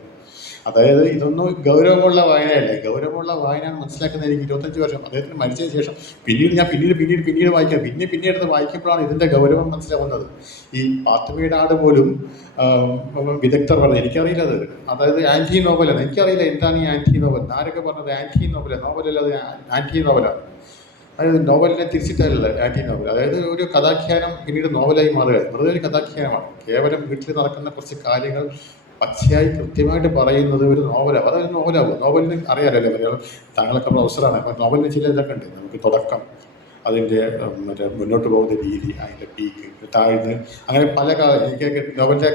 അതായത് ഇതൊന്നും ഗൗരവമുള്ള വായനയല്ലേ. ഗൗരവമുള്ള വായന മനസ്സിലാക്കുന്ന എനിക്ക് 25 വർഷം അദ്ദേഹത്തിന് മരിച്ചതിന് ശേഷം പിന്നീട് വായിക്കാം, പിന്നീട് എടുത്ത് വായിക്കുമ്പോഴാണ് ഇതിൻ്റെ ഗൗരവം മനസ്സിലാവുന്നത്. ഈ പാത്തുമ്മയുടെ ആട് പോലും വിദഗ്ധർ പറഞ്ഞത് എനിക്കറിയില്ല. അതായത് ആൻറ്റി നോവലാണ്. എനിക്കറിയില്ല എന്താണ് ഈ ആൻറ്റി നോവൽ. ആരൊക്കെ പറഞ്ഞത് ആൻറ്റി നോവലല്ല, അത് ആൻറ്റി നോവലാണ്. അതായത് നോവലിനെ തിരിച്ചിട്ടല്ല ആൻറ്റി നോവൽ. അതായത് ഒരു കഥാഖ്യാനം പിന്നീട് നോവലായി മാറുകയാണ്. വെറുതെ ഒരു കഥാഖ്യാനമാണ്. കേവലം വീട്ടിൽ നടക്കുന്ന കുറച്ച് കാര്യങ്ങൾ പച്ചയായി കൃത്യമായിട്ട് പറയുന്നത് ഒരു നോവലാണ്. അതൊരു നോവലാവും. നോവലിന് അറിയാമല്ലോ മലയാളം, താങ്കളൊക്കെ പ്രൊഫസറാണ്. അപ്പം നോവലിന് ചില ഇതൊക്കെ ഉണ്ട്. നമുക്ക് തുടക്കം, അതിൻ്റെ മറ്റേ മുന്നോട്ട് പോകുന്ന രീതി, അതിൻ്റെ പീക്ക്, താഴ്ന്ന്, അങ്ങനെ പല എനിക്ക് നോവലിൻ്റെ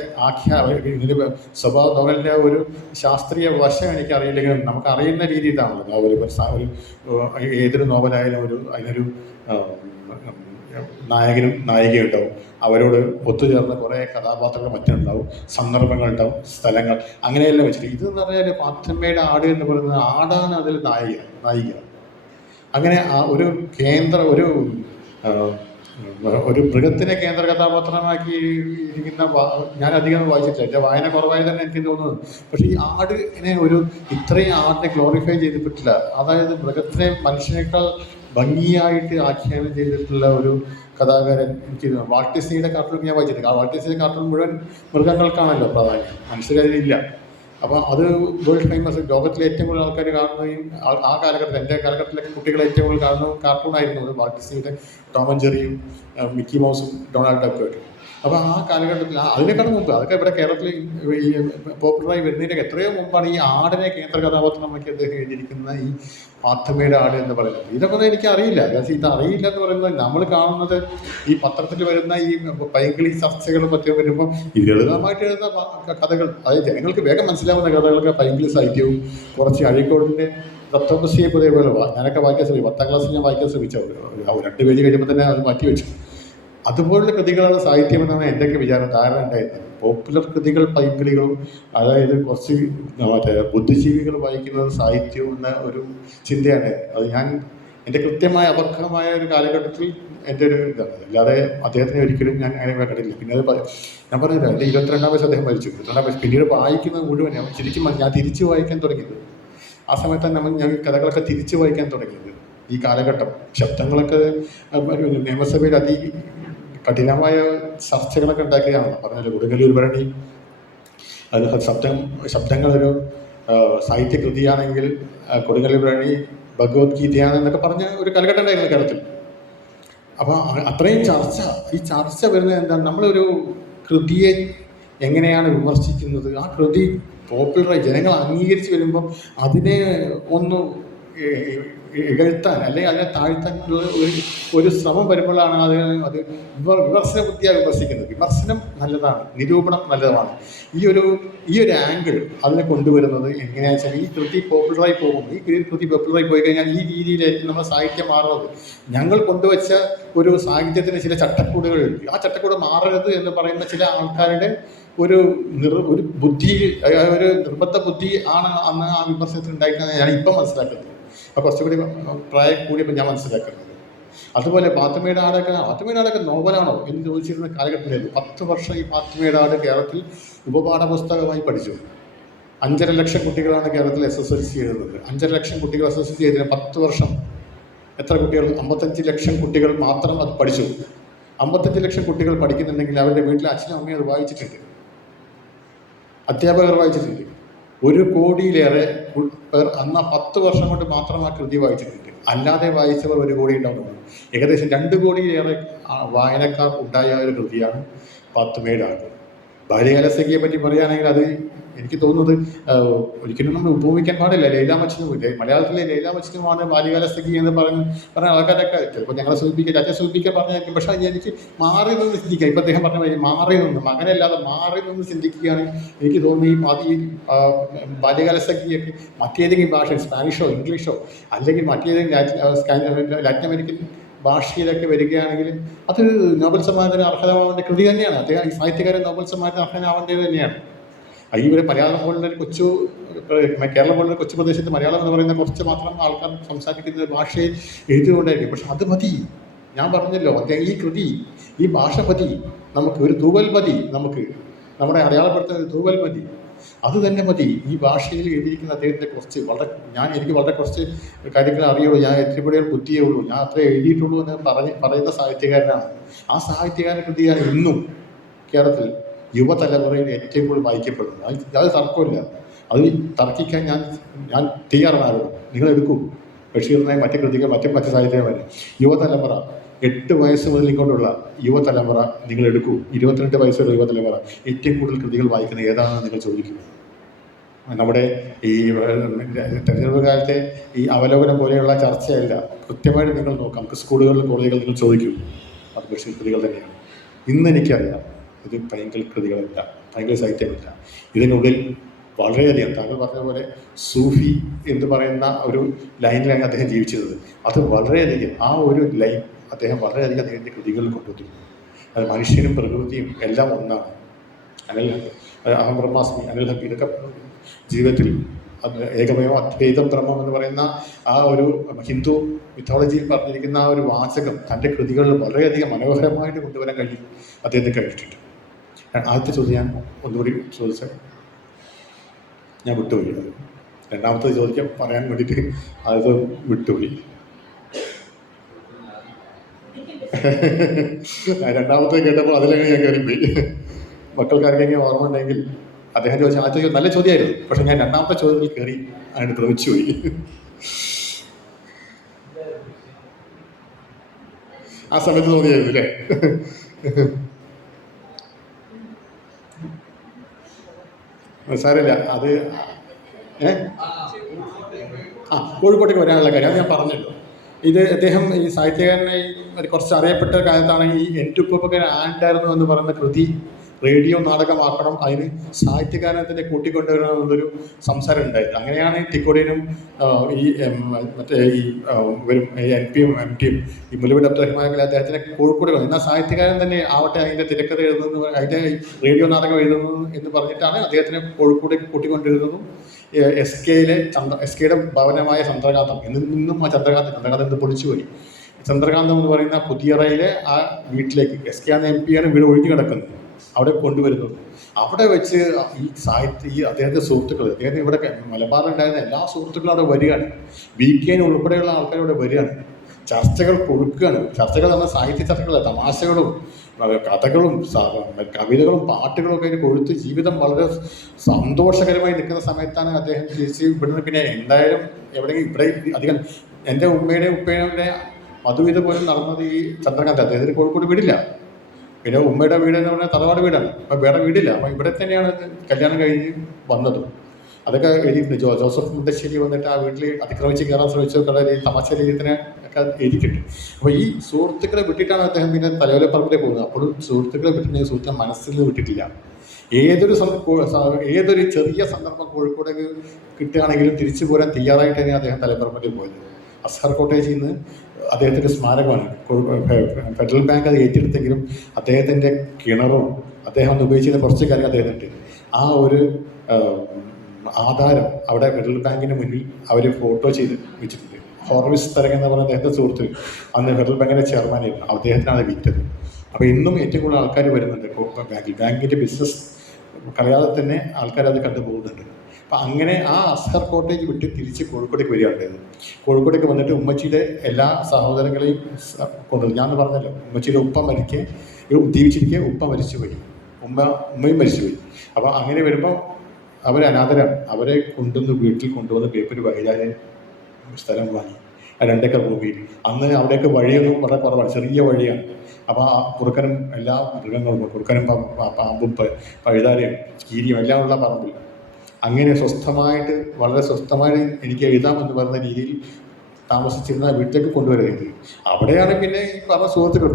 ഇതിൻ്റെ സ്വഭാവ നോവലിൻ്റെ ഒരു ശാസ്ത്രീയ വശം എനിക്കറിയില്ലെങ്കിലും നമുക്ക് അറിയുന്ന രീതി ഇതാണല്ലോ നോവൽ. ഒരു ഏതൊരു നോവലായാലും അതിനൊരു നായകനും നായികയും ഉണ്ടാവും. അവരോട് ഒത്തുചേർന്ന കുറേ കഥാപാത്രങ്ങൾ മറ്റുണ്ടാവും, സന്ദർഭങ്ങളുണ്ടാവും, സ്ഥലങ്ങൾ, അങ്ങനെയെല്ലാം വെച്ചിട്ട് ഇതെന്ന് പറഞ്ഞാൽ പാത്തുമ്മയുടെ ആട് എന്ന് പറയുന്നത് ആടാണ് അതിൽ നായിക. അങ്ങനെ ഒരു ഒരു മൃഗത്തിനെ കേന്ദ്ര കഥാപാത്രമാക്കി ഇരിക്കുന്ന ഞാൻ അധികം വായിച്ചിട്ടില്ല. എൻ്റെ വായന കുറവായി തന്നെ എനിക്ക് തോന്നുന്നത്. പക്ഷേ ഈ ആടിനെ ഇത്രയും ആടിനെ ഗ്ലോറിഫൈ ചെയ്തിട്ടില്ല. അതായത് മൃഗത്തിനെ മനുഷ്യനേക്കാൾ ഭംഗിയായിട്ട് ആഖ്യാനം ചെയ്തിട്ടുള്ള ഒരു കഥാകാരൻ എനിക്ക് വാൾട്ട് ഡിസ്നിയുടെ കാർട്ടൂൺ ഞാൻ വായിച്ചിട്ടുണ്ട്. വാൾട്ട് ഡിസ്നിയുടെ കാർട്ടൂൺ മുഴുവൻ മൃഗങ്ങൾക്കാണല്ലോ പ്രാധാന്യം, മനുഷ്യരതിലില്ല. അപ്പം അത് വേൾഡ് ഫേമസ്, ലോകത്തിലെ ഏറ്റവും കൂടുതൽ ആൾക്കാർ കാണുകയും ആ കാലഘട്ടത്തിൽ, എൻ്റെ കാലഘട്ടത്തിലൊക്കെ കുട്ടികൾ ഏറ്റവും കൂടുതൽ കാണുന്ന കാർട്ടൂണായിരുന്നു അത് വാൾട്ട് ഡിസ്നിയുടെ ടോം ആൻഡ് ജെറിയും മിക്കി മൗസും ഡൊണാൾഡ് ഡക്കുമായിട്ട്. അപ്പോൾ ആ കാലഘട്ടത്തിൽ അതിനേക്കാളും മുമ്പ്, അതൊക്കെ ഇവിടെ കേരളത്തിൽ ഈ പോപ്പുലറായി വരുന്നതിൻ്റെ എത്രയോ മുമ്പാണ് ഈ ആടിനെ കേന്ദ്ര കഥാപാത്രമാക്കി അദ്ദേഹം എഴുതിയിരിക്കുന്ന ഈ പാത്തുമ്മയുടെ ആട് എന്ന് പറയുന്നത്. ഇതൊക്കെ എനിക്ക് അറിയില്ല. കാരണം ഇത് അറിയില്ല എന്ന് പറയുന്നത് നമ്മൾ കാണുന്നത് ഈ പത്രത്തിൽ വരുന്ന ഈ പൈങ്കിളി ചർച്ചകളും മറ്റും വരുമ്പോൾ ഈ ലളിതമായിട്ട് എഴുതുന്ന കഥകൾ, അതായത് ജനങ്ങൾക്ക് വേഗം മനസ്സിലാവുന്ന കഥകളൊക്കെ പൈങ്കിളി സാഹിത്യവും കുറച്ച് അഴീക്കോടിൻ്റെ തത്വമസിയെ പോലെ ഞാനൊക്കെ വായിക്കാൻ ശ്രമിക്കും. 10ാം ക്ലാസ്സിൽ ഞാൻ വായിക്കാൻ ശ്രമിച്ചു. 2 പേജ് കഴിയുമ്പോൾ തന്നെ അത് മാറ്റി വെച്ചു. അതുപോലുള്ള കൃതികളാണ് സാഹിത്യമെന്നാണ് എൻ്റെയൊക്കെ വിചാരം, ധാരണ ഉണ്ടായിരുന്നത്. പോപ്പുലർ കൃതികൾ പൈങ്കിളികളും, അതായത് കുറച്ച് ബുദ്ധിജീവികൾ വായിക്കുന്നത് സാഹിത്യവും എന്ന ഒരു ചിന്തയാണ്. അത് എൻ്റെ കൃത്യമായ അപക്വമായ ഒരു കാലഘട്ടത്തിൽ എൻ്റെ ഒരു ഇതാണ്. അല്ലാതെ അദ്ദേഹത്തിന് ഒരിക്കലും ഞാൻ അങ്ങനെ കണ്ടില്ല. പിന്നെ അത് ഞാൻ പറഞ്ഞില്ല, എൻ്റെ 22ാം വയസ്സ് അദ്ദേഹം മരിച്ചു. 22ാം വയസ്സ് പിന്നീട് വായിക്കുന്നത് മുഴുവൻ ഞാൻ തിരിച്ച് വായിക്കാൻ തുടങ്ങിയത് ആ സമയത്താണ്. ഞാൻ കഥകളൊക്കെ തിരിച്ച് വായിക്കാൻ തുടങ്ങിയത് ഈ കാലഘട്ടം. ശബ്ദങ്ങളൊക്കെ നിയമസഭയിൽ കഠിനമായ ചർച്ചകളൊക്കെ ഉണ്ടാക്കുകയാണല്ലോ. പറഞ്ഞല്ലോ കൊടുങ്ങല്ലൂർ ഭരണി, അത് ശബ്ദങ്ങളൊരു സാഹിത്യകൃതിയാണെങ്കിൽ കൊടുങ്ങല്ലൂർ ഭരണി ഭഗവത്ഗീതയാണെന്നൊക്കെ പറഞ്ഞ ഒരു കാലഘട്ടം ഉണ്ടായിരുന്നു കേരളത്തിൽ. അപ്പോൾ അത്രയും ഈ ചർച്ച വരുന്നത് എന്താണ്, നമ്മളൊരു കൃതിയെ എങ്ങനെയാണ് വിമർശിക്കുന്നത്, ആ കൃതി പോപ്പുലറായി ജനങ്ങൾ അംഗീകരിച്ച് വരുമ്പം അതിനെ ഒന്ന് ഇകഴ്ത്താൻ അല്ലെങ്കിൽ അതിനെ താഴ്ത്താനുള്ള ഒരു ശ്രമം വരുമ്പോഴാണ് അത് വിമർശന ബുദ്ധിയാണ് വിമർശിക്കുന്നത്. വിമർശനം നല്ലതാണ്, നിരൂപണം നല്ലതാണ്. ഈ ഒരു ആംഗിൾ അതിനെ കൊണ്ടുവരുന്നത് എങ്ങനെയാണെന്ന് വെച്ചാൽ, ഈ കൃതി പോപ്പുലറായി പോകും. ഈ കൃതി പോപ്പുലറായി പോയി കഴിഞ്ഞാൽ ഈ രീതിയിലായിരിക്കും നമ്മുടെ സാഹിത്യം മാറുന്നത്. ഞങ്ങൾ കൊണ്ടുവച്ച ഒരു സാഹിത്യത്തിന് ചില ചട്ടക്കൂടുകളുണ്ട്. ആ ചട്ടക്കൂട് മാറരുത് എന്ന് പറയുന്ന ചില ആൾക്കാരുടെ ഒരു ബുദ്ധി, ഒരു നിർബന്ധ ബുദ്ധി ആണ് അന്ന് ആ വിമർശനത്തിൽ ഉണ്ടായിരുന്നത് ഞാൻ ഇപ്പം മനസ്സിലാക്കുന്നത്. അപ്പോൾ കുറച്ചുകൂടി പ്രായം കൂടിയപ്പോൾ ഞാൻ മനസ്സിലാക്കുന്നത്. അതുപോലെ പാത്തുമ്മയുടെ ആടൊക്കെ നോവലാണോ എന്ന് ചോദിച്ചിരുന്ന കാലഘട്ടത്തിലായിരുന്നു. 10 വർഷം ഈ പാത്തുമ്മയുടെ ആട് കേരളത്തിൽ ഉപപാഠ പുസ്തകമായി പഠിച്ചു. 5.5 ലക്ഷം കുട്ടികളാണ് കേരളത്തിൽ SSLC എഴുതുന്നത്. 5.5 ലക്ഷം കുട്ടികൾ SSLC എഴുതിയ 10 വർഷം എത്ര കുട്ടികൾ? 55 ലക്ഷം കുട്ടികൾ മാത്രം അത് പഠിച്ചു. 55 ലക്ഷം കുട്ടികൾ പഠിക്കുന്നുണ്ടെങ്കിൽ അവരുടെ വീട്ടിലെ അച്ഛനും അമ്മയും അത് വായിച്ചിട്ടുണ്ട്, അധ്യാപകർ വായിച്ചിട്ടുണ്ട്. 1 കോടിയിലേറെ പേർ അന്ന് 10 വർഷം കൊണ്ട് മാത്രം ആ കൃതി വായിച്ചിട്ടുണ്ട്. അല്ലാതെ വായിച്ചവർ 1 കോടി ഉണ്ടാവുന്നു. ഏകദേശം 2 കോടിയിലേറെ വായനക്കാർ ഉണ്ടായ ഒരു കൃതിയാണ് പാത്തുമ്മയുടെ ആട്. ബാല്യകാലസഖിയെ പറ്റി പറയുകയാണെങ്കിൽ അത് എനിക്ക് തോന്നുന്നത് ഒരിക്കലും നമ്മൾ ഉപയോഗിക്കാൻ പാടില്ല. ലൈല മജ്നു, മലയാളത്തിലെ ലൈല മജ്നുവാണ് ബാല്യകാലസഖി എന്ന് പറഞ്ഞ ആൾക്കാരൊക്കെ ചിലപ്പോൾ ഞങ്ങളെ സൂചിപ്പിക്കുക അച്ഛൻ സൂചിപ്പിക്കാൻ പറഞ്ഞായിരിക്കും. പക്ഷേ എനിക്ക് മാറി നിന്ന് ചിന്തിക്കുക, ഇപ്പം അദ്ദേഹം പറഞ്ഞ പോലെ മാറി നിന്ന്, മകനല്ലാതെ മാറി നിന്ന് ചിന്തിക്കുകയാണ് എനിക്ക് തോന്നുന്നു. ഈ ബാല്യകാലസഖിയൊക്കെ മറ്റേതെങ്കിലും ഭാഷ, സ്പാനിഷോ ഇംഗ്ലീഷോ അല്ലെങ്കിൽ മറ്റേതെങ്കിലും ലാറ്റിൻ അമേരിക്കൻ ഭാഷയിലൊക്കെ വരികയാണെങ്കിൽ അത് നോബൽ സമ്മാനത്തിന് അർഹതമാവേണ്ട കൃതി തന്നെയാണ്. അദ്ദേഹം ഈ സാഹിത്യകാരൻ നോബൽ സമ്മാനത്തിന് അർഹനാവേണ്ടത് തന്നെയാണ്. ഈ ഒരു മലയാളം പോലുള്ള ഒരു കേരളം പോലുള്ള കൊച്ചു പ്രദേശത്ത് മലയാളം എന്ന് പറയുന്ന കുറച്ച് മാത്രം ആൾക്കാർ സംസാരിക്കുന്ന ഭാഷയിൽ എഴുതിക്കൊണ്ടായിരിക്കും. പക്ഷെ അത് മതി. ഞാൻ പറഞ്ഞല്ലോ, ഈ കൃതി, ഈ ഭാഷ മതി, നമുക്ക് ഒരു തൂവൽ മതി, നമുക്ക് നമ്മളെ അടയാളപ്പെടുത്തുന്ന ഒരു തൂവൽ മതി, അത് തന്നെ മതി. ഈ ഭാഷയിൽ എഴുതിയിരിക്കുന്ന അദ്ദേഹത്തെ കുറച്ച് എനിക്ക് വളരെ കുറച്ച് കാര്യങ്ങൾ അറിയുള്ളൂ, ഞാൻ എത്തിപ്പെടിയാൽ ബുദ്ധിയേ ഉള്ളൂ, ഞാൻ അത്ര എഴുതിയിട്ടുള്ളൂ എന്ന് പറയുന്ന സാഹിത്യകാരനാണ്. ആ സാഹിത്യകാരൻ കൃതിയാണ് ഇന്നും കേരളത്തിൽ യുവതലമുറയിൽ ഏറ്റവും കൂടുതൽ വായിക്കപ്പെടുന്നത്. അത് തർക്കമില്ല. അത് തർക്കിക്കാൻ ഞാൻ തയ്യാറാണ്. നിങ്ങളെടുക്കൂ ബഷീറിനെ, മറ്റു കൃതികൾ, മറ്റ് സാഹിത്യകാരന്മാരെ. യുവതലമുറ 8 വയസ്സ് മുതൽ ഇങ്ങോട്ടുള്ള യുവതലമുറ നിങ്ങളെടുക്കൂ. 22 വയസ്സുള്ള യുവതലമുറ ഏറ്റവും കൂടുതൽ കൃതികൾ വായിക്കുന്നത് ഏതാണെന്ന് നിങ്ങൾ ചോദിക്കും. നമ്മുടെ ഈ തെരഞ്ഞെടുപ്പ് കാലത്തെ ഈ അവലോകനം പോലെയുള്ള ചർച്ചയല്ല, കൃത്യമായിട്ട് നിങ്ങൾ നോക്കാം. സ്കൂളുകളിൽ, കോളേജുകളിൽ നിങ്ങൾ ചോദിക്കൂ, അത് ബഷീർ കൃതികൾ തന്നെയാണ്. ഇന്ന് എനിക്കറിയാം ഇത് ഭയങ്കര കൃതികളല്ല, ഭയങ്കര സാഹിത്യമല്ല. ഇതിനുള്ളിൽ വളരെയധികം താങ്കൾ പറഞ്ഞ പോലെ സൂഫി എന്ന് പറയുന്ന ഒരു ലൈനിലാണ് അദ്ദേഹം ജീവിച്ചത്. അത് വളരെയധികം, ആ ഒരു ലൈൻ അദ്ദേഹം വളരെയധികം അദ്ദേഹത്തിൻ്റെ കൃതികളിൽ കൊണ്ടുവന്നിരുന്നു. അത് മനുഷ്യനും പ്രകൃതിയും എല്ലാം ഒന്നാണ്. അഹം ബ്രഹ്മാസ്മി, അനിൽ ഹബി, ഇതൊക്കെ ജീവിതത്തിൽ ഏകമേവ അദ്വൈതം ബ്രഹ്മം എന്ന് പറയുന്ന ആ ഒരു ഹിന്ദു മിത്തോളജിയിൽ പറഞ്ഞിരിക്കുന്ന ആ ഒരു വാചകം തൻ്റെ കൃതികളിൽ വളരെയധികം മനോഹരമായിട്ട് കൊണ്ടുവരാൻ അദ്ദേഹത്തിന് കഴിഞ്ഞിട്ടുണ്ട്. ആദ്യത്തെ ചോദ്യം ഞാൻ ഒന്നുകൂടി ചോദിച്ചാൽ ഞാൻ വിട്ടുപോയി. രണ്ടാമത്തെ പറയാൻ വേണ്ടിയിട്ട് അത് വിട്ടുപോയി. രണ്ടാമത്തെ കേട്ടപ്പോൾ അതിലങ്ങനെ ഞാൻ കയറിപ്പോയി. മക്കൾക്കാർക്കെങ്കിലും ഓർമ്മ ഉണ്ടെങ്കിൽ അദ്ദേഹം ചോദിച്ച ആദ്യത്തെ ചോദ്യം നല്ല ചോദ്യമായിരുന്നു. പക്ഷെ ഞാൻ രണ്ടാമത്തെ ചോദ്യത്തിൽ കയറി അതിന് ഭ്രമിച്ചുപോയി. ആ സമയത്ത് തോന്നിയായിരുന്നു അല്ലേ? സാരമില്ല. അത് കോഴിക്കോട്ടേക്ക് വരാനുള്ള കാര്യം അത് ഞാൻ പറഞ്ഞല്ലോ. ഇത് അദ്ദേഹം ഈ സാഹിത്യകാരനെ കുറച്ച് അറിയപ്പെട്ട കാലത്താണ് ഈ എൻറ്റുപ്പകൻ ആണ്ടായിരുന്നു എന്ന് പറയുന്ന കൃതി റേഡിയോ നാടകമാക്കണം, അതിന് സാഹിത്യകാരനെ കൂട്ടിക്കൊണ്ടുവരണം എന്നുള്ളൊരു സംസാരം ഉണ്ടായിരുന്നു. അങ്ങനെയാണ് ടിക്കോടിയനും മറ്റേ ഇവരും MP-യും MT-യും ഈ മുലവിഡ് അബ്ദുറഹ്മാൻ അദ്ദേഹത്തിനെ കോഴിക്കോട് കളഞ്ഞു. എന്നാൽ സാഹിത്യകാരൻ തന്നെ ആവട്ടെ അതിൻ്റെ തിരക്കഥ എഴുതുന്നത്, അതിൻ്റെ റേഡിയോ നാടകം എഴുതുന്നത് എന്ന് പറഞ്ഞിട്ടാണ് അദ്ദേഹത്തിനെ കോഴിക്കോട് കൂട്ടിക്കൊണ്ടിരുന്നതും. SKയുടെ ഭവനമായ ചന്ദ്രകാന്തം, ഇന്നും ആ ചന്ദ്രകാന്തം ഇന്ന് പൊളിച്ചുപോയി. ചന്ദ്രകാന്തം എന്ന് പറയുന്ന പുതിയറയിലെ ആ വീട്ടിലേക്ക് SK MP-യാണ് വീട് ഒഴിഞ്ഞു കിടക്കുന്നത്, അവിടെ കൊണ്ടുവരുന്നത്. അവിടെ വെച്ച് ഈ അദ്ദേഹത്തെ സുഹൃത്തുക്കൾ, അദ്ദേഹത്തിന് ഇവിടെ മലബാറിലുണ്ടായിരുന്ന എല്ലാ സുഹൃത്തുക്കളും അവിടെ വരികയാണ്. VK ഉൾപ്പെടെയുള്ള ആൾക്കാർ ഇവിടെ വരികയാണ്. ചർച്ചകൾ കൊടുക്കുകയാണ്. ചർച്ചകൾ നമ്മൾ സാഹിത്യ ചർച്ചകളല്ല, തമാശകളും കഥകളും കവിതകളും പാട്ടുകളും ഒക്കെ അതിന് കൊഴുത്ത് ജീവിതം വളരെ സന്തോഷകരമായി നിൽക്കുന്ന സമയത്താണ് അദ്ദേഹം തിരിച്ച് ഇവിടുന്ന്. പിന്നെ എന്തായാലും എവിടെയെങ്കിലും ഇവിടെ അധികം എൻ്റെ ഉപ്പയുടെ മധുവിധ പോലും നടന്നത് ഈ ചന്ദ്രകാന്ത്. അദ്ദേഹത്തിന് കോഴിക്കോട് വീടില്ല. പിന്നെ ഉമ്മയുടെ വീട് എന്ന് പറഞ്ഞാൽ തറവാട് വീടാണ്. അപ്പം വേറെ വീടില്ല. അപ്പം ഇവിടെ തന്നെയാണ് കല്യാണം കഴിഞ്ഞ് വന്നത്. അതൊക്കെ എഴുതിയിട്ടുണ്ട്. ജോസഫ് മുണ്ടശ്ശേരി വന്നിട്ട് ആ വീട്ടിൽ അതിക്രമിച്ച് കയറാൻ ശ്രമിച്ചൊക്കെ തമാശ രീതിനെ ഒക്കെ എഴുതിയിട്ടുണ്ട്. അപ്പോൾ ഈ സുഹൃത്തുക്കളെ വിട്ടിട്ടാണ് അദ്ദേഹം പിന്നെ തലയോലപ്പറമ്പിലേക്ക് പോകുന്നത്. അപ്പോഴും സുഹൃത്തുക്കളെ വിട്ടിട്ടുണ്ടെങ്കിൽ സുഹൃത്തെ മനസ്സിൽ നിന്ന് വിട്ടിട്ടില്ല. ഏതൊരു ചെറിയ സന്ദർഭം കോഴിക്കോടേക്ക് കിട്ടുകയാണെങ്കിലും തിരിച്ചു പോരാൻ തയ്യാറായിട്ട് തന്നെയാണ് അദ്ദേഹം തലപ്പറമ്പിൽ പോയത്. അസ്ഹർ കോട്ടേജിൽ നിന്ന് അദ്ദേഹത്തിൻ്റെ സ്മാരകമാണ്. ഫെഡറൽ ബാങ്ക് അത് ഏറ്റെടുത്തെങ്കിലും അദ്ദേഹത്തിൻ്റെ കിണറും അദ്ദേഹം അന്ന് ഉപയോഗിച്ചിരുന്ന കുറച്ച് കാര്യങ്ങൾ അദ്ദേഹത്തിൻ്റെ ആ ഒരു ആധാരം അവിടെ ഫെഡറൽ ബാങ്കിന് മുന്നിൽ അവർ ഫോട്ടോ ചെയ്ത് വെച്ചിട്ടുണ്ട്. ഹോർവിസ് തരംഗ് എന്ന് പറഞ്ഞ അദ്ദേഹത്തെ സുഹൃത്ത് അന്ന് ഫെഡറൽ ബാങ്കിൻ്റെ ചെയർമാനായിരുന്നു. അദ്ദേഹത്തിനാണ് വിറ്റത്. അപ്പോൾ ഇന്നും ഏറ്റവും കൂടുതൽ ആൾക്കാർ വരുന്നുണ്ട് ബാങ്കിൻ്റെ ബിസിനസ് കളയാതെ തന്നെ ആൾക്കാരത് കണ്ടുപോകുന്നുണ്ട്. അപ്പം അങ്ങനെ ആ അസ്ഹർ കോട്ടേജ് വിട്ട് തിരിച്ച് കോഴിക്കോട്ടേക്ക് വരികയുണ്ടായിരുന്നു. കോഴിക്കോട്ടേക്ക് വന്നിട്ട് ഉമ്മച്ചിയുടെ എല്ലാ സഹോദരങ്ങളെയും കൊണ്ടുവരും. ഞാൻ പറഞ്ഞല്ലോ, ഉമ്മച്ചിയുടെ ഉപ്പ ജീവിച്ചിരിക്കെ ഉപ്പ മരിച്ചുപോയി, ഉമ്മയും മരിച്ചുപോയി. അപ്പോൾ അങ്ങനെ വരുമ്പോൾ അവർ അനാഥരാണ്. അവരെ വീട്ടിൽ കൊണ്ടുവന്ന് പേപ്പർ വൈകാതെ സ്ഥലം വാങ്ങി 2 ഏക്കർ ഭൂമിയിൽ. അന്ന് അവിടേക്ക് വഴിയൊന്നും വളരെ കുറവാണ്, ചെറിയ വഴിയാണ്. അപ്പോൾ ആ കുറുക്കനും എല്ലാ മൃഗങ്ങളും കുറുക്കനും പാമ്പും പഴുതാരയും കീരിയും എല്ലാം ഉള്ള പറമ്പിൽ അങ്ങനെ സ്വസ്ഥമായിട്ട് വളരെ സ്വസ്ഥമായിട്ട് എനിക്ക് എഴുതാമെന്ന് പറയുന്ന രീതിയിൽ താമസിച്ചിരുന്ന വീട്ടിലേക്ക് കൊണ്ടുവരുന്നത്. അവിടെയാണ് പിന്നെ ഈ പറഞ്ഞ സുഹൃത്തുക്കൾ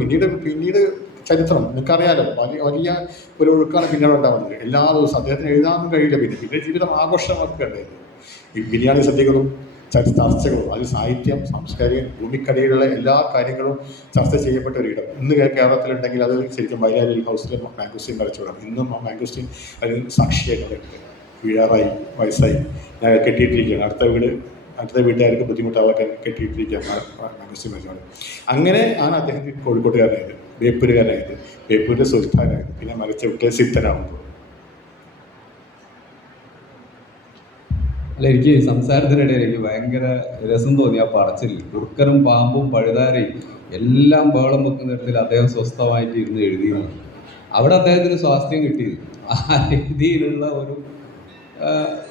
പിന്നീട് ചരിത്രം നിങ്ങൾക്കറിയാലോ, വലിയ ഒരു ഒഴുക്കാണ് പിന്നീട് ഉണ്ടാവുന്നത്. എല്ലാ ദിവസവും അദ്ദേഹത്തിന് എഴുതാനൊന്നും കഴിയില്ല. പിന്നെ ജീവിതം ആഘോഷമാക്കേണ്ടത് ഈ ബിരിയാണി സദ്യകളും ചർച്ചകളും, അത് സാഹിത്യം, സാംസ്കാരികം, ഭൂമിക്കടിയിലുള്ള എല്ലാ കാര്യങ്ങളും ചർച്ച ചെയ്യപ്പെട്ട ഒരിടം ഇന്ന് കേരളത്തിലുണ്ടെങ്കിൽ അത് ശരിക്കും വൈലാരി ഹൗസിലെ മാംഗോസ്റ്റീൻ വരച്ചുവിടാം. ഇന്നും ആ മാംഗോസ്റ്റീൻ അതിന് സാക്ഷിയായിട്ട് വീഴാറായി, വയസ്സായി, ഞാൻ കെട്ടിയിട്ടിരിക്കുകയാണ്. അടുത്ത വീട്ടുകാർക്ക് ബുദ്ധിമുട്ടാവാൻ കെട്ടിയിട്ടിരിക്കുകയാണ് മാംഗോസ്റ്റീൻ വരച്ചുവിടാം. അങ്ങനെ ആണ് അദ്ദേഹം കോഴിക്കോട്ടുകാരനായത്, ബേപ്പൂരുകാരനായത്, ബേപ്പൂരിൻ്റെ സുൽത്താനായത്, പിന്നെ മരച്ചവിട്ടിലെ സിദ്ധനാവുമ്പോൾ. അല്ല, എനിക്ക് സംസാരത്തിനിടയിൽ എനിക്ക് ഭയങ്കര രസം തോന്നി ആ പറച്ചിൽ. കുറുക്കനും പാമ്പും പഴുതാരയും എല്ലാം ബഹളം വെക്കുന്ന തരത്തിൽ അദ്ദേഹം സ്വസ്ഥമായിട്ട് ഇരുന്ന് എഴുതിയിരുന്നു. അവിടെ അദ്ദേഹത്തിന് സ്വാസ്ഥ്യം കിട്ടിയത് ആ രീതിയിലുള്ള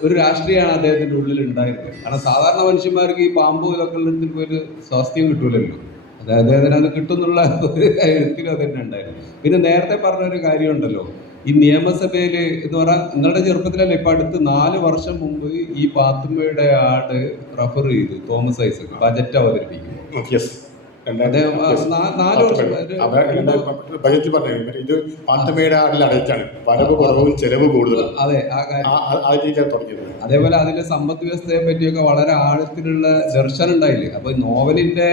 ഒരു രാഷ്ട്രീയമാണ് അദ്ദേഹത്തിൻ്റെ ഉള്ളിൽ ഉണ്ടായിരുന്നത്. കാരണം സാധാരണ മനുഷ്യന്മാർക്ക് ഈ പാമ്പും ഇതൊക്കെ ഉള്ളിടത്തിൽ പോയിട്ട് സ്വാസ്ഥ്യം കിട്ടൂലല്ലോ. അദ്ദേഹത്തിന് അത് കിട്ടുന്നുള്ള ഒരു എഴുത്തിലും അത് തന്നെ ഉണ്ടായിരുന്നു. പിന്നെ നേരത്തെ പറഞ്ഞൊരു കാര്യമുണ്ടല്ലോ, ഈ നിയമസഭയിൽ എന്ന് പറഞ്ഞാൽ നിങ്ങളുടെ ചെറുപ്പത്തിലല്ല, ഇപ്പം അടുത്ത് 4 വർഷം മുമ്പ് ഈ പാത്തുമ്മയുടെ ആട് റഫർ ചെയ്തു തോമസ് ഐസക് ബജറ്റ് അവതരിപ്പിക്കും. അദ്ദേഹം 4 വർഷം ബജറ്റ് പറഞ്ഞു ഇത് പാത്തുമ്മയുടെ ആടിൽ അടച്ചാണ്, വരവ് കുറവും ചെലവ് കൂടുതലും. അതെ, ആ കാര്യം തുടങ്ങിയത്. അതേപോലെ അതിന്റെ സമ്പദ് വ്യവസ്ഥയെ പറ്റിയൊക്കെ വളരെ ആഴത്തിലുള്ള ദർശനം ഉണ്ടായില്ലേ. അപ്പൊ നോവലിന്റെ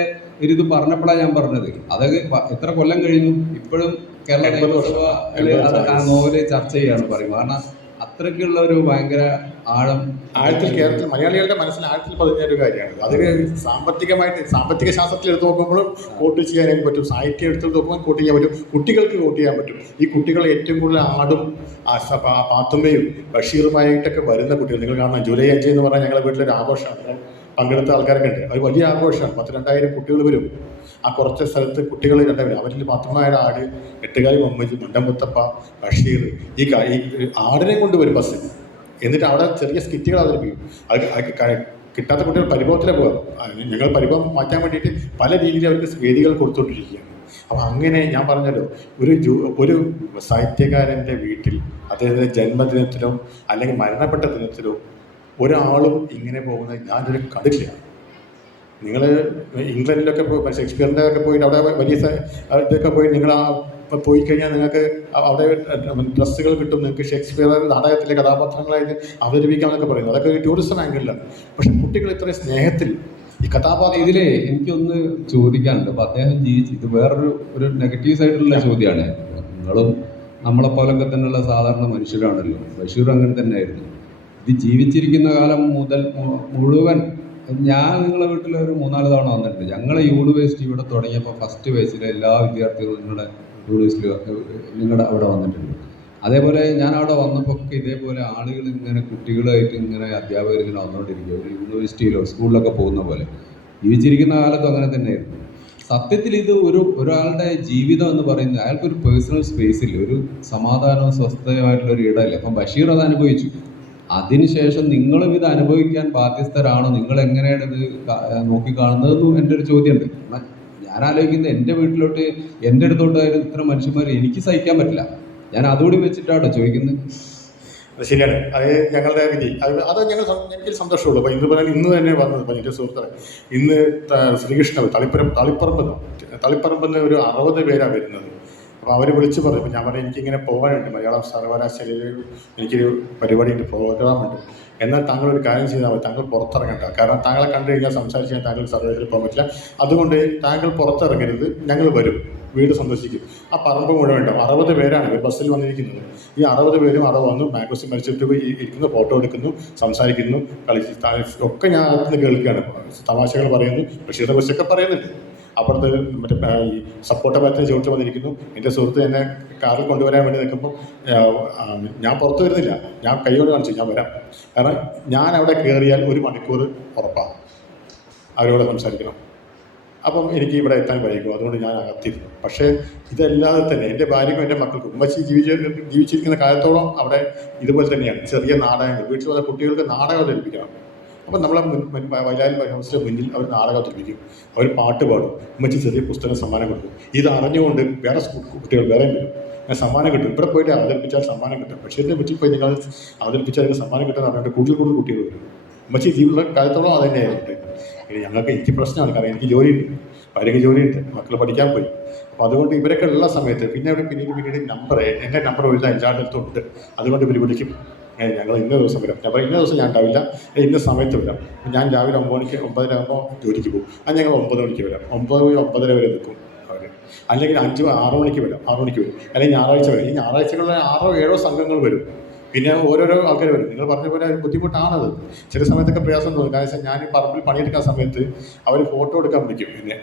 ഇത് പറഞ്ഞപ്പോഴാണ് ഞാൻ പറഞ്ഞത്, അതൊക്കെ എത്ര കൊല്ലം കഴിഞ്ഞു ഇപ്പോഴും കേരള നിയമസഭ ആ നോവല് ചർച്ച ചെയ്യാണ് പറയും. കാരണം അത്രയ്ക്കുള്ള ഒരു ഭയങ്കര ആഴത്തിൽ കേരളത്തിൽ മലയാളികളുടെ മനസ്സിൽ ആഴത്തിൽ പതിഞ്ഞ ഒരു കാര്യമാണ്. അതിന് സാമ്പത്തിക ശാസ്ത്രത്തിൽ എടുത്ത് നോക്കുമ്പോഴും കോട്ട് ചെയ്യാനായിട്ട് പറ്റും, സാഹിത്യം എടുത്ത് നോക്കുമ്പോൾ കോട്ട് ചെയ്യാൻ പറ്റും, കുട്ടികൾക്ക് കോട്ട് ചെയ്യാൻ പറ്റും. ഈ കുട്ടികൾ ഏറ്റവും കൂടുതൽ ആടും പാത്തുമ്മയും ബഷീറുമായിട്ടൊക്കെ വരുന്ന കുട്ടികൾ നിങ്ങൾ കാണാം. ജൂലൈ 5 എന്ന് പറഞ്ഞാൽ ഞങ്ങളുടെ വീട്ടിലൊരു ആഘോഷമാണ്. പങ്കെടുത്ത ആൾക്കാരൊക്കെ ഉണ്ട്. അത് വലിയ ആഘോഷമാണ്. 10,000-2000 കുട്ടികൾ വരും. ആ കുറച്ച് സ്ഥലത്ത് കുട്ടികൾ 2000. അവരിൽ പാത്തുമ്മയുടെ ആട്, എട്ടുകാലി മമ്മജി, മണ്ടമുത്തപ്പ, ബഷീർ, ഈ ആടിനെ കൊണ്ടുവരും ബസ്സിൽ. എന്നിട്ട് അവിടെ ചെറിയ സ്കിറ്റുകൾ അവതരിപ്പിക്കും. അത് കിട്ടാത്ത കുട്ടികൾ പരിഭവത്തിലെ പോകാം. ഞങ്ങൾ പരിഭവം മാറ്റാൻ വേണ്ടിയിട്ട് പല രീതിയിൽ അവർക്ക് വേദികൾ കൊടുത്തുകൊണ്ടിരിക്കുകയാണ്. അപ്പം അങ്ങനെ ഞാൻ പറഞ്ഞല്ലോ, ഒരു സാഹിത്യകാരൻ്റെ വീട്ടിൽ അദ്ദേഹത്തിൻ്റെ ജന്മദിനത്തിലോ അല്ലെങ്കിൽ മരണപ്പെട്ട ദിനത്തിലോ ഒരാളും ഇങ്ങനെ പോകുന്നത് ഞാനൊരു കണ്ടിട്ടില്ല. നിങ്ങൾ ഇംഗ്ലണ്ടിലൊക്കെ ഷേക്സ്പിയറിൻ്റെ ഒക്കെ പോയിട്ട് അവിടെ വലിയ ഇതൊക്കെ പോയി നിങ്ങൾ പോയി കഴിഞ്ഞാൽ നിങ്ങൾക്ക് അവിടെ ഡ്രസ്സുകൾ കിട്ടും, നിങ്ങൾക്ക് ഷേക്സ്പിയർ നാടകത്തിലെ കഥാപാത്രങ്ങളായിട്ട് അവതരിപ്പിക്കാമെന്നൊക്കെ പറയുന്നത്. അതൊക്കെ ടൂറിസം ആംഗിളിലാണ്. പക്ഷെ കുട്ടികൾ ഇത്രയും സ്നേഹത്തിൽ ഈ കഥാപാത്രം ഇതിലേ എനിക്കൊന്ന് ചോദിക്കാനുണ്ട്. അപ്പം അദ്ദേഹം ഇത് വേറൊരു നെഗറ്റീവ് സൈഡിലുള്ള ചോദ്യമാണ്. നിങ്ങളും നമ്മളെപ്പോലൊക്കെ തന്നെയുള്ള സാധാരണ മനുഷ്യരാണല്ലോ. ബഷീർ അങ്ങനെ തന്നെയായിരുന്നു. ഇത് ജീവിച്ചിരിക്കുന്ന കാലം മുതൽ മുഴുവൻ ഞാൻ നിങ്ങളുടെ വീട്ടിൽ ഒരു 3-4 തവണ വന്നിട്ടുണ്ട്. ഞങ്ങളെ യൂണിവേഴ്സിറ്റി ഇവിടെ തുടങ്ങിയപ്പോൾ ഫസ്റ്റ് ബേസിലെ എല്ലാ വിദ്യാർത്ഥികളും നിങ്ങളുടെ യൂണിവേഴ്സിറ്റി നിങ്ങളുടെ അവിടെ വന്നിട്ടുണ്ട്. അതേപോലെ ഞാൻ അവിടെ വന്നപ്പോൾ ഒക്കെ ഇതേപോലെ ആളുകൾ ഇങ്ങനെ കുട്ടികളായിട്ട് ഇങ്ങനെ അധ്യാപകർ ഇങ്ങനെ വന്നുകൊണ്ടിരിക്കുക. ഒരു യൂണിവേഴ്സിറ്റിയിലോ സ്കൂളിലൊക്കെ പോകുന്ന പോലെ ജീവിച്ചിരിക്കുന്ന കാലത്തും അങ്ങനെ തന്നെയായിരുന്നു. സത്യത്തിൽ ഇത് ഒരാളുടെ ജീവിതം എന്ന് പറയുന്നത് അയാൾക്കൊരു പേഴ്സണൽ സ്പേസിൽ ഒരു സമാധാനവും സ്വസ്ഥമായിട്ടുള്ള ഒരു ഇടമില്ല. അപ്പം ബഷീർ അത് അനുഭവിച്ചു. അതിനുശേഷം നിങ്ങളും ഇത് അനുഭവിക്കാൻ ബാധ്യസ്ഥരാണോ? നിങ്ങൾ എങ്ങനെയാണ് ഇത് നോക്കിക്കാണുന്നതെന്നും എൻ്റെ ഒരു ചോദ്യമുണ്ട്. ഞാൻ ആലോചിക്കുന്നത് എൻ്റെ വീട്ടിലോട്ട് എൻ്റെ അടുത്തോട്ട് ഇത്ര മനുഷ്യന്മാർ എനിക്ക് സഹിക്കാൻ പറ്റില്ല. ഞാൻ അതുകൂടി വെച്ചിട്ടാണോ ചോദിക്കുന്നത്? അത് ശരിയാണ്. അത് ഞങ്ങളുടെ വിധി. അത് എനിക്ക് സന്തോഷമുള്ളൂ. അപ്പോൾ ഇന്ന് തന്നെ വന്നത് എൻ്റെ സുഹൃത്തുക്കളെ, ഇന്ന് ശ്രീകൃഷ്ണ തളിപ്പറമ്പെന്ന് ഒരു 60 പേരാണ് വരുന്നത്. അപ്പോൾ അവർ വിളിച്ച് പറഞ്ഞു. അപ്പോൾ ഞാൻ പറഞ്ഞു എനിക്കിങ്ങനെ പോകാനുണ്ട്, മലയാളം സർവകലാശാലയിൽ എനിക്കൊരു പരിപാടിയുണ്ട്, പ്രോഗ്രാമുണ്ട്. എന്നാൽ താങ്കൾ ഒരു കാര്യം ചെയ്താൽ മതി, താങ്കൾ പുറത്തിറങ്ങണ്ട. കാരണം താങ്കളെ കണ്ടു കഴിഞ്ഞാൽ സംസാരിച്ച് കഴിഞ്ഞാൽ താങ്കൾ സർവകലാശാലയിൽ പോകാൻ പറ്റില്ല. അതുകൊണ്ട് താങ്കൾ പുറത്തിറങ്ങരുത്, ഞങ്ങൾ വരും, വീട് സന്ദർശിക്കും. ആ പറമ്പ് മുഴുവൻ ഉണ്ടാവും. 60 പേരാണ് ഒരു ബസ്സിൽ വന്നിരിക്കുന്നത്. ഈ 60 പേരും അവിടെ വന്നു മാംഗോസ്റ്റീൻ മരിച്ചിട്ട് പോയി ഇരിക്കുന്നു, ഫോട്ടോ എടുക്കുന്നു, സംസാരിക്കുന്നു, കളിച്ച് ഒക്കെ ഞാൻ അകത്തുനിന്ന് കേൾക്കുകയാണ്. തമാശകൾ പറയുന്നു, ബഷീറിനെ കുറിച്ചൊക്കെ പറയുന്നുണ്ട്. അപ്പുറത്ത് മറ്റേ ഈ സപ്പോർട്ട മരത്തിന് ചുവട്ട് വന്നിരിക്കുന്നു. എൻ്റെ സുഹൃത്ത് എന്നെ കാറിൽ കൊണ്ടുവരാൻ വേണ്ടി നിൽക്കുമ്പോൾ ഞാൻ പുറത്ത് വരുന്നില്ല, ഞാൻ കൈയോട് കാണിച്ചു ഞാൻ വരാം. കാരണം ഞാൻ അവിടെ കയറിയാൽ 1 മണിക്കൂർ ഉറപ്പാണ് അവരോട് സംസാരിക്കണം. അപ്പം എനിക്ക് ഇവിടെ എത്താൻ വൈകും, അതുകൊണ്ട് ഞാൻ അകത്തിരുന്നു. പക്ഷേ ഇതല്ലാതെ തന്നെ എൻ്റെ ഭാര്യയ്ക്കും എൻ്റെ മക്കൾക്കും ഉമ്മച്ചി ജീവിച്ചിരിക്കുന്ന കാലത്തോളം അവിടെ ഇതുപോലെ തന്നെയാണ്. ചെറിയ നാടകങ്ങൾ, വീട്ടിൽ വന്ന കുട്ടികൾക്ക് നാടകം അവതരിപ്പിക്കണം. അപ്പം നമ്മളെ വയലാൽ ഹൗസിൻ്റെ മുന്നിൽ അവർ നാടകം അവതരിപ്പിക്കും, അവർ പാട്ട് പാടും, ഉമ്മച്ചി ചെറിയ പുസ്തകം സമ്മാനം കൊടുക്കും. ഇത് അറിഞ്ഞുകൊണ്ട് വേറെ കുട്ടികൾ വേറെയും വരും, ഞാൻ സമ്മാനം കിട്ടും, ഇവിടെ പോയിട്ട് അവതരിപ്പിച്ചാൽ സമ്മാനം കിട്ടും. പക്ഷേ ഇതിൻ്റെ വീട്ടിൽ പോയി നിങ്ങൾ അവതരിപ്പിച്ചാൽ അതിന് സമ്മാനം കിട്ടുമെന്ന് പറഞ്ഞിട്ട് കൂടുതൽ കുട്ടികൾ വരും. ഉമ്മച്ചി ജീവിതമുള്ള കാലത്തോളം അത് തന്നെയായിരുന്നു. ഇനി എനിക്ക് പ്രശ്നമാണ്, കാരണം എനിക്ക് ജോലിയുണ്ട്, ഭാര്യയ്ക്ക് ജോലിയുണ്ട്, മക്കൾ പഠിക്കാൻ പോയി. അപ്പോൾ അതുകൊണ്ട് ഇവരൊക്കെ ഉള്ള സമയത്ത് പിന്നെ അവർ പിന്നീട് നമ്പർ, എൻ്റെ നമ്പർ എഴുതാൻ എല്ലായിടത്തുണ്ട്. അതുകൊണ്ട് ഇവർ വിളിക്കും, ഞങ്ങൾ ഇന്ന ദിവസം വരാം. ഞാൻ പറയും ഇന്ന ദിവസം ഞാൻ ഉണ്ടാവില്ല, ഇന്ന സമയത്ത് വരാം. ഞാൻ രാവിലെ 9 മണിക്ക് 9:30 ആകുമ്പോൾ ജോലിക്ക് പോകും, അത് ഞങ്ങൾ 9 മണിക്ക് വരാം. 9-9:30 വരെ നിൽക്കും അവർ. അല്ലെങ്കിൽ 6 മണിക്ക് വരാം, 6 മണിക്ക് വരും. അല്ലെങ്കിൽ ഞായറാഴ്ച വരും. ഈ ഞായറാഴ്ചകളിൽ 6-7 സംഘങ്ങൾ വരും. പിന്നെ ഓരോരോ ആൾക്കാർ വരും. നിങ്ങൾ പറഞ്ഞ പോലെ ഒരു ബുദ്ധിമുട്ടാണത്. ചില സമയത്തൊക്കെ പ്രയാസം തോന്നും. കാരണം വെച്ചാൽ ഞാൻ ഈ പറമ്പിൽ പണിയെടുക്കുന്ന സമയത്ത് അവർ ഫോട്ടോ എടുക്കാൻ വിളിക്കും എന്നെ.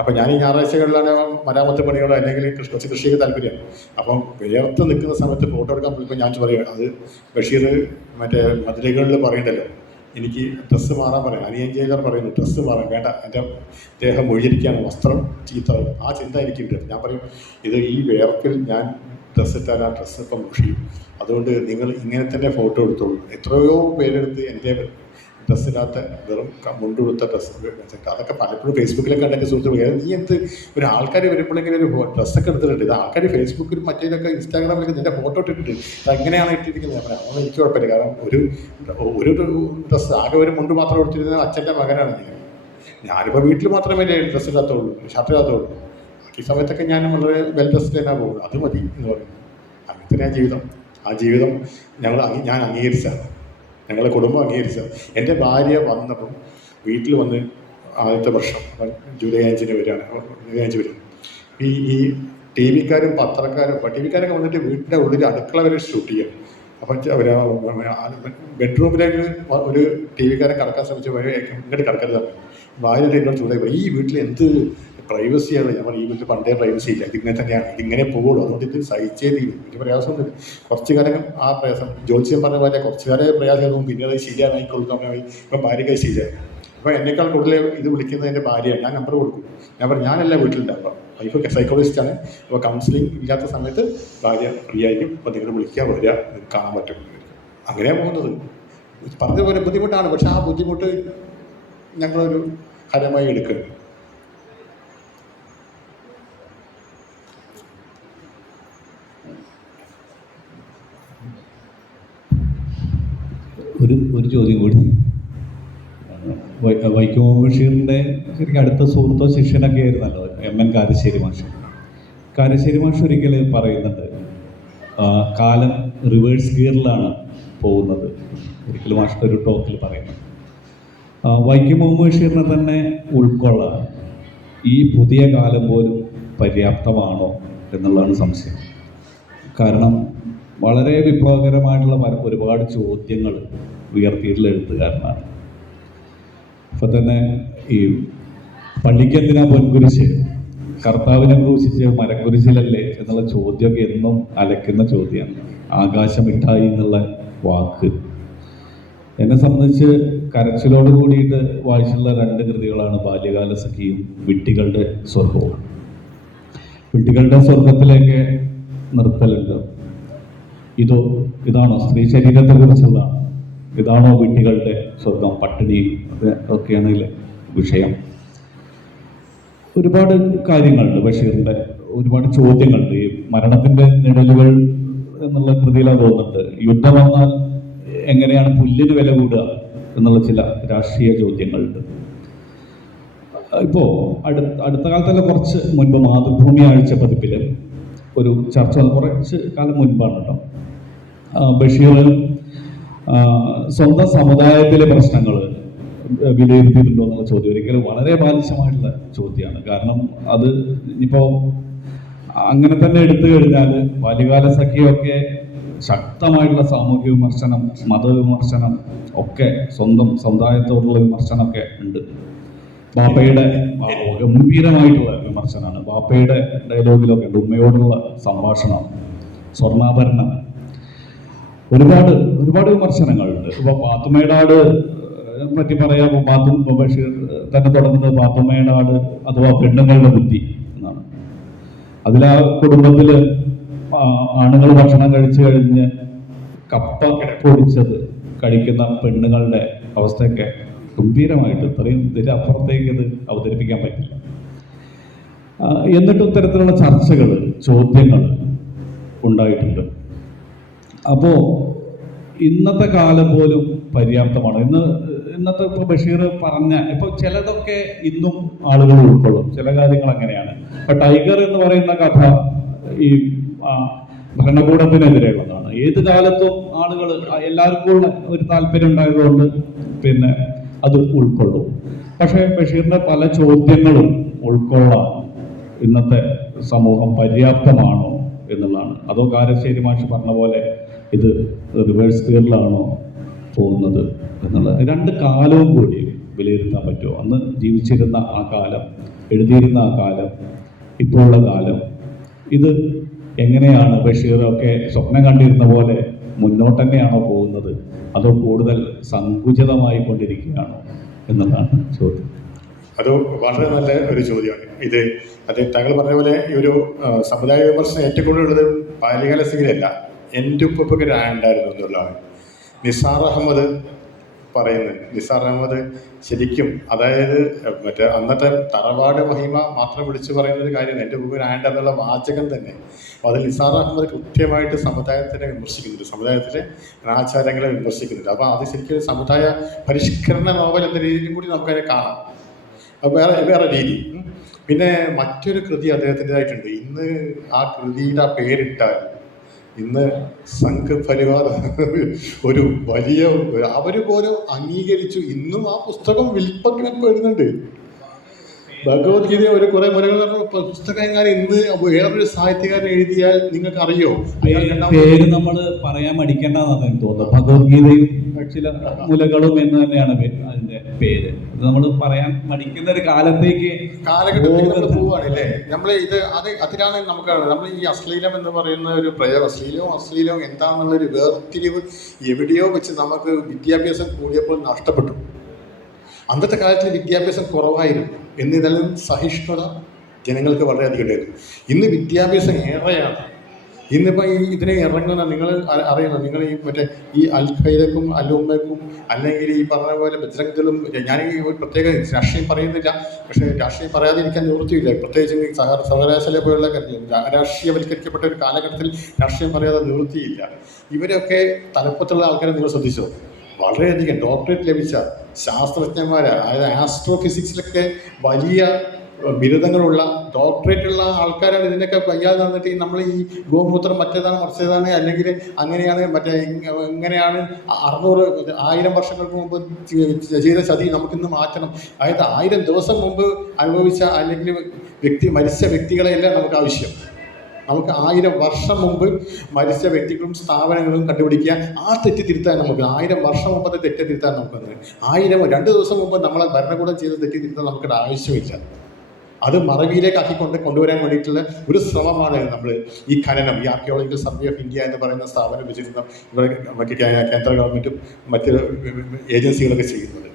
അപ്പം ഞാൻ ഈ ഞായറാഴ്ചകളിലാണ് മരാമത്ത് പണികളോ അല്ലെങ്കിൽ കുറച്ച് കൃഷിക്ക് താല്പര്യമാണ്. അപ്പം വേർത്ത് നിൽക്കുന്ന സമയത്ത് ഫോട്ടോ എടുക്കാൻ വിളിക്കുമ്പോൾ ഞാൻ പറയും, അത് ബഷീർ മറ്റേ മതിലുകളിൽ പറയണ്ടല്ലോ, എനിക്ക് ഡ്രസ്സ് മാറാൻ പറയാം. അനിയൻ ജയിലർ പറയുന്നു, ഡ്രസ്സ് മാറാൻ വേണ്ട, എൻ്റെ ദേഹം ഒഴിയിരിക്കുകയാണ്, വസ്ത്രം ചീത്താവും. ആ ചിന്ത എനിക്കുണ്ട്. ഞാൻ പറയും, ഇത് ഈ വേർപ്പിൽ ഞാൻ ഡ്രസ്സ് ഇട്ടാൽ ആ ഡ്രസ്സ് ഇപ്പം മുഷിയും. അതുകൊണ്ട് നിങ്ങൾ ഇങ്ങനെ തന്നെ ഫോട്ടോ എടുത്തോളൂ. എത്രയോ പേരെടുത്ത് എൻ്റെ ഡ്രസ്സില്ലാത്ത വെറും മുണ്ടുകൊടുത്ത ഡ്രസ്സ്, അതൊക്കെ പലപ്പോഴും ഫേസ്ബുക്കിലൊക്കെ കണ്ടൊക്കെ സുഹൃത്തുക്കൾ, നീ എന്ത് ഒരു ആൾക്കാർ വരുമ്പോഴെങ്കിലും ഒരു ഡ്രസ്സൊക്കെ എടുത്തിട്ടുണ്ട്, ഇത് ആൾക്കാർ ഫേസ്ബുക്കിലും മറ്റേതൊക്കെ ഇൻസ്റ്റാഗ്രാമിലൊക്കെ നിൻ്റെ ഫോട്ടോ ഇട്ടിട്ടുണ്ട്, അതെങ്ങനെയാണ് ഇട്ടിരിക്കുന്നത്? ഞാൻ പറയാം, അതൊന്നും എനിക്ക് കുഴപ്പമില്ല. കാരണം ഒരു ഡ്രസ്സ് ആകെ ഒരു മുണ്ട് മാത്രം കൊടുത്തിരുന്നത് അച്ഛൻ്റെ മകനാണ് ഞാനിപ്പോൾ വീട്ടിൽ മാത്രമേ ഡ്രസ്സ് ഇല്ലാത്തുള്ളൂ, ഷർട്ട് ഇല്ലാത്തുള്ളൂ. ബാക്കി സമയത്തൊക്കെ ഞാൻ വളരെ വെൽ ഡ്രസ്ഡ് തന്നെ പോകുന്നത്, അത് മതി എന്ന് പറയും. അങ്ങനെ ആ ജീവിതം, ആ ജീവിതം ഞാൻ അംഗീകരിച്ചാണ്, ഞങ്ങളുടെ കുടുംബം അംഗീകരിച്ചത്. എൻ്റെ ഭാര്യ വന്നപ്പം വീട്ടിൽ വന്ന് ആദ്യത്തെ വർഷം ജൂലൈ 5 വരികയാണ്. ജൂലൈ 5 വരും. ഈ ടി വിക്കാരും പത്രക്കാരും, ടി വിക്കാരൊക്കെ വന്നിട്ട് വീട്ടിൻ്റെ ഉള്ളിൽ അടുക്കള വരെ ഷൂട്ട് ചെയ്യണം. അപ്പം ബെഡ്റൂമിലേക്ക് ഒരു ടി വിക്കാരൻ കടക്കാൻ ശ്രമിച്ചു, ഇങ്ങോട്ട് കിടക്കരുതാണ്. ഭാര്യ എന്നോട് ചൂടായി, ഈ വീട്ടിൽ എന്ത് പ്രൈവസിയാണ്? ഞാൻ ഈ വീട്ടിൽ പണ്ടേ പ്രൈവസി ഇല്ല, ഇതിങ്ങനെ തന്നെയാണ്, ഇതിങ്ങനെ പോകുള്ളൂ, അതുകൊണ്ട് ഇത് സഹിച്ചേ തീരും. വലിയ പ്രയാസമൊന്നുമില്ല. കുറച്ച് കാലം ആ പ്രയാസം ജ്യോത്സ്യം പറഞ്ഞ പോലെ കുറച്ച് കാലം പ്രയാസമാകും, പിന്നെ അത് ശരിയായിക്കൊള്ളുന്നതായി. ഇപ്പം ഭാര്യയ്ക്ക് ശരിയായി. അപ്പോൾ എന്നേക്കാൾ കൂടുതൽ ഇത് വിളിക്കുന്നത് എൻ്റെ ഭാര്യയാണ്. ഞാൻ നമ്പർ കൊടുക്കും. ഞാൻ പറഞ്ഞു, ഞാനല്ല വീട്ടിലുണ്ടാകും, വൈഫ് സൈക്കോളജിസ്റ്റാണ്. അപ്പോൾ കൗൺസിലിംഗ് ഇല്ലാത്ത സമയത്ത് ഭാര്യ ഫ്രീ ആയിരിക്കും. അപ്പോൾ നിങ്ങൾ വിളിക്കുക, വരിക, കാണാൻ പറ്റും. അങ്ങനെയാണ് പോകുന്നത്. പറഞ്ഞ പോലെ ബുദ്ധിമുട്ടാണ്, പക്ഷെ ആ ബുദ്ധിമുട്ട് ഞങ്ങളൊരു ഹരമായി എടുക്കുന്നത്. ഒരു ചോദ്യം കൂടി. വൈക്കം ബഷീറിൻ്റെ ശരിക്കും അടുത്ത സുഹൃത്തോ ശിഷ്യനൊക്കെ ആയിരുന്നല്ലോ MN കാരശ്ശേരി മാഷ്. കാരശ്ശേരി മാഷ് ഒരിക്കൽ പറയുന്നുണ്ട്, കാലം റിവേഴ്സ് ഗിയറിലാണ് പോകുന്നത്. ഒരിക്കലും മാഷ് ഒരു ടോക്കിൽ പറയുന്നത് വൈക്കം ബഷീറിനെ തന്നെ ഉൾക്കൊള്ളാൻ ഈ പുതിയ കാലം പോലും പര്യാപ്തമാണോ എന്നുള്ളതാണ് സംശയം. കാരണം വളരെ വിപ്ലവകരമായിട്ടുള്ള ഒരുപാട് ചോദ്യങ്ങൾ ഉയർത്തിയിട്ടുള്ള എഴുത്തുകാരനാണ്. ഇപ്പം തന്നെ ഈ പള്ളിക്കെന്തിനാ പൊൻകുരിശ്, കർത്താവിനെ ക്രൂശിച്ച് മരക്കുരിശിലല്ലേ എന്നുള്ള ചോദ്യമൊക്കെ എന്നും അലക്കുന്ന ചോദ്യമാണ്. ആകാശമിഠായി എന്നുള്ള വാക്ക് എന്നെ സംബന്ധിച്ച് കരച്ചിലോട് കൂടിയിട്ട് വായിച്ചിട്ടുള്ള 2 കൃതികളാണ് ബാല്യകാല സഖിയും വിട്ടികളുടെ സ്വർഗവും. വിട്ടികളുടെ സ്വർഗത്തിലേക്ക് നിർത്തലുണ്ട്. ഇതാണോ സ്ത്രീ ശരീരത്തെ കുറിച്ചുള്ള, ഇതാണോ വിട്ടികളുടെ സ്വർഗം? പട്ടിണി ഒക്കെയാണ് വിഷയം. ഒരുപാട് കാര്യങ്ങളുണ്ട് ബഷീറിൻ്റെ, ഒരുപാട് ചോദ്യങ്ങളുണ്ട്. ഈ മരണത്തിൻ്റെ നിഴലുകൾ എന്നുള്ള കൃതിയിലാണ് തോന്നുന്നുണ്ട്. യുദ്ധം വന്നാൽ എങ്ങനെയാണ് പുല്ലിന് വില കൂടുക എന്നുള്ള ചില രാഷ്ട്രീയ ചോദ്യങ്ങളുണ്ട്. ഇപ്പോൾ അടുത്ത കാലത്തല്ല, കുറച്ച് മുൻപ് മാതൃഭൂമി ആഴ്ച പതിപ്പിൽ ഒരു ചർച്ച, കുറച്ച് കാലം മുൻപാണ് കേട്ടോ, ബഷീർ സ്വന്തം സമുദായത്തിലെ പ്രശ്നങ്ങൾ വിലയിരുത്തിയിട്ടുണ്ടോ എന്നുള്ള ചോദ്യം ഒരിക്കലും വളരെ ബാലിശമായിട്ടുള്ള ചോദ്യമാണ്. കാരണം അത് ഇനിയിപ്പോൾ അങ്ങനെ തന്നെ എടുത്തു കഴിഞ്ഞാൽ ബാല്യകാല സഖിയൊക്കെ ശക്തമായിട്ടുള്ള സാമൂഹ്യ വിമർശനം, മതവിമർശനം ഒക്കെ, സ്വന്തം സമുദായത്തോടുള്ള വിമർശനമൊക്കെ ഉണ്ട്. ബാപ്പയുടെ ഗംഭീരമായിട്ടുള്ള വിമർശനമാണ്. ബാപ്പയുടെ ഡയലോഗിലൊക്കെ ഉണ്ട് ഉമ്മയോടുള്ള സംഭാഷണം, സ്വർണ്ണാഭരണം, ഒരുപാട് വിമർശനങ്ങളുണ്ട്. ഇപ്പോൾ പാത്തുമ്മയുടെ ആട് പറ്റി പറയാമോ? ബഷീർ തന്നെ തുടങ്ങുന്നത് പാത്തുമ്മയുടെ ആട് അഥവാ പെണ്ണുങ്ങളുടെ ബുദ്ധി എന്നാണ്. അതിലാ കുടുംബത്തിൽ ആണുങ്ങൾ ഭക്ഷണം കഴിച്ചു കഴിഞ്ഞ് കപ്പ പൊടിച്ചത് കഴിക്കുന്ന പെണ്ണുങ്ങളുടെ അവസ്ഥയൊക്കെ ഗംഭീരമായിട്ട് ഇത്രയും ഇതിനപ്പുറത്തേക്ക് ഇത് അവതരിപ്പിക്കാൻ പറ്റില്ല. എന്നിട്ടും ഇത്തരത്തിലുള്ള ചർച്ചകൾ, ചോദ്യങ്ങൾ ഉണ്ടായിട്ടുണ്ട്. അപ്പോൾ ഇന്നത്തെ കാലം പോലും പര്യാപ്തമാണ്. ഇന്നത്തെ ഇപ്പോൾ ബഷീർ പറഞ്ഞ ഇപ്പോൾ ചിലതൊക്കെ ഇന്നും ആളുകൾ ഉൾക്കൊള്ളും, ചില കാര്യങ്ങൾ അങ്ങനെയാണ്. ഇപ്പം ടൈഗർ എന്ന് പറയുന്ന കഥ ഈ ഭരണകൂടത്തിനെതിരെയുള്ളതാണ്. ഏത് കാലത്തും ആളുകൾ എല്ലാവർക്കും ഉള്ള ഒരു താല്പര്യം ഉണ്ടായതുകൊണ്ട് പിന്നെ അത് ഉൾക്കൊള്ളും. പക്ഷേ ബഷീറിൻ്റെ പല ചോദ്യങ്ങളും ഉൾക്കൊള്ളാൻ ഇന്നത്തെ സമൂഹം പര്യാപ്തമാണോ എന്നുള്ളതാണ്. അതോ കാരശ്ശേരി മാഷ് പറഞ്ഞ പോലെ ഇത് റിവേഴ്സ് ഗിയറിലാണോ പോകുന്നത് എന്നുള്ളത് രണ്ട് കാലവും കൂടി വിലയിരുത്താൻ പറ്റുമോ? അന്ന് ജീവിച്ചിരുന്ന ആ കാലം, എഴുതിയിരുന്ന ആ കാലം, ഇപ്പോഴുള്ള കാലം, ഇത് എങ്ങനെയാണ് ബഷീറൊക്കെ സ്വപ്നം കണ്ടിരുന്ന പോലെ മുന്നോട്ട് തന്നെയാണോ പോകുന്നത്, അതോ കൂടുതൽ സങ്കുചിതമായി കൊണ്ടിരിക്കുകയാണോ എന്നുള്ളതാണ് ചോദ്യം. അത് വളരെ നല്ല ഒരു ചോദ്യമാണ്. അത് താങ്കൾ പറഞ്ഞ പോലെ ഈ ഒരു സമുദായ വിമർശനം ഏറ്റവും കൂടുതലുള്ളത് ബാല്യകാല സഖിയിലല്ല, എൻ്റെ ഉപ്പൊക്കെ ഉണ്ടായിരുന്നു എന്നുള്ളതാണ്. നിസാർ അഹമ്മദ് പറയുന്നത്. നിസാർ അഹമ്മദ് ശരിക്കും, അതായത് മറ്റേ അന്നത്തെ തറവാട് മഹിമ മാത്രം വിളിച്ചു പറയുന്ന ഒരു കാര്യമാണ് എൻ്റെ ഉപ്പ ആൻഡ് എന്നുള്ള വാചകം തന്നെ. അപ്പോൾ അതിൽ നിസാർ അഹമ്മദ് കൃത്യമായിട്ട് സമുദായത്തിനെ വിമർശിക്കുന്നുണ്ട്, സമുദായത്തിലെ ആചാരങ്ങളെ വിമർശിക്കുന്നുണ്ട്. അപ്പോൾ അത് ശരിക്കും ഒരു സമുദായ പരിഷ്കരണ നോവൽ എന്ന രീതിയിലും കൂടി നമുക്കതിനെ കാണാം. അപ്പോൾ വേറെ രീതി. പിന്നെ മറ്റൊരു കൃതി അദ്ദേഹത്തിൻ്റെതായിട്ടുണ്ട്. ഇന്ന് ആ കൃതിയുടെ ആ പേരിട്ടാൽ ഇന്ന് സംഘ് പരിവാർ ഒരു വലിയ അവർ പോലും അംഗീകരിച്ചു. ഇന്നും ആ പുസ്തകം വിൽപ്പന വരുന്നുണ്ട്. ഭഗവത്ഗീത ഒരു കുറെ മുരകൾ പുസ്തകം എങ്ങാനും ഇന്ന് വേറൊരു സാഹിത്യകാരൻ എഴുതിയാൽ നിങ്ങൾക്ക് അറിയോ? പേര് നമ്മൾ പറയാൻ മടിക്കേണ്ടതെന്നാണ് എനിക്ക് തോന്നുന്നത്. ഭഗവത്ഗീതയും ചില മുലകളും എന്ന് തന്നെയാണ് അതിന്റെ പേര്. അത് നമ്മൾ പറയാൻ മടിക്കുന്ന ഒരു കാലഘട്ടത്തിൽ നമ്മൾ പോവുകയാണല്ലേ. നമ്മൾ അതിലാണ് നമുക്ക് നമ്മൾ ഈ അശ്ലീലം എന്ന് പറയുന്ന ഒരു പ്രയോഗം, അശ്ലീലവും എന്താണെന്നുള്ളൊരു വേർതിരിവ് എവിടെയോ വെച്ച് നമുക്ക് വിദ്യാഭ്യാസം കൂടിയപ്പോൾ നഷ്ടപ്പെട്ടു. അന്നത്തെ കാലത്ത് വിദ്യാഭ്യാസം കുറവായിരുന്നു, എന്നിരുന്നാലും സഹിഷ്ണുത ജനങ്ങൾക്ക് വളരെയധികം ഉണ്ടായിരുന്നു. ഇന്ന് വിദ്യാഭ്യാസം ഏറെയാണ്. ഇന്നിപ്പോൾ ഇതിനെ ഇറങ്ങുന്ന നിങ്ങൾ അറിയണം, നിങ്ങൾ ഈ അൽ ഖൈദക്കും അൽ-ഉമ്മയ്ക്കും അല്ലെങ്കിൽ ഈ പറഞ്ഞ പോലെ ബജ്രംഗദളും, ഞാൻ ഈ ഒരു പ്രത്യേക രാഷ്ട്രീയം പറയുന്നില്ല, പക്ഷേ രാഷ്ട്രീയം പറയാതിരിക്കാൻ നിവൃത്തിയില്ല. പ്രത്യേകിച്ച് സർവകലാശാല പോലുള്ള രാഷ്ട്രീയവൽക്കരിക്കപ്പെട്ട ഒരു കാലഘട്ടത്തിൽ രാഷ്ട്രീയം പറയാതെ നിവൃത്തിയില്ല. ഇവരൊക്കെ തലപ്പത്തുള്ള ആൾക്കാരെ നിങ്ങൾ ശ്രദ്ധിച്ചോ? വളരെയധികം ഡോക്ടറേറ്റ് ലഭിച്ച ശാസ്ത്രജ്ഞന്മാർ, അതായത് ആസ്ട്രോഫിസിക്സിലൊക്കെ വലിയ ബിരുദങ്ങളുള്ള ഡോക്ടറേറ്റുള്ള ആൾക്കാരാണ്. ഇതിനൊക്കെ വയ്യാതെ നടന്നിട്ട് നമ്മൾ ഈ ഗോമൂത്രം മറ്റേതാണ് മറിച്ചതാണ് അല്ലെങ്കിൽ അങ്ങനെയാണ് ഇങ്ങനെയാണ് 600-1000 വർഷങ്ങൾക്ക് മുമ്പ് ചെയ്ത ചതി നമുക്കിന്ന് മാറ്റണം. അതായത് 1000 ദിവസം മുമ്പ് അനുഭവിച്ച അല്ലെങ്കിൽ മരിച്ച വ്യക്തികളെയല്ല നമുക്ക് ആവശ്യം. നമുക്ക് 1000 വർഷം മുമ്പ് മരിച്ച വ്യക്തികളും സ്ഥാപനങ്ങളും കണ്ടുപിടിക്കുക, ആ തെറ്റ് തിരുത്താൻ നമുക്ക് 1000 വർഷം മുമ്പത്തെ തെറ്റ് തിരുത്താൻ നമുക്കൊന്ന് 2 ദിവസം മുമ്പ് നമ്മളെ ഭരണകൂടം ചെയ്ത തെറ്റ് തിരുത്താൻ നമുക്കൊരു ആവശ്യമില്ല. അത് മറവിയിലേക്ക് കൊണ്ടുവരാൻ വേണ്ടിയിട്ടുള്ള ഒരു ശ്രമമാണ് നമ്മൾ ഈ ഖനനം, ഈ ആർക്കിയോളജിക്കൽ സർവേ ഓഫ് ഇന്ത്യ എന്ന് പറയുന്ന സ്ഥാപനം വെച്ചിരുന്ന മറ്റ് കേന്ദ്ര ഗവൺമെൻറ്റും മറ്റ് ഏജൻസികളൊക്കെ ചെയ്യുന്നത്.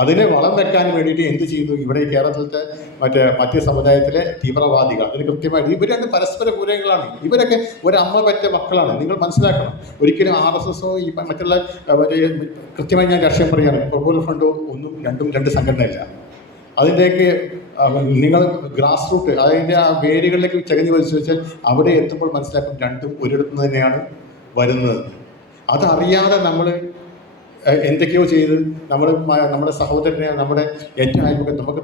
അതിനെ വളം വെക്കാൻ വേണ്ടിയിട്ട് എന്ത് ചെയ്യുന്നു? ഇവിടെ കേരളത്തിലത്തെ മറ്റ് സമുദായത്തിലെ തീവ്രവാദികൾ അതിന് കൃത്യമായിട്ട് ഇവർ രണ്ട് പരസ്പര പൂരങ്ങളാണ്. ഇവരൊക്കെ ഒരമ്മ പറ്റ മക്കളാണ്. നിങ്ങൾ മനസ്സിലാക്കണം. ഒരിക്കലും RSSO ഈ മറ്റുള്ള കൃത്യമായി ഞാൻ രാഷ്ട്രീയം പറയുകയാണ്, പോപ്പുലർ ഫ്രണ്ടോ ഒന്നും രണ്ട് സംഘടനയില്ല. അതിൻ്റെയൊക്കെ നിങ്ങൾ ഗ്രാസ് റൂട്ട്, അതിൻ്റെ ആ വേരുകളിലേക്ക് ചകഞ്ഞ് വലിച്ചു വെച്ചാൽ അവിടെ എത്തുമ്പോൾ മനസ്സിലാക്കും രണ്ടും ഒരിടത്തു നിന്ന് തന്നെയാണ് വരുന്നത്. അതറിയാതെ നമ്മൾ എന്തൊക്കെയോ ചെയ്ത് നമ്മുടെ സഹോദരനെ, നമ്മുടെ ഏറ്റവും അയൽപക്കം, നമുക്ക്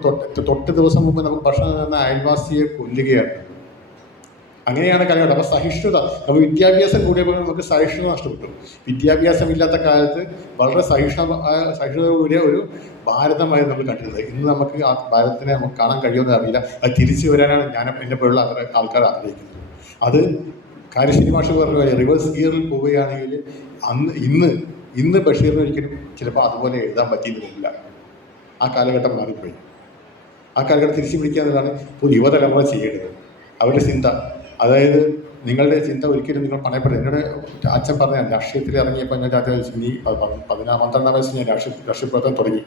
തൊട്ട് ദിവസം മുമ്പ് നമുക്ക് ഭക്ഷണം തന്ന അയൽവാസിയെ കൊല്ലുകയാണ്. അങ്ങനെയാണ് കാലഘട്ടം. അപ്പോൾ സഹിഷ്ണുത, നമുക്ക് വിദ്യാഭ്യാസം കൂടിയപ്പോൾ നമുക്ക് സഹിഷ്ണുത നഷ്ടപ്പെട്ടു. വിദ്യാഭ്യാസമില്ലാത്ത കാലത്ത് വളരെ സഹിഷ്ണുത കൂടിയ ഒരു ഭാരതമായി നമ്മൾ കണ്ടിരുന്നത്. ഇന്ന് നമുക്ക് ആ ഭാരതത്തിനെ നമുക്ക് കാണാൻ കഴിയുമെന്ന് അറിയില്ല. അത് തിരിച്ചു വരാനാണ് ഞാൻ എന്നെ പോലുള്ള ആൾക്കാർ ആഗ്രഹിക്കുന്നത്. അത് കാരശ്ശേരി മാഷ് പറഞ്ഞ പോലെ റിവേഴ്സ് ഗിയറിൽ പോവുകയാണെങ്കിൽ ഇന്ന് ബഷീറിന് ഒരിക്കലും ചിലപ്പോൾ അതുപോലെ എഴുതാൻ പറ്റിയിരുന്നില്ല. ആ കാലഘട്ടം മാറിപ്പോയി. ആ കാലഘട്ടം തിരിച്ചു പിടിക്കുക എന്നതാണ് ഇപ്പോൾ യുവതലമുറ ചെയ്യേണ്ടത്. അവരുടെ ചിന്ത, അതായത് നിങ്ങളുടെ ചിന്ത ഒരിക്കലും നിങ്ങൾ പണയപ്പെടുന്നത്. എന്നോട് അച്ഛൻ പറഞ്ഞ രാഷ്ട്രീയത്തിൽ ഇറങ്ങിയപ്പോൾ ഞാൻ നീ 12 വയസ്സിൽ ഞാൻ രാഷ്ട്രീയ പ്രവർത്തനം തുടങ്ങി.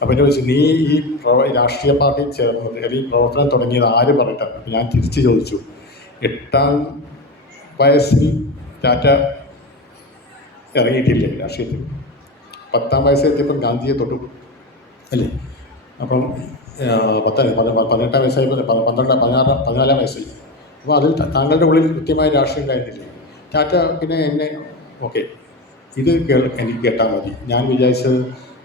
അപ്പോൾ എന്നെ വെച്ച് നീ ഈ രാഷ്ട്രീയ പാർട്ടി ചേർന്നത് അല്ലെങ്കിൽ പ്രവർത്തനം തുടങ്ങിയത് ആര് പറഞ്ഞിട്ടാണ്? അപ്പോൾ ഞാൻ തിരിച്ച് ചോദിച്ചു, 8ാം വയസ്സിൽ ടാറ്റ ഇറങ്ങിയിട്ടില്ലേ രാഷ്ട്രീയത്തിൽ? 10-ാം വയസ്സെത്തിയപ്പം ഗാന്ധിയെ തൊട്ടു അല്ലേ? അപ്പം 18-ാം വയസ്സായപ്പോൾ 14-ാം വയസ്സായി. അപ്പോൾ അതിൽ താങ്കളുടെ ഉള്ളിൽ കൃത്യമായ രാഷ്ട്രീയം ഉണ്ടായിരുന്നില്ലേ? ടാറ്റ പിന്നെ എന്നെ ഓക്കെ ഇത് എനിക്ക് കേട്ടാൽ മതി, ഞാൻ വിചാരിച്ചത്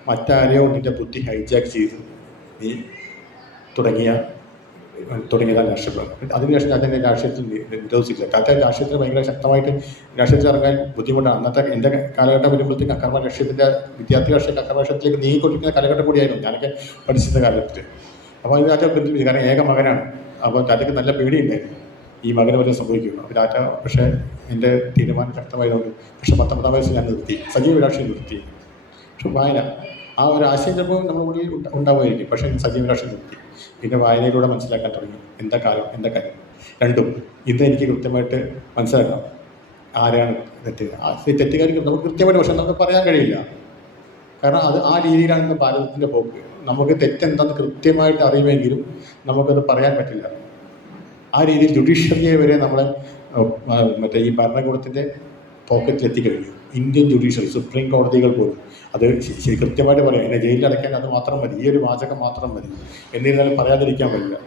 മറ്റാരെയോ നിൻ്റെ ബുദ്ധി ഹൈജാക്ക് ചെയ്ത് നീ തുടങ്ങിയതാണ് രാഷ്ട്രീയം. അതിനുശേഷം ടാറ്റ എൻ്റെ രാഷ്ട്രീയത്തിൽ നിരോധിച്ചില്ല. ടാറ്റ രാഷ്ട്രീയത്തിൽ ഭയങ്കര ശക്തമായിട്ട് രാഷ്ട്രീയത്തിൽ ഇറങ്ങാൻ ബുദ്ധിമുട്ടാണ്. അന്നത്തെ എൻ്റെ കാലഘട്ടം വരുമ്പോഴത്തേക്ക് അക്രമ രാഷ്ട്രീയത്തിൻ്റെ വിദ്യാർത്ഥി രാഷ്ട്രീയ അക്രമ രാഷ്ട്രീയത്തിലേക്ക് നീങ്ങിക്കൊണ്ടിരിക്കുന്ന കാലഘട്ടം കൂടിയായിരുന്നു ഞാനൊക്കെ പഠിച്ചിരുന്ന കാലത്തിൽ. അപ്പോൾ അത് ടാറ്റ ബന്ധിപ്പിച്ചു. കാരണം ഏക മകനാണ്. അപ്പോൾ ടാറ്റയ്ക്ക് നല്ല പേടിയുണ്ടായിരുന്നു ഈ മകന് വരെ സംഭവിക്കുന്നു. അപ്പോൾ ടാറ്റ പക്ഷേ എൻ്റെ തീരുമാനം ശക്തമായതുകൊണ്ട് പക്ഷേ 19-ാം വയസ്സിൽ ഞാൻ നിർത്തി, സജീവ രാഷ്ട്രീയം നിർത്തി. പക്ഷെ വായന ആ ഒരു ആശയം ചിലപ്പോൾ നമ്മുടെ ഉള്ളിൽ ഉണ്ടാവുമായിരിക്കും, പക്ഷേ സജീവ രാഷ്ട്രീയം നിർത്തി. പിന്നെ വായനയിലൂടെ മനസ്സിലാക്കാൻ തുടങ്ങി എന്താ കാര്യം എന്താ കാര്യം രണ്ടും. ഇത് എനിക്ക് കൃത്യമായിട്ട് മനസ്സിലാക്കാം ആരാണ് തെറ്റുകാർക്ക് നമുക്ക് കൃത്യമായിട്ട്, പക്ഷെ നമുക്ക് പറയാൻ കഴിയില്ല. കാരണം അത് ആ രീതിയിലാണ് ഇന്ന് ഭാരതത്തിൻ്റെ പോക്ക്. നമുക്ക് തെറ്റെന്താണെന്ന് കൃത്യമായിട്ട് അറിയുമെങ്കിലും നമുക്കത് പറയാൻ പറ്റില്ല. ആ രീതിയിൽ ജുഡീഷ്യറിയെ വരെ നമ്മളെ മറ്റേ ഈ ഭരണകൂടത്തിൻ്റെ പോക്കറ്റിൽ എത്തിക്കഴിഞ്ഞു. ഇന്ത്യൻ ജുഡീഷ്യറി, സുപ്രീം കോടതികൾ പോലും അത് കൃത്യമായിട്ട് പറയാം. എന്നെ ജയിലിൽ അടയ്ക്കാൻ അത് മാത്രം മതി, ഈ ഒരു വാചകം മാത്രം മതി. എന്നിരുന്നാലും പറയാതിരിക്കാൻ പറ്റില്ല.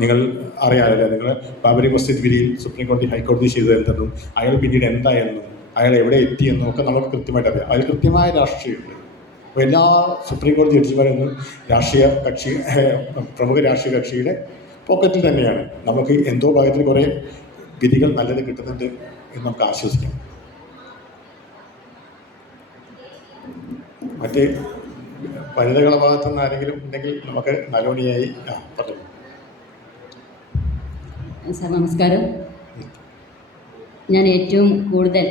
നിങ്ങൾ അറിയാമല്ലോ, നിങ്ങൾ ബാബരി മസ്ജിദ് വിധിയിൽ സുപ്രീം കോടതി ഹൈക്കോടതി ചെയ്തത് എന്തെന്നും അയാൾ പിന്നീട് എന്തായെന്നും അയാൾ എവിടെ എത്തിയെന്നും ഒക്കെ നമുക്ക് കൃത്യമായിട്ട് അറിയാം. അതിൽ കൃത്യമായ രാഷ്ട്രീയമുണ്ട്. അപ്പോൾ എല്ലാ സുപ്രീം കോടതി ജഡ്ജിമാരൊന്നും രാഷ്ട്രീയ കക്ഷി പ്രമുഖ രാഷ്ട്രീയ കക്ഷിയുടെ പോക്കറ്റിൽ തന്നെയാണ്. നമുക്ക് എന്തോ ഭാഗത്തിൽ കുറേ വിധികൾ നല്ലത് കിട്ടുന്നുണ്ട് എന്ന് നമുക്ക് ആശ്വസിക്കാം. മറ്റ് വനിതകളുടെ ഭാഗത്തുനിന്ന് ആരെങ്കിലും ഉണ്ടെങ്കിൽ നമുക്ക് നലോണിയായി പറഞ്ഞു. സാർ നമസ്കാരം. ഞാൻ ഏറ്റവും കൂടുതൽ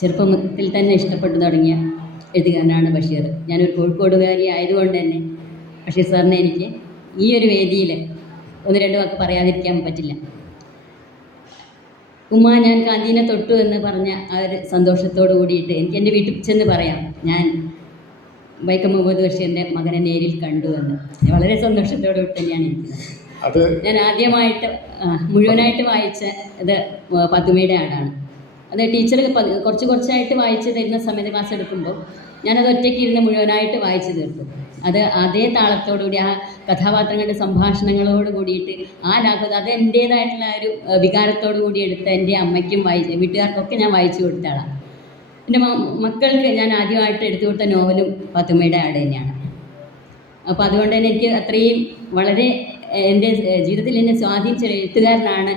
ചെറുപ്പത്തിൽ തന്നെ ഇഷ്ടപ്പെട്ടു തുടങ്ങിയ എഴുത്തുകാരനാണ് ബഷീർ. ഞാനൊരു കോഴിക്കോടുകാരി ആയതുകൊണ്ട് തന്നെ ബഷീർ സാറിനെ എനിക്ക് ഈ ഒരു വേദിയിൽ ഒന്ന് രണ്ട് വാക്ക് പറയാതിരിക്കാൻ പറ്റില്ല. ഉമ്മ ഞാൻ ഗാന്ധിനെ തൊട്ടു എന്ന് പറഞ്ഞ ആ ഒരു സന്തോഷത്തോടു കൂടിയിട്ട് എനിക്ക് എൻ്റെ വീട്ടിൽ ചെന്ന് പറയാം ഞാൻ വൈക്കം മുഹമ്മദ് ബഷീറിൻ്റെ മകനെ നേരിൽ കണ്ടു എന്ന്. വളരെ സന്തോഷത്തോടു കൂടി തന്നെയാണ് ഇരിക്കുന്നത്. ഞാൻ ആദ്യമായിട്ട് മുഴുവനായിട്ട് വായിച്ച ഇത് പത്തുമയുടെ ആടാണ്. അത് ടീച്ചർ കുറച്ചായിട്ട് വായിച്ച് തരുന്ന സമയത്ത് ക്ലാസ് എടുക്കുമ്പോൾ ഞാനത് ഒറ്റയ്ക്ക് ഇരുന്ന് മുഴുവനായിട്ട് വായിച്ചു തീർത്തു. അത് അതേ താളത്തോടുകൂടി ആ കഥാപാത്രങ്ങളുടെ സംഭാഷണങ്ങളോട് കൂടിയിട്ട് ആ ലാഘവത അത് എൻ്റേതായിട്ടുള്ള ഒരു വികാരത്തോടു കൂടി എടുത്ത് എൻ്റെ അമ്മയ്ക്കും വീട്ടുകാർക്കൊക്കെ ഞാൻ വായിച്ചു കൊടുത്ത ആളാണ്. എൻ്റെ മക്കൾക്ക് ഞാൻ ആദ്യമായിട്ട് എടുത്തു കൊടുത്ത നോവലും പത്തുമയുടെ ആട് തന്നെയാണ്. അപ്പോൾ അതുകൊണ്ട് തന്നെ എനിക്ക് അത്രയും വളരെ എൻ്റെ ജീവിതത്തിൽ എന്നെ സ്വാധീനിച്ച ഒരു എഴുത്തുകാരനാണ്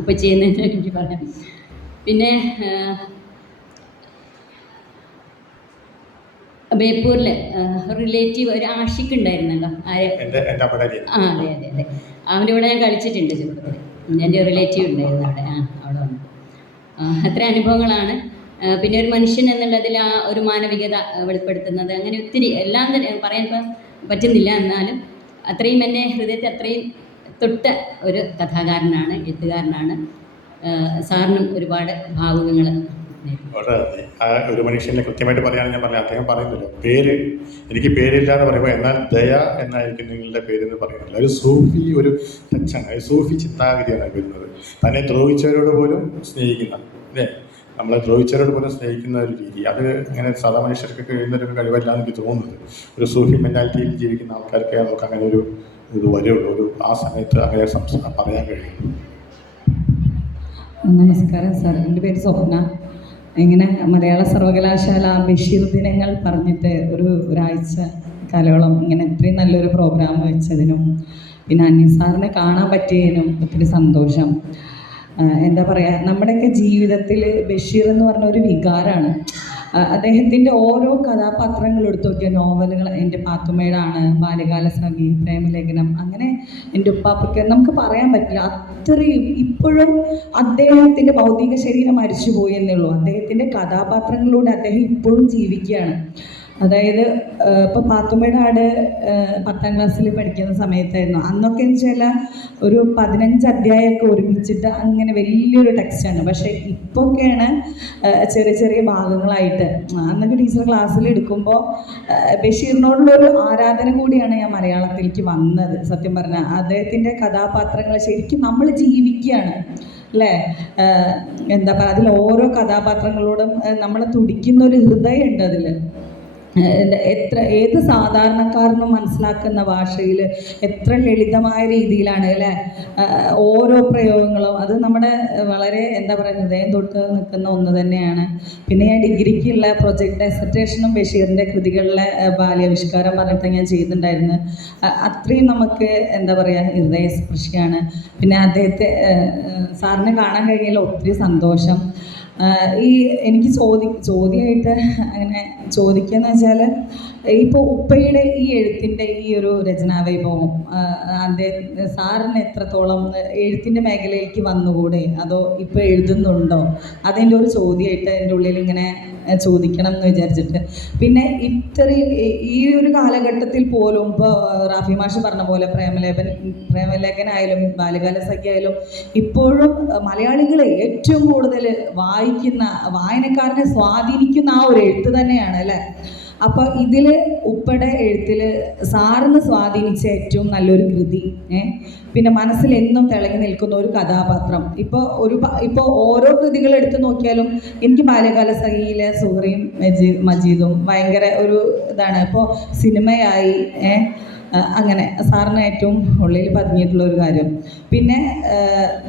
ഉപ്പച്ചിയെന്ന് എനിക്ക് പറയാം. പിന്നെ ബേപ്പൂരിൽ റിലേറ്റീവ് ഒരു ആഷിഖ് ഉണ്ടായിരുന്നല്ലോ, അതെ അതെ അവൻ്റെ കൂടെ ഞാൻ കളിച്ചിട്ടുണ്ട് ചെറുപ്പത്തിൽ. എൻ്റെ റിലേറ്റീവ് ഉണ്ടായിരുന്നു അവിടെ, അവിടെ വന്നു. അത്ര അനുഭവങ്ങളാണ്. പിന്നെ ഒരു മനുഷ്യൻ എന്നുള്ളതിൽ ആ ഒരു മാനവികത വെളിപ്പെടുത്തുന്നത്, അങ്ങനെ ഒത്തിരി എല്ലാം തന്നെ പറയാൻ പറ്റുന്നില്ല. എന്നാലും അത്രയും എന്നെ ഹൃദയത്തെ അത്രയും തൊട്ട ഒരു കഥാകാരനാണ്, എഴുത്തുകാരനാണ്. സാറിനും ഒരുപാട് ഭാവുകങ്ങൾ. വളരെ ഒരു മനുഷ്യനെ കൃത്യമായിട്ട് പറയുകയാണെങ്കിൽ ഞാൻ പറഞ്ഞു, അദ്ദേഹം പറയുന്നില്ല പേര്, എനിക്ക് പേരില്ല എന്ന് പറയുമ്പോൾ എന്നാൽ ദയ എന്നായിരിക്കും നിങ്ങളുടെ പേരെന്ന് പറയുന്നില്ല. ഒരു സൂഫി ഒരു ടച്ചാണ്, സൂഫി ചിന്താഗതിയാണ് വരുന്നത്. തന്നെ ദ്രോഹിച്ചവരോട് പോലും സ്നേഹിക്കുന്ന അല്ലേ, നമ്മളെ ദ്രോഹിച്ചവരോട് പോലും സ്നേഹിക്കുന്ന ഒരു രീതി, അത് ഇങ്ങനെ സാധാ മനുഷ്യർക്ക് കഴിയുന്നൊരു കഴിവല്ല എനിക്ക് തോന്നുന്നത്. ഒരു സൂഫി മെൻറ്റാലിറ്റിയിൽ ജീവിക്കുന്ന ആൾക്കാർക്ക് നമുക്ക് അങ്ങനെ ഒരു ഇത് വരുള്ളൂ, ഒരു ആ സമയത്ത് അങ്ങനെ പറയാൻ കഴിയും. നമസ്കാരം സാർ, എൻ്റെ പേര് സ്വപ്ന. ഇങ്ങനെ മലയാള സർവകലാശാല ബഷീർ ദിനങ്ങൾ പറഞ്ഞിട്ട് ഒരാഴ്ച കാലയോളം ഇങ്ങനെ ഇത്രയും നല്ലൊരു പ്രോഗ്രാം വെച്ചതിനും പിന്നെ അന്യ സാറിനെ കാണാൻ പറ്റിയതിനും ഒത്തിരി സന്തോഷം. എന്താ പറയുക, നമ്മുടെയൊക്കെ ജീവിതത്തിൽ ബഷീർ എന്ന് പറഞ്ഞ ഒരു വികാരമാണ്. അദ്ദേഹത്തിൻ്റെ ഓരോ കഥാപാത്രങ്ങൾ എടുത്തു നോക്കിയ നോവലുകൾ, എൻ്റെ പാത്തുമ്മയുടെ ബാല്യകാലസഖി, പ്രേമലേഖനം, അങ്ങനെ എൻ്റെ ഉപ്പാപ്പയ്ക്ക് നമുക്ക് പറയാൻ പറ്റില്ല. അത്രയും ഇപ്പോഴും അദ്ദേഹത്തിൻ്റെ ഭൗതിക ശരീരം മരിച്ചുപോയി എന്നുള്ളൂ, അദ്ദേഹത്തിൻ്റെ കഥാപാത്രങ്ങളിലൂടെ അദ്ദേഹം ഇപ്പോഴും ജീവിക്കുകയാണ്. അതായത് ഇപ്പോൾ പാത്തുമ്മയുടെ ആട് 10ാം ക്ലാസ്സിൽ പഠിക്കുന്ന സമയത്തായിരുന്നു. അന്നൊക്കെ എന്ന് വെച്ചാൽ ഒരു 15 അധ്യായമൊക്കെ ഒരുമിച്ചിട്ട് അങ്ങനെ വലിയൊരു ടെക്സ്റ്റാണ്. പക്ഷേ ഇപ്പൊക്കെയാണ് ചെറിയ ചെറിയ ഭാഗങ്ങളായിട്ട്. അന്നൊക്കെ ടീച്ചർ ക്ലാസ്സിൽ എടുക്കുമ്പോൾ ബഷീറിനോടുള്ളൊരു ആരാധന കൂടിയാണ് ഞാൻ മലയാളത്തിലേക്ക് വന്നത്. സത്യം പറഞ്ഞാൽ അദ്ദേഹത്തിൻ്റെ കഥാപാത്രങ്ങൾ ശരിക്കും നമ്മൾ ജീവിക്കുകയാണ് അല്ലേ. എന്താ പറയുക, അതിൽ ഓരോ കഥാപാത്രങ്ങളോടും നമ്മളെ തുടിക്കുന്നൊരു ഹൃദയമുണ്ട് അതിൽ. ഏത് സാധാരണക്കാരനും മനസ്സിലാക്കുന്ന ഭാഷയിൽ എത്ര ലളിതമായ രീതിയിലാണ് അല്ലേ ഓരോ പ്രയോഗങ്ങളും. അത് നമ്മുടെ വളരെ എന്താ പറയുക ഹൃദയം തൊട്ട് നിൽക്കുന്ന ഒന്ന് തന്നെയാണ്. പിന്നെ ഞാൻ ഡിഗ്രിക്കുള്ള പ്രൊജക്ട് ഡെസർട്ടേഷനും ബഷീറിൻ്റെ കൃതികളിലെ ബാല്യാവിഷ്കാരം പറഞ്ഞിട്ട് ഞാൻ ചെയ്തിട്ടുണ്ടായിരുന്നു. അത്രയും നമുക്ക് എന്താ പറയുക ഹൃദയസ്പർശിയാണ്. പിന്നെ അദ്ദേഹത്തെ സാറിനെ കാണാൻ കഴിഞ്ഞതിൽ ഒത്തിരി സന്തോഷം. ഈ എനിക്ക് ചോദ്യമായിട്ട് അങ്ങനെ ചോദിക്കുകയെന്ന് വെച്ചാൽ ഇപ്പോൾ ഉപ്പയുടെ ഈ എഴുത്തിൻ്റെ ഈ ഒരു രചനാവൈഭവം അദ്ദേഹം സാറിന് എത്രത്തോളം എഴുത്തിൻ്റെ മേഖലയിലേക്ക് വന്നുകൂടെ, അതോ ഇപ്പോൾ എഴുതുന്നുണ്ടോ, അതിൻ്റെ ഒരു ചോദ്യമായിട്ട് എൻ്റെ ഉള്ളിൽ ഇങ്ങനെ ചോദിക്കണം എന്ന് വിചാരിച്ചിട്ട്. പിന്നെ ഇത്രയും ഈ ഒരു കാലഘട്ടത്തിൽ പോലും ഇപ്പോൾ റാഫി മാഷ് പറഞ്ഞ പോലെ പ്രേമലേഖനായാലും ബാല്യകാലസഖിയായാലും ഇപ്പോഴും മലയാളികൾ ഏറ്റവും കൂടുതൽ വായനക്കാരനെ സ്വാധീനിക്കുന്ന ആ ഒരു എഴുത്ത് തന്നെയാണ് അല്ലേ. അപ്പോൾ ഇതിൽ ഉപ്പയുടെ എഴുത്തിൽ സാറിന് സ്വാധീനിച്ച ഏറ്റവും നല്ലൊരു കൃതി, പിന്നെ മനസ്സിൽ എന്നും തിളങ്ങി നിൽക്കുന്ന ഒരു കഥാപാത്രം. ഇപ്പോൾ ഓരോ കൃതികൾ എടുത്ത് നോക്കിയാലും എനിക്ക് ബാല്യകാലസഖിയിലെ സുഹറയും മജീദും ഭയങ്കര ഒരു ഇതാണ്. ഇപ്പോൾ സിനിമയായി അങ്ങനെ സാറിന് ഏറ്റവും ഉള്ളിൽ പതിഞ്ഞിട്ടുള്ള ഒരു കാര്യം. പിന്നെ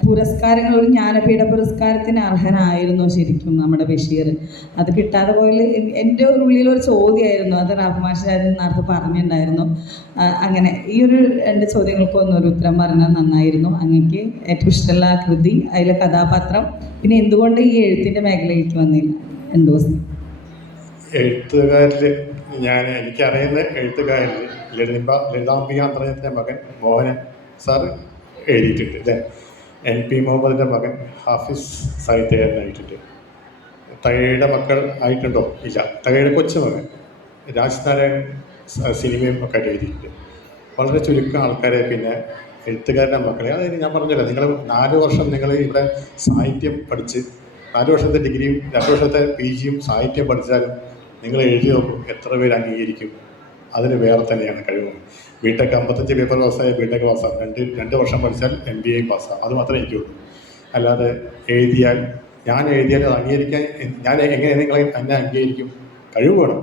പുരസ്കാരങ്ങൾ, ഒരു ജ്ഞാനപീഠ പുരസ്കാരത്തിന് അർഹനായിരുന്നു ശരിക്കും നമ്മുടെ ബഷീർ. അത് കിട്ടാതെ പോയാൽ എൻ്റെ ഉള്ളിലൊരു ചോദ്യമായിരുന്നു. അത് റാഫി മാഷ് നേരത്തെ പറഞ്ഞിട്ടുണ്ടായിരുന്നു. അങ്ങനെ ഈ ഒരു 2 ചോദ്യങ്ങൾക്കൊന്നും ഒരു ഉത്തരം പറഞ്ഞാൽ നന്നായിരുന്നു. അങ്ങക്ക് ഏറ്റവും ഇഷ്ടമുള്ള കൃതി, അതിലെ കഥാപാത്രം, പിന്നെ എന്തുകൊണ്ട് ഈ എഴുത്തിൻ്റെ മേഖലയിലേക്ക് വന്നില്ല? എഴുത്തുകാരിൽ എനിക്കറിയുന്ന എഴുത്തുകാരിൽ ലളിതാംബിക അന്തർജനത്തിൻ്റെ മകൻ മോഹനൻ സാർ എഴുതിയിട്ടുണ്ട് അല്ലേ. NP മുഹമ്മദിൻ്റെ മകൻ ഹാഫിസ് സാഹിത്യകാരൻ എഴുതിയിട്ടുണ്ട്. തകഴിയുടെ മക്കൾ ആയിട്ടുണ്ടോ? ഇല്ല. തകഴിയുടെ കൊച്ചുമകൻ രാജ്നാരായൺ സിനിമയും ഒക്കെ ആയിട്ട് എഴുതിയിട്ടുണ്ട്. വളരെ ചുരുക്കം ആൾക്കാരെ പിന്നെ എഴുത്തുകാരുടെ മക്കളെ, അതായത് ഞാൻ പറഞ്ഞല്ലോ, നിങ്ങൾ 4 വർഷം നിങ്ങൾ ഇവിടെ സാഹിത്യം പഠിച്ച് 4 വർഷത്തെ ഡിഗ്രിയും 2 വർഷത്തെ PGയും സാഹിത്യം പഠിച്ചാലും നിങ്ങൾ എഴുതി നോക്കും എത്ര പേര് അംഗീകരിക്കും. അതിന് വേറെ തന്നെയാണ് കഴിവ്. ബിടെക് 55 പേപ്പർ പാസ്സായ ബിടെക് പാസ്സാകും. 2 വർഷം പഠിച്ചാൽ MBA പാസ്സാകും. അത് മാത്രമേ എനിക്കുള്ളൂ. അല്ലാതെ ഞാൻ എഴുതിയാൽ അത് അംഗീകരിക്കാൻ എങ്ങനെ നിങ്ങൾ എന്നെ അംഗീകരിക്കും? കഴിവ് വേണം,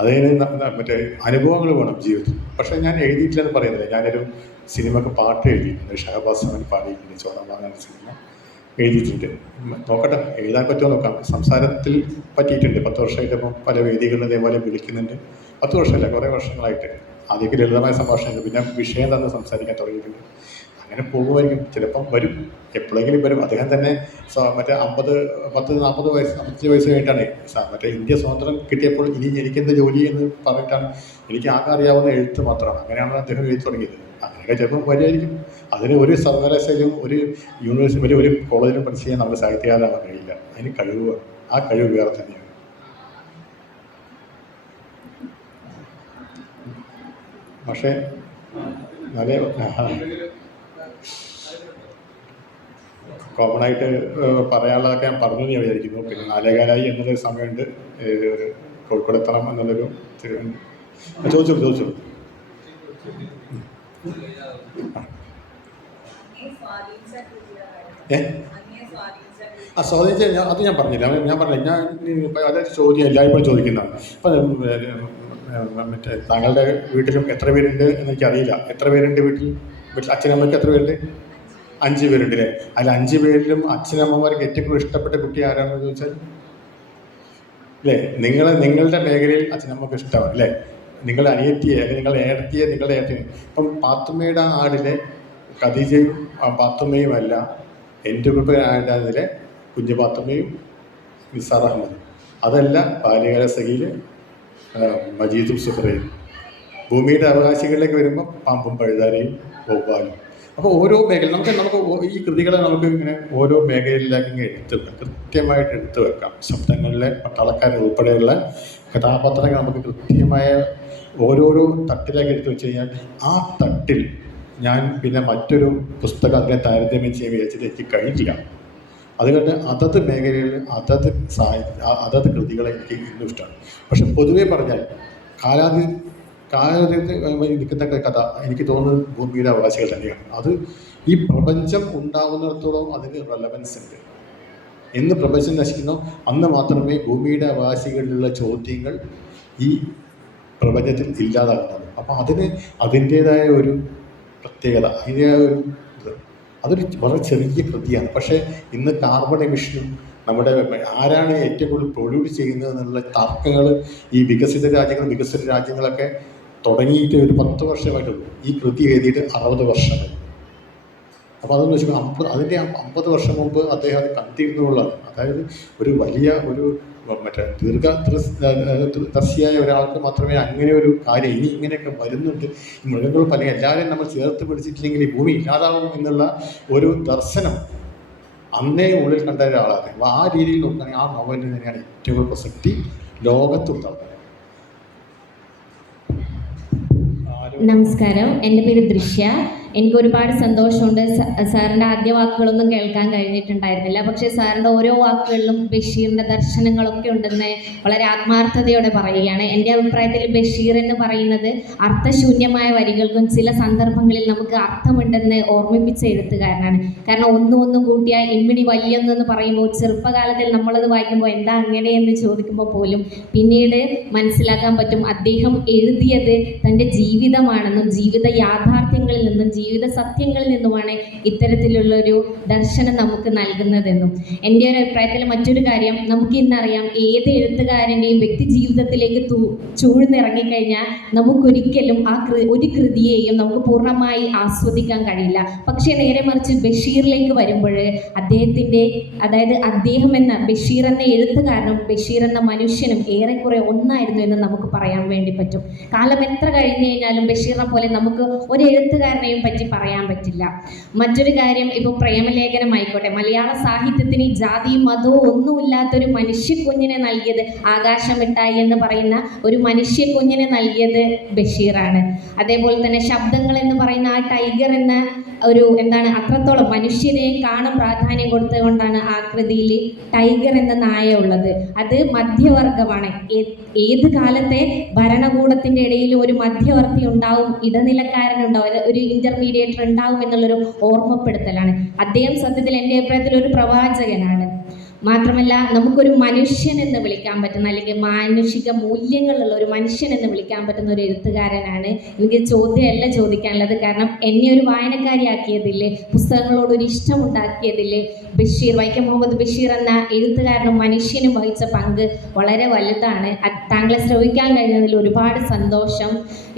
അതിന് മറ്റേ അനുഭവങ്ങൾ വേണം ജീവിതത്തിൽ. പക്ഷേ ഞാൻ എഴുതിയിട്ടില്ലെന്ന് പറയുന്നില്ല. ഞാനൊരു സിനിമക്ക് പാട്ട് എഴുതിയിട്ടുണ്ട്. ഷഹബാസ് പാടിയിട്ടുണ്ട്. ചോറാൻ സിനിമ എഴുതിയിട്ടുണ്ട്. നോക്കട്ടെ, എഴുതാൻ പറ്റുമോ നോക്കാം. സംസാരത്തിൽ പറ്റിയിട്ടുണ്ട്. 10 വർഷമായിട്ട് ഇപ്പം പല വേദികളിലും ഇതേപോലെ വിളിക്കുന്നുണ്ട്. 10 വർഷമല്ല, കുറേ വർഷങ്ങളായിട്ട്. ആദ്യമൊക്കെ ലളിതമായ സംഭാഷണങ്ങൾ, പിന്നെ വിഷയം തന്നെ സംസാരിക്കാൻ തുടങ്ങിയിട്ടുണ്ട്. അങ്ങനെ പോകുമായിരിക്കും. ചിലപ്പം വരും, എപ്പോഴെങ്കിലും വരും. അദ്ദേഹം തന്നെ മറ്റേ 40 വയസ്സ് 55 വയസ്സ് കഴിഞ്ഞിട്ടാണ് മറ്റേ ഇന്ത്യ സ്വാതന്ത്ര്യം കിട്ടിയപ്പോൾ ഇനി എനിക്കെന്ത് ജോലി എന്ന് പറഞ്ഞിട്ടാണ് എനിക്ക് ആകെ അറിയാവുന്ന എഴുത്ത് മാത്രമാണ്. അങ്ങനെയാണ് അദ്ദേഹം എഴുതി തുടങ്ങിയത്. അങ്ങനെയൊക്കെ ചിലപ്പം വരുമായിരിക്കും. അതിന് ഒരു സർവകലാശാലയും ഒരു യൂണിവേഴ്സിറ്റി ഒരു കോളേജിലും പഠിച്ച് ചെയ്യാൻ നമ്മൾ സാഹിത്യകാരനാവാൻ കഴിയില്ല. അതിന് കഴിവ്, ആ കഴിവ് വേറെ തന്നെയാണ്. പക്ഷേ നല്ല കോമൺ ആയിട്ട് പറയാനുള്ളതൊക്കെ ഞാൻ പറഞ്ഞു ഞാൻ വിചാരിക്കുന്നു. പിന്നെ 4:15 എന്നുള്ളൊരു സമയമുണ്ട്. കോഴിക്കോട് എത്തണം എന്നുള്ളൊരു ചോദിച്ചു. സ്വാധീനിച്ച അത് ഞാൻ പറഞ്ഞില്ല. അതൊരു ചോദ്യം എല്ലായ്പ്പോഴും ചോദിക്കുന്നതാണ്. ഇപ്പം മറ്റേ താങ്കളുടെ വീട്ടിലും എത്ര പേരുണ്ട് എന്ന് എനിക്കറിയില്ല. എത്ര പേരുണ്ട് വീട്ടിൽ അച്ഛനമ്മയ്ക്ക് എത്ര പേരുണ്ട്? 5 പേരുണ്ട് അല്ലേ. അതിൽ 5 പേരിലും അച്ഛനമ്മമാർക്ക് ഏറ്റവും ഇഷ്ടപ്പെട്ട കുട്ടി ആരാണെന്ന് ചോദിച്ചാൽ അല്ലേ, നിങ്ങളുടെ മേഖലയിൽ അച്ഛനമ്മക്ക് ഇഷ്ടമാണ് അല്ലേ. നിങ്ങളുടെ അനിയത്തിയെ അല്ലെങ്കിൽ നിങ്ങളുടെ ഏടത്തിയെ നിങ്ങളുടെ ഏടത്തിയെ. ഇപ്പം പാത്തുമ്മയുടെ ആടിലെ ഖദീജയും പാത്തുമ്മയും അല്ല, എൻ്റെ കുടുംബത്തിലെ കുഞ്ഞു പാത്തുമ്മയും നിസാർ അഹമ്മദും. അതല്ല ബാല്യകാലസഖിയിലെ മജീദും സുഹറയും. ഭൂമിയുടെ അവകാശികളിലേക്ക് വരുമ്പോൾ പാമ്പും പഴുതാരയും വവ്വാലും. അപ്പോൾ ഓരോ മേഖല നമുക്ക് ഈ കൃതികളെ നമുക്ക് ഇങ്ങനെ ഓരോ മേഖലയിലേക്ക് ഇങ്ങനെ കൃത്യമായിട്ട് എടുത്തു വെക്കാം. ശബ്ദങ്ങളിലെ പട്ടാളക്കാരൻ ഉൾപ്പെടെയുള്ള കഥാപാത്രങ്ങൾ നമുക്ക് കൃത്യമായ ഓരോരോ തട്ടിലേക്ക് എടുത്തു വെച്ച് കഴിഞ്ഞാൽ ആ തട്ടിൽ ഞാൻ പിന്നെ മറ്റൊരു പുസ്തകം അതിനെ താരതമ്യം ചെയ്യാൻ വിചാരിച്ചിട്ട് എനിക്ക് കഴിഞ്ഞില്ല. അതുകൊണ്ട് അതത് മേഖലയിൽ അതത് കൃതികളെ എനിക്ക് ഇന്നും ഇഷ്ടമാണ്. പക്ഷെ പൊതുവെ പറഞ്ഞാൽ നിൽക്കുന്ന കഥ എനിക്ക് തോന്നുന്നത് ഭൂമിയുടെ അവകാശികൾ തന്നെയാണ്. അത് ഈ പ്രപഞ്ചം ഉണ്ടാകുന്നിടത്തോളം അതിന് റെലവൻസ് ഉണ്ട്. എന്ന് പ്രപഞ്ചം നശിക്കുന്നോ അന്ന് മാത്രമേ ഭൂമിയുടെ അവകാശികളിലുള്ള ചോദ്യങ്ങൾ ഈ പ്രപഞ്ചത്തിൽ ഇല്ലാതാകുന്നത്. അപ്പോൾ അതിൻ്റേതായ ഒരു പ്രത്യേകത, അതിൻ്റെതായ ഒരു ഇത്, അതൊരു വളരെ ചെറിയ കൃതിയാണ്. പക്ഷേ ഇന്ന് കാർബൺ എമിഷനും നമ്മുടെ ആരാണ് ഏറ്റവും കൂടുതൽ പ്രൊഡ്യൂസ് ചെയ്യുന്നത് എന്നുള്ള തർക്കങ്ങൾ ഈ വികസിത രാജ്യങ്ങളൊക്കെ തുടങ്ങിയിട്ട് ഒരു 10 വർഷമായിട്ടുള്ളൂ. ഈ കൃതി എഴുതിയിട്ട് 60 വർഷമായി. അപ്പോൾ അതെന്ന് വെച്ചാൽ അതിൻ്റെ 50 വർഷം മുമ്പ് അദ്ദേഹം അത് കണ്ടിരുന്നുള്ളതാണ്. അതായത് ഒരു വലിയ ഒരു മറ്റേ ദർശിയായ ഒരാൾക്ക് മാത്രമേ അങ്ങനെ ഒരു കാര്യം ഇനി ഇങ്ങനെയൊക്കെ വരുന്നുണ്ട്, ഈ മൃഗങ്ങൾ പല എല്ലാവരെയും നമ്മൾ ചേർത്ത് പിടിച്ചിട്ടില്ലെങ്കിൽ ഈ ഭൂമി ഇല്ലാതാവും എന്നുള്ള ഒരു ദർശനം അന്നേ ഉള്ളിൽ കണ്ട ഒരാളാണ്. അപ്പോൾ ആ രീതിയിൽ നോക്കുകയാണെങ്കിൽ ആ നോവലിന് തന്നെയാണ് ഏറ്റവും കൂടുതൽ പ്രസക്തി ലോകത്തുണ്ടാവുന്നത്. നമസ്കാരം, എൻ്റെ പേര് ദൃശ്യ. എനിക്ക് ഒരുപാട് സന്തോഷമുണ്ട്. സാറിൻ്റെ ആദ്യ വാക്കുകളൊന്നും കേൾക്കാൻ കഴിഞ്ഞിട്ടുണ്ടായിരുന്നില്ല. പക്ഷേ സാറിൻ്റെ ഓരോ വാക്കുകളിലും ബഷീറിൻ്റെ ദർശനങ്ങളൊക്കെ ഉണ്ടെന്ന് വളരെ ആത്മാർത്ഥതയോടെ പറയുകയാണ്. എൻ്റെ അഭിപ്രായത്തിൽ ബഷീർ എന്ന് പറയുന്നത് അർത്ഥശൂന്യമായ വരികൾക്കും ചില സന്ദർഭങ്ങളിൽ നമുക്ക് അർത്ഥമുണ്ടെന്ന് ഓർമ്മിപ്പിച്ച എഴുത്തുകാരനാണ്. കാരണം ഒന്നും കൂട്ടിയാൽ ഇമ്മിണി വലിയൊന്നെന്ന് പറയുമ്പോൾ ചെറുപ്പകാലത്തിൽ നമ്മളത് വായിക്കുമ്പോൾ എന്താ അങ്ങനെയെന്ന് ചോദിക്കുമ്പോൾ പോലും പിന്നീട് മനസ്സിലാക്കാൻ പറ്റും അദ്ദേഹം എഴുതിയത് തൻ്റെ ജീവിതമാണെന്നും ജീവിത യാഥാർത്ഥ്യങ്ങളിൽ നിന്നും ജീവിത സത്യങ്ങളിൽ നിന്നുമാണ് ഇത്തരത്തിലുള്ളൊരു ദർശനം നമുക്ക് നൽകുന്നതെന്നും. എൻ്റെ ഒരു അഭിപ്രായത്തിൽ മറ്റൊരു കാര്യം, നമുക്ക് ഇന്നറിയാം ഏത് എഴുത്തുകാരൻ്റെയും വ്യക്തി ജീവിതത്തിലേക്ക് ചൂഴ്ന്നിറങ്ങിക്കഴിഞ്ഞാൽ നമുക്കൊരിക്കലും ഒരു കൃതിയെയും നമുക്ക് പൂർണ്ണമായി ആസ്വദിക്കാൻ കഴിയില്ല. പക്ഷേ നേരെ മറിച്ച് ബഷീറിലേക്ക് വരുമ്പോൾ അദ്ദേഹത്തിൻ്റെ, അതായത് അദ്ദേഹം എന്ന ബഷീർ എന്ന എഴുത്തുകാരനും ബഷീർ എന്ന മനുഷ്യനും ഏറെക്കുറെ ഒന്നായിരുന്നു എന്ന് നമുക്ക് പറയാൻ വേണ്ടി പറ്റും. കാലം എത്ര കഴിഞ്ഞു കഴിഞ്ഞാലും ബഷീറിനെ പോലെ നമുക്ക് ഒരു എഴുത്തുകാരനെയും പറ്റി പറയാൻ പറ്റില്ല. മറ്റൊരു കാര്യം, ഇപ്പോൾ പ്രേമലേഖനം ആയിക്കോട്ടെ, മലയാള സാഹിത്യത്തിന് ജാതിയും മതവും ഒന്നുമില്ലാത്തൊരു മനുഷ്യക്കുഞ്ഞിനെ നൽകിയത് ആകാശമിട്ടായി എന്ന് പറയുന്ന ഒരു മനുഷ്യക്കുഞ്ഞിനെ നൽകിയത് ബഷീറാണ്. അതേപോലെ തന്നെ ശബ്ദങ്ങൾ എന്ന് പറയുന്ന ആ ടൈഗർ എന്ന ഒരു അത്രത്തോളം മനുഷ്യരെ കാണും പ്രാധാന്യം കൊടുത്തുകൊണ്ടാണ് ആ കൃതിയിൽ ടൈഗർ എന്ന നായ ഉള്ളത്. അത് മധ്യവർഗമാണ്. ഏത് കാലത്തെ ഭരണകൂടത്തിൻ്റെ ഇടയിൽ ഒരു മധ്യവർത്തി ഉണ്ടാവും, ഇടനിലക്കാരനുണ്ടാവും, ഒരു ഇന്റർമീഡിയേറ്റർ ഉണ്ടാവും എന്നുള്ളൊരു ഓർമ്മപ്പെടുത്തലാണ്. അദ്ദേഹം സത്യത്തിൽ എൻ്റെ അഭിപ്രായത്തിൽ ഒരു പ്രവാചകനാണ്. മാത്രമല്ല നമുക്കൊരു മനുഷ്യൻ എന്ന് വിളിക്കാൻ പറ്റുന്ന, അല്ലെങ്കിൽ മാനുഷിക മൂല്യങ്ങളുള്ള ഒരു മനുഷ്യൻ എന്ന് വിളിക്കാൻ പറ്റുന്ന ഒരു എഴുത്തുകാരനാണ്. എനിക്ക് ചോദ്യമല്ല ചോദിക്കാനുള്ളത്, കാരണം എന്നെ ഒരു വായനക്കാരിയാക്കിയതില്ലേ, പുസ്തകങ്ങളോടൊരു ഇഷ്ടമുണ്ടാക്കിയതില്ലേ ബഷീർ, വൈക്കം മുഹമ്മദ് ബഷീർ എന്ന എഴുത്തുകാരനും മനുഷ്യനും വഹിച്ച പങ്ക് വളരെ വലുതാണ്. താങ്കളെ ശ്രവിക്കാൻ കഴിഞ്ഞതിൽ ഒരുപാട് സന്തോഷം.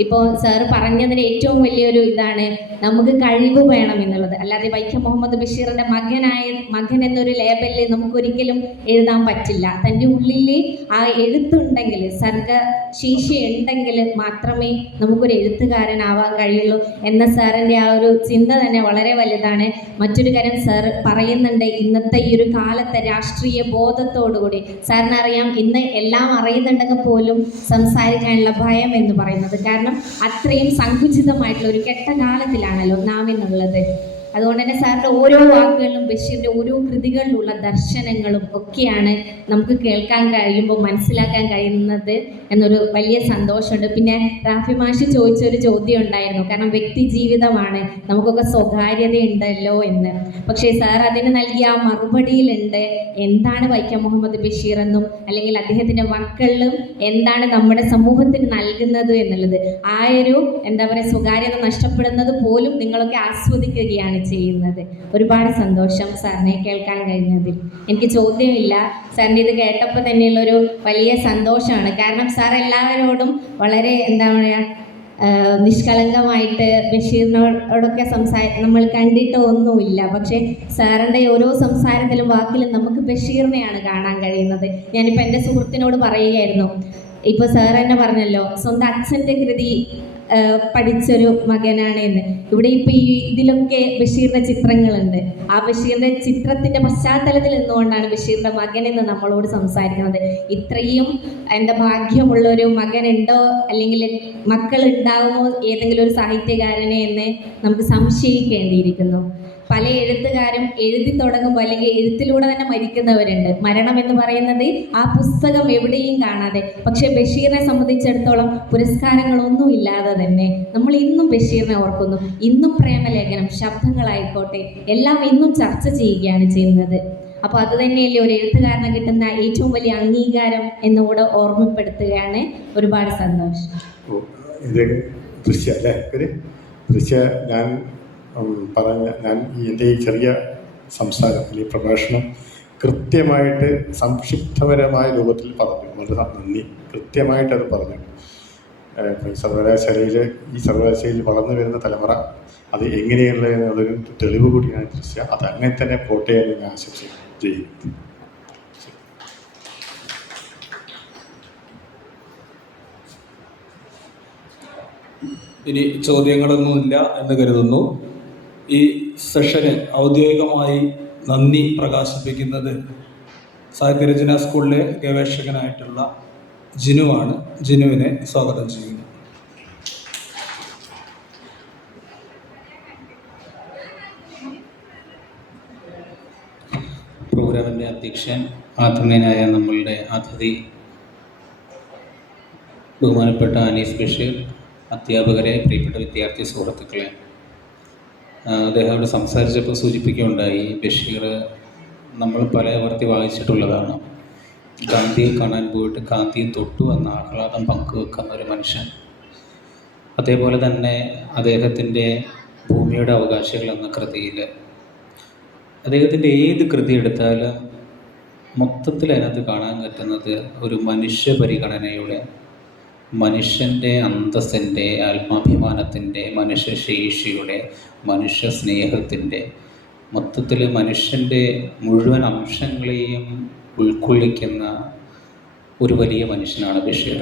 ഇപ്പോൾ സാറ് പറഞ്ഞതിന് ഏറ്റവും വലിയൊരു ഇതാണ് നമുക്ക് കഴിവ് വേണം എന്നുള്ളത്. അല്ലാതെ വൈക്കം മുഹമ്മദ് ബഷീറിൻ്റെ മകൻ എന്നൊരു ലേബലിൽ നമുക്കൊരിക്കലും എഴുതാൻ പറ്റില്ല. തൻ്റെ ഉള്ളിൽ ആ എഴുത്തുണ്ടെങ്കിൽ, സർഗശേഷി ഉണ്ടെങ്കിൽ മാത്രമേ നമുക്കൊരു എഴുത്തുകാരനാവാൻ കഴിയുള്ളൂ എന്ന സാറിൻ്റെ ആ ഒരു ചിന്ത തന്നെ വളരെ വലുതാണ്. മറ്റൊരു കാര്യം സാർ പറയുന്നുണ്ട്, ഇന്നത്തെ ഈ ഒരു കാലത്തെ രാഷ്ട്രീയ ബോധത്തോടുകൂടി, സാറിനറിയാം ഇന്ന് എല്ലാം അറിയുന്നുണ്ടെങ്കിൽ പോലും സംസാരിക്കാനുള്ള ഭയം എന്ന് പറയുന്നത്, കാരണം അത്രയും സങ്കുചിതമായിട്ടുള്ള ഒരു കെട്ട കാലത്തിലാണല്ലോ നാം എന്നുള്ളത്. അതുകൊണ്ട് തന്നെ സാറിൻ്റെ ഓരോ വാക്കുകളിലും ബഷീറിൻ്റെ ഓരോ കൃതികളിലുള്ള ദർശനങ്ങളും ഒക്കെയാണ് നമുക്ക് കേൾക്കാൻ കഴിയുമ്പോൾ മനസ്സിലാക്കാൻ കഴിയുന്നത് എന്നൊരു വലിയ സന്തോഷമുണ്ട്. പിന്നെ റാഫി മാഷി ചോദിച്ചൊരു ചോദ്യം ഉണ്ടായിരുന്നു, കാരണം വ്യക്തി ജീവിതമാണ്, നമുക്കൊക്കെ സ്വകാര്യത ഉണ്ടല്ലോ എന്ന്. പക്ഷേ സാർ അതിന് നൽകിയ ആ മറുപടിയിലുണ്ട് എന്താണ് വൈക്കം മുഹമ്മദ് ബഷീർ എന്നും അല്ലെങ്കിൽ അദ്ദേഹത്തിൻ്റെ മക്കളിലും എന്താണ് നമ്മുടെ സമൂഹത്തിന് നൽകുന്നത് എന്നുള്ളത്. ആ ഒരു സ്വകാര്യത നഷ്ടപ്പെടുന്നത് പോലും നിങ്ങളൊക്കെ ആസ്വദിക്കുകയാണ് ചെയ്യുന്നത്. ഒരുപാട് സന്തോഷം സാറിനെ കേൾക്കാൻ കഴിഞ്ഞതിൽ. എനിക്ക് ചോദ്യമില്ല, സാറിൻ്റെ ഇത് കേട്ടപ്പോൾ തന്നെയുള്ളൊരു വലിയ സന്തോഷമാണ്. കാരണം സാർ എല്ലാവരോടും വളരെ നിഷ്കളങ്കമായിട്ട് ബഷീറിനോടൊക്കെ നമ്മൾ കണ്ടിട്ട് ഒന്നുമില്ല. പക്ഷേ സാറിൻ്റെ ഓരോ സംസാരത്തിലും വാക്കിലും നമുക്ക് ബഷീറിനെയാണ് കാണാൻ കഴിയുന്നത്. ഞാനിപ്പോൾ എൻ്റെ സുഹൃത്തിനോട് പറയുകയായിരുന്നു, ഇപ്പോൾ സാർ തന്നെ പറഞ്ഞല്ലോ സ്വന്തം അച്ഛൻ്റെ കൃതി പഠിച്ചൊരു മകനാണ് എന്ന്. ഇവിടെ ഇപ്പോൾ ഇതിലൊക്കെ ബഷീറിൻ്റെ ചിത്രങ്ങളുണ്ട്. ആ ബഷീറിൻ്റെ ചിത്രത്തിൻ്റെ പശ്ചാത്തലത്തിൽ നിന്നുകൊണ്ടാണ് ബഷീറിൻ്റെ മകനെന്ന് നമ്മളോട് സംസാരിക്കുന്നത്. ഇത്രയും ഭാഗ്യമുള്ളൊരു മകനുണ്ടോ അല്ലെങ്കിൽ മക്കളുണ്ടാവുമോ ഏതെങ്കിലും ഒരു സാഹിത്യകാരനെ എന്ന് നമുക്ക് സംശയിക്കേണ്ടിയിരിക്കുന്നു. പല എഴുത്തുകാരും എഴുതി തുടങ്ങുമ്പോൾ അല്ലെങ്കിൽ എഴുത്തിലൂടെ തന്നെ മരിക്കുന്നവരുണ്ട്. മരണം എന്ന് പറയുന്നത് ആ പുസ്തകം എവിടെയും കാണാതെ. പക്ഷേ ബഷീറിനെ സംബന്ധിച്ചിടത്തോളം പുരസ്കാരങ്ങളൊന്നും ഇല്ലാതെ തന്നെ നമ്മൾ ഇന്നും ബഷീറിനെ ഓർക്കുന്നു. ഇന്നും പ്രേമലേഖനം, ശബ്ദങ്ങളായിക്കോട്ടെ എല്ലാം ഇന്നും ചർച്ച ചെയ്യുകയാണ് ചെയ്യുന്നത്. അപ്പോൾ അത് തന്നെയല്ലേ ഒരു എഴുത്തുകാരന് കിട്ടുന്ന ഏറ്റവും വലിയ അംഗീകാരം എന്നുകൂടെ ഓർമ്മപ്പെടുത്തുകയാണ്. ഒരുപാട് സന്തോഷം. ഇത് ദൃശ്യ അല്ലേ ഒരു ദൃശ്യ ഞാൻ എൻ്റെ ഈ ചെറിയ സംസാരം അല്ലെങ്കിൽ പ്രഭാഷണം കൃത്യമായിട്ട് സംക്ഷിപ്തപരമായ രൂപത്തിൽ പറഞ്ഞു. വളരെ നന്ദി. കൃത്യമായിട്ടത് പറഞ്ഞു. ഈ സർവകലാശാലയിൽ വളർന്നു വരുന്ന തലമുറ അത് എങ്ങനെയുള്ള എന്നുള്ളൊരു തെളിവ് കൂടിയാണ് ദൃശ്യ. അത് അങ്ങനെ തന്നെ പോട്ടെ എന്ന് ഞാൻ ആശംസിക്കുകയും ചെയ്യും. ഇനി ചോദ്യങ്ങളൊന്നുമില്ല എന്ന് കരുതുന്നു. ഈ സെഷന് ഔദ്യോഗികമായി നന്ദി പ്രകാശിപ്പിക്കുന്നത് സാഹിത്യരചനാ സ്കൂളിലെ ഗവേഷകനായിട്ടുള്ള ജിനുവാണ്. ജിനുവിനെ സ്വാഗതം ചെയ്യുന്നു. പ്രോഗ്രാമിൻ്റെ അധ്യക്ഷൻ, ആദരണീയനായ നമ്മളുടെ അതിഥി ബഹുമാനപ്പെട്ട അനീസ് ബഷീർ, അധ്യാപകരെ, പ്രിയപ്പെട്ട വിദ്യാർത്ഥി സുഹൃത്തുക്കളെ, അദ്ദേഹം അവിടെ സംസാരിച്ചപ്പോൾ സൂചിപ്പിക്കുകയുണ്ടായി, ബഷീർ നമ്മൾ പല ആവർത്തി വായിച്ചിട്ടുള്ളതാണ്. ഗാന്ധിയെ കാണാൻ പോയിട്ട് ഗാന്ധിയെ തൊട്ടു എന്ന ആഹ്ലാദം പങ്കുവെക്കുന്ന ഒരു മനുഷ്യൻ. അതേപോലെ തന്നെ അദ്ദേഹത്തിൻ്റെ ഭൂമിയുടെ അവകാശികൾ എന്ന കൃതിയിൽ അദ്ദേഹത്തിൻ്റെ ഏത് കൃതി എടുത്താലും മൊത്തത്തിൽ അതിനകത്ത് കാണാൻ പറ്റുന്നത് ഒരു മനുഷ്യ പരിഗണനയുടെ, മനുഷ്യൻ്റെ അന്തസ്സിൻ്റെ, ആത്മാഭിമാനത്തിൻ്റെ, മനുഷ്യശേഷിയുടെ, മനുഷ്യ സ്നേഹത്തിൻ്റെ, മൊത്തത്തിൽ മനുഷ്യൻ്റെ മുഴുവൻ അംശങ്ങളെയും ഉൾക്കൊള്ളിക്കുന്ന ഒരു വലിയ മനുഷ്യനാണ് ബഷീർ.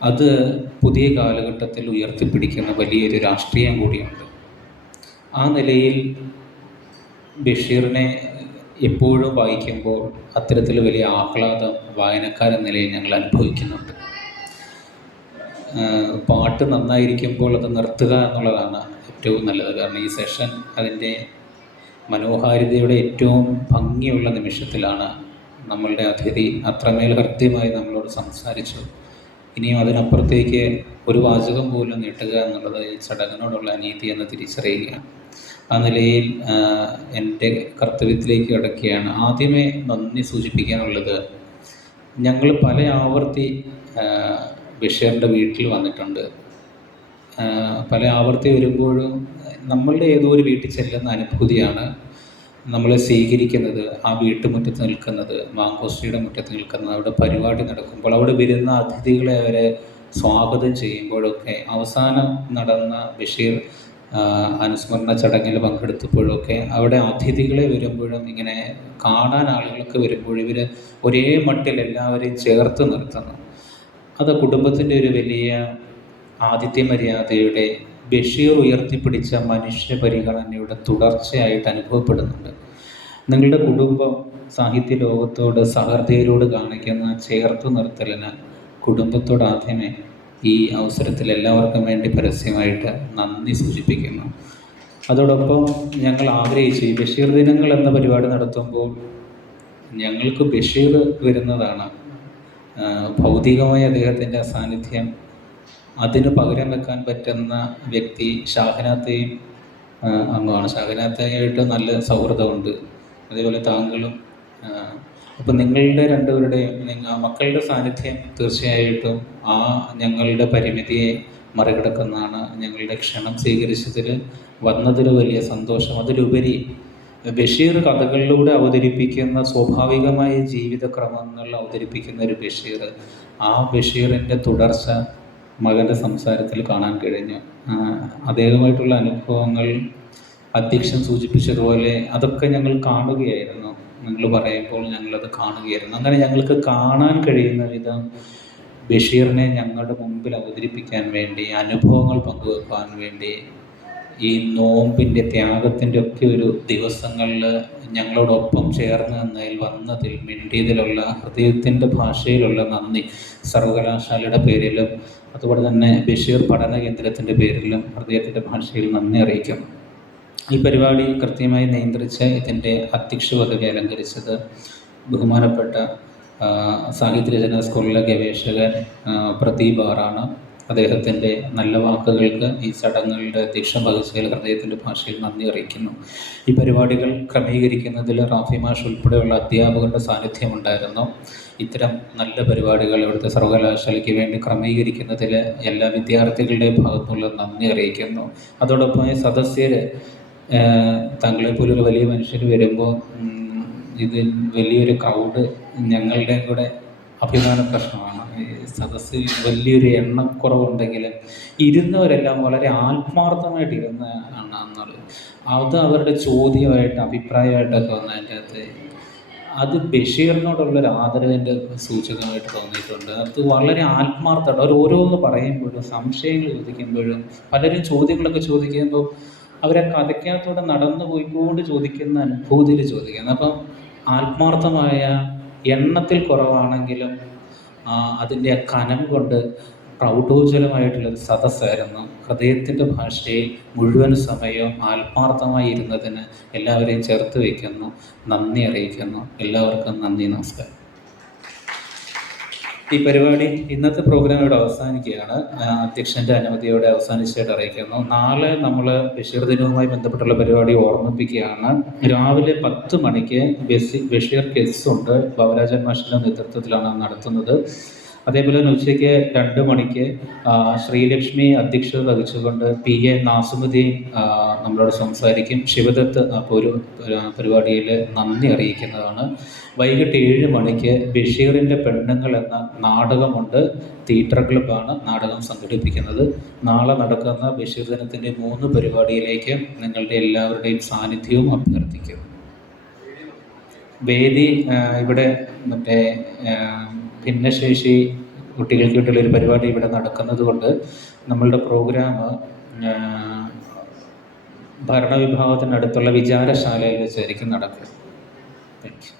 അത് പുതിയ കാലഘട്ടത്തിൽ ഉയർത്തിപ്പിടിക്കുന്ന വലിയൊരു രാഷ്ട്രീയം കൂടിയുണ്ട്. ആ നിലയിൽ ബഷീറിനെ എപ്പോഴും വായിക്കുമ്പോൾ അത്തരത്തിൽ വലിയ ആഹ്ലാദം വായനക്കാരെന്ന നിലയിൽ ഞങ്ങൾ അനുഭവിക്കുന്നുണ്ട്. പാട്ട് നന്നായിരിക്കുമ്പോൾ അത് നിർത്തുക എന്നുള്ളതാണ് ഏറ്റവും നല്ലത്. കാരണം ഈ സെഷൻ അതിൻ്റെ മനോഹാരിതയുടെ ഏറ്റവും ഭംഗിയുള്ള നിമിഷത്തിലാണ്. നമ്മളുടെ അതിഥി അത്രമേൽ ഹൃദ്യമായി നമ്മളോട് സംസാരിച്ചു. ഇനിയും അതിനപ്പുറത്തേക്ക് ഒരു വാചകം പോലും നീട്ടുക എന്നുള്ളത് ഈ ചടങ്ങിനോടുള്ള അനീതി എന്ന് തിരിച്ചറിയുകയാണ്. ആ നിലയിൽ എൻ്റെ കർത്തവ്യത്തിലേക്ക് കിടക്കുകയാണ്. ആദ്യമേ നന്ദി സൂചിപ്പിക്കാനുള്ളത്, ഞങ്ങൾ പല ആവർത്തി ബഷീറിൻ്റെ വീട്ടിൽ വന്നിട്ടുണ്ട്. പല ആവർത്തി വരുമ്പോഴും നമ്മളുടെ ഏതോ ഒരു വീട്ടിൽ ചെല്ലുന്ന അനുഭൂതിയാണ് നമ്മളെ സ്വീകരിക്കുന്നത്. ആ വീട്ടുമുറ്റത്ത് നിൽക്കുന്നത്, മാങ്കോസ്ട്രിയുടെ മുറ്റത്ത് നിൽക്കുന്നത്, അവിടെ പരിപാടി നടക്കുമ്പോൾ അവിടെ വരുന്ന അതിഥികളെ അവരെ സ്വാഗതം ചെയ്യുമ്പോഴൊക്കെ, അവസാനം നടന്ന ബഷീർ അനുസ്മരണ ചടങ്ങിൽ പങ്കെടുത്തപ്പോഴൊക്കെ അവിടെ അതിഥികളെ വരുമ്പോഴും ഇങ്ങനെ കാണാൻ ആളുകൾക്ക് വരുമ്പോഴും ഇവർ ഒരേ മട്ടിൽ എല്ലാവരെയും ചേർത്ത് നിർത്തുന്നു. അത് കുടുംബത്തിൻ്റെ ഒരു വലിയ ആതിഥ്യ മര്യാദയുടെ, ബഷീർ ഉയർത്തിപ്പിടിച്ച മനുഷ്യ പരിഗണനയുടെ തുടർച്ചയായിട്ട് അനുഭവപ്പെടുന്നുണ്ട്. നിങ്ങളുടെ കുടുംബം സാഹിത്യ ലോകത്തോട്, സഹൃദയരോട് കാണിക്കുന്ന ചേർത്ത് നിർത്തലിന് കുടുംബത്തോട് ആദ്യമേ ഈ അവസരത്തിൽ എല്ലാവർക്കും വേണ്ടി പരസ്യമായിട്ട് നന്ദി സൂചിപ്പിക്കുന്നു. അതോടൊപ്പം ഞങ്ങൾ ആഗ്രഹിച്ചു, ഈ ബഷീർ ദിനങ്ങൾ എന്ന പരിപാടി നടത്തുമ്പോൾ ഞങ്ങൾക്ക് ബഷീർ വരുന്നതാണ്. ഭൗതികമായ അദ്ദേഹത്തിൻ്റെ സാന്നിധ്യം, അതിന് പകരം വെക്കാൻ പറ്റുന്ന വ്യക്തി ഷാഹനാത്തയും അംഗമാണ്. ഷാഹനാത്തയായിട്ട് നല്ല സൗഹൃദമുണ്ട്. അതേപോലെ താങ്കളും. അപ്പം നിങ്ങളുടെ രണ്ടുപേരുടെയും മക്കളുടെ സാന്നിധ്യം തീർച്ചയായിട്ടും ആ ഞങ്ങളുടെ പരിമിതിയെ മറികടക്കുന്നതാണ്. ഞങ്ങളുടെ ക്ഷണം സ്വീകരിച്ചതിൽ വന്നതിൽ വലിയ സന്തോഷം. അതിലുപരി ബഷീർ കഥകളിലൂടെ അവതരിപ്പിക്കുന്ന സ്വാഭാവികമായ ജീവിതക്രമങ്ങൾ അവതരിപ്പിക്കുന്ന ഒരു ബഷീർ, ആ ബഷീറിൻ്റെ തുടർച്ച മകൻ്റെ സംസാരത്തിൽ കാണാൻ കഴിഞ്ഞു. അദ്ദേഹമായിട്ടുള്ള അനുഭവങ്ങൾ അധ്യക്ഷൻ സൂചിപ്പിച്ചതുപോലെ അതൊക്കെ ഞങ്ങൾ കാണുകയായിരുന്നു. നിങ്ങൾ പറയുമ്പോൾ ഞങ്ങളത് കാണുകയായിരുന്നു. അങ്ങനെ ഞങ്ങൾക്ക് കാണാൻ കഴിയുന്ന വിധം ബഷീറിനെ ഞങ്ങളുടെ മുമ്പിൽ അവതരിപ്പിക്കാൻ വേണ്ടി, അനുഭവങ്ങൾ പങ്കുവെക്കാൻ വേണ്ടി, ഈ നോമ്പിൻ്റെ ത്യാഗത്തിൻ്റെ ഒക്കെ ഒരു ദിവസങ്ങളിൽ ഞങ്ങളോടൊപ്പം ചേർന്ന് വന്നതിൽ മിണ്ടിയതിലുള്ള ഹൃദയത്തിൻ്റെ ഭാഷയിലുള്ള നന്ദി സർവകലാശാലയുടെ പേരിലും അതുപോലെ തന്നെ ബഷീർ പഠന കേന്ദ്രത്തിൻ്റെ പേരിലും ഹൃദയത്തിൻ്റെ ഭാഷയിൽ നന്ദി അറിയിക്കുന്നു. ഈ പരിപാടി കൃത്യമായി നിയന്ത്രിച്ച് ഇതിൻ്റെ അധ്യക്ഷ പദവി അലങ്കരിച്ചത് ബഹുമാനപ്പെട്ട സാഹിത്യരചനാ സ്കൂളിലെ ഗവേഷകൻ പ്രദീപ് ആറാണ്. അദ്ദേഹത്തിൻ്റെ നല്ല വാക്കുകൾക്ക് ഈ ചടങ്ങുകളുടെ അധ്യക്ഷം വഹിച്ചതിൽ ഹൃദയത്തിൻ്റെ ഭാഷയിൽ നന്ദി അറിയിക്കുന്നു. ഈ പരിപാടികൾ ക്രമീകരിക്കുന്നതിൽ റാഫി മാഷ് ഉൾപ്പെടെയുള്ള അധ്യാപകരുടെ സാന്നിധ്യമുണ്ടായിരുന്നു. ഇത്തരം നല്ല പരിപാടികൾ ഇവിടുത്തെ സർവകലാശാലയ്ക്ക് വേണ്ടി ക്രമീകരിക്കുന്നതിൽ എല്ലാ വിദ്യാർത്ഥികളുടെയും ഭാഗത്തുനിന്നുള്ള നന്ദി അറിയിക്കുന്നു. അതോടൊപ്പം ഈ സദസ്യർ താങ്കളെപ്പോലൊരു വലിയ മനുഷ്യർ വരുമ്പോൾ ഇതിൽ വലിയൊരു ക്രൗഡ് ഞങ്ങളുടെയും കൂടെ അഭിമാന പ്രശ്നമാണ്. ഈ സദസ്സിൽ വലിയൊരു എണ്ണക്കുറവുണ്ടെങ്കിലും ഇരുന്നവരെല്ലാം വളരെ ആത്മാർത്ഥമായിട്ട് ഇരുന്ന എന്നുള്ളത് അത് അവരുടെ ചോദ്യമായിട്ട് അഭിപ്രായമായിട്ടൊക്കെ വന്ന അതിൻ്റെ അകത്ത് അത് ബഷീറിനോടുള്ളൊരു ആദരവിൻ്റെ സൂചകമായിട്ട് തോന്നിയിട്ടുണ്ട്. അത് വളരെ ആത്മാർത്ഥമായിട്ട് അവർ ഓരോന്ന് പറയുമ്പോഴും സംശയങ്ങൾ ചോദിക്കുമ്പോഴും പലരും ചോദ്യങ്ങളൊക്കെ ചോദിക്കുമ്പോൾ അവരെ കഥയ്ക്കകത്തൂടെ നടന്നു പോയിക്കൊണ്ട് ചോദിക്കുന്ന അനുഭൂതിയിൽ ചോദിക്കുന്നത്. അപ്പം ആത്മാർത്ഥമായ എണ്ണത്തിൽ കുറവാണെങ്കിലും അതിൻ്റെ കനം കൊണ്ട് പ്രൗഢോജ്വലമായിട്ടുള്ളൊരു സദസ്സായിരുന്നു. ഹൃദയത്തിൻ്റെ ഭാഷയിൽ മുഴുവൻ സമയവും ആത്മാർത്ഥമായി ഇരുന്നതിന് എല്ലാവരെയും ചേർത്ത് വയ്ക്കുന്നു, നന്ദി അറിയിക്കുന്നു. എല്ലാവർക്കും നന്ദി, നമസ്കാരം. ഈ പരിപാടി ഇന്നത്തെ പ്രോഗ്രാം ഇവിടെ അവസാനിക്കുകയാണ്. അധ്യക്ഷൻ്റെ അനുമതിയോടെ അവസാനിച്ചായിട്ട് അറിയിക്കുന്നു. നാളെ നമ്മൾ ബഷീർ ദിനവുമായി ബന്ധപ്പെട്ടുള്ള പരിപാടി ഓർമ്മിപ്പിക്കുകയാണ്. രാവിലെ 10 മണിക്ക് ബഷീർ ക്വിസ് ഉണ്ട്. ബാബുരാജൻ മാഷിൻ്റെ നേതൃത്വത്തിലാണ് നടത്തുന്നത്. അതേപോലെ തന്നെ ഉച്ചയ്ക്ക് 2 മണിക്ക് ശ്രീലക്ഷ്മി അധ്യക്ഷത വഹിച്ചുകൊണ്ട് PA നാസിമുദ്ദീൻ നമ്മളോട് സംസാരിക്കും. ശിവദത്ത് ഒരു പരിപാടിയിൽ നന്ദി അറിയിക്കുന്നതാണ്. വൈകിട്ട് 7 മണിക്ക് ബഷീറിൻ്റെ പെണ്ണുങ്ങൾ എന്ന നാടകമുണ്ട്. തിയേറ്റർ ക്ലബ്ബാണ് നാടകം സംഘടിപ്പിക്കുന്നത്. നാളെ നടക്കുന്ന ബഷീർ ദിനത്തിൻ്റെ 3 പരിപാടിയിലേക്ക് നിങ്ങളുടെ എല്ലാവരുടെയും സാന്നിധ്യവും അഭ്യർത്ഥിക്കുന്നു. വേദി ഇവിടെ മറ്റേ ഭിന്നശേഷി കുട്ടികൾക്ക് വേണ്ടിയുള്ളൊരു പരിപാടി ഇവിടെ നടക്കുന്നത് കൊണ്ട് നമ്മളുടെ പ്രോഗ്രാം ഭരണവിഭാഗത്തിനടുത്തുള്ള വിചാരശാലയിൽ വെച്ചായിരിക്കും നടക്കുക. Thank you.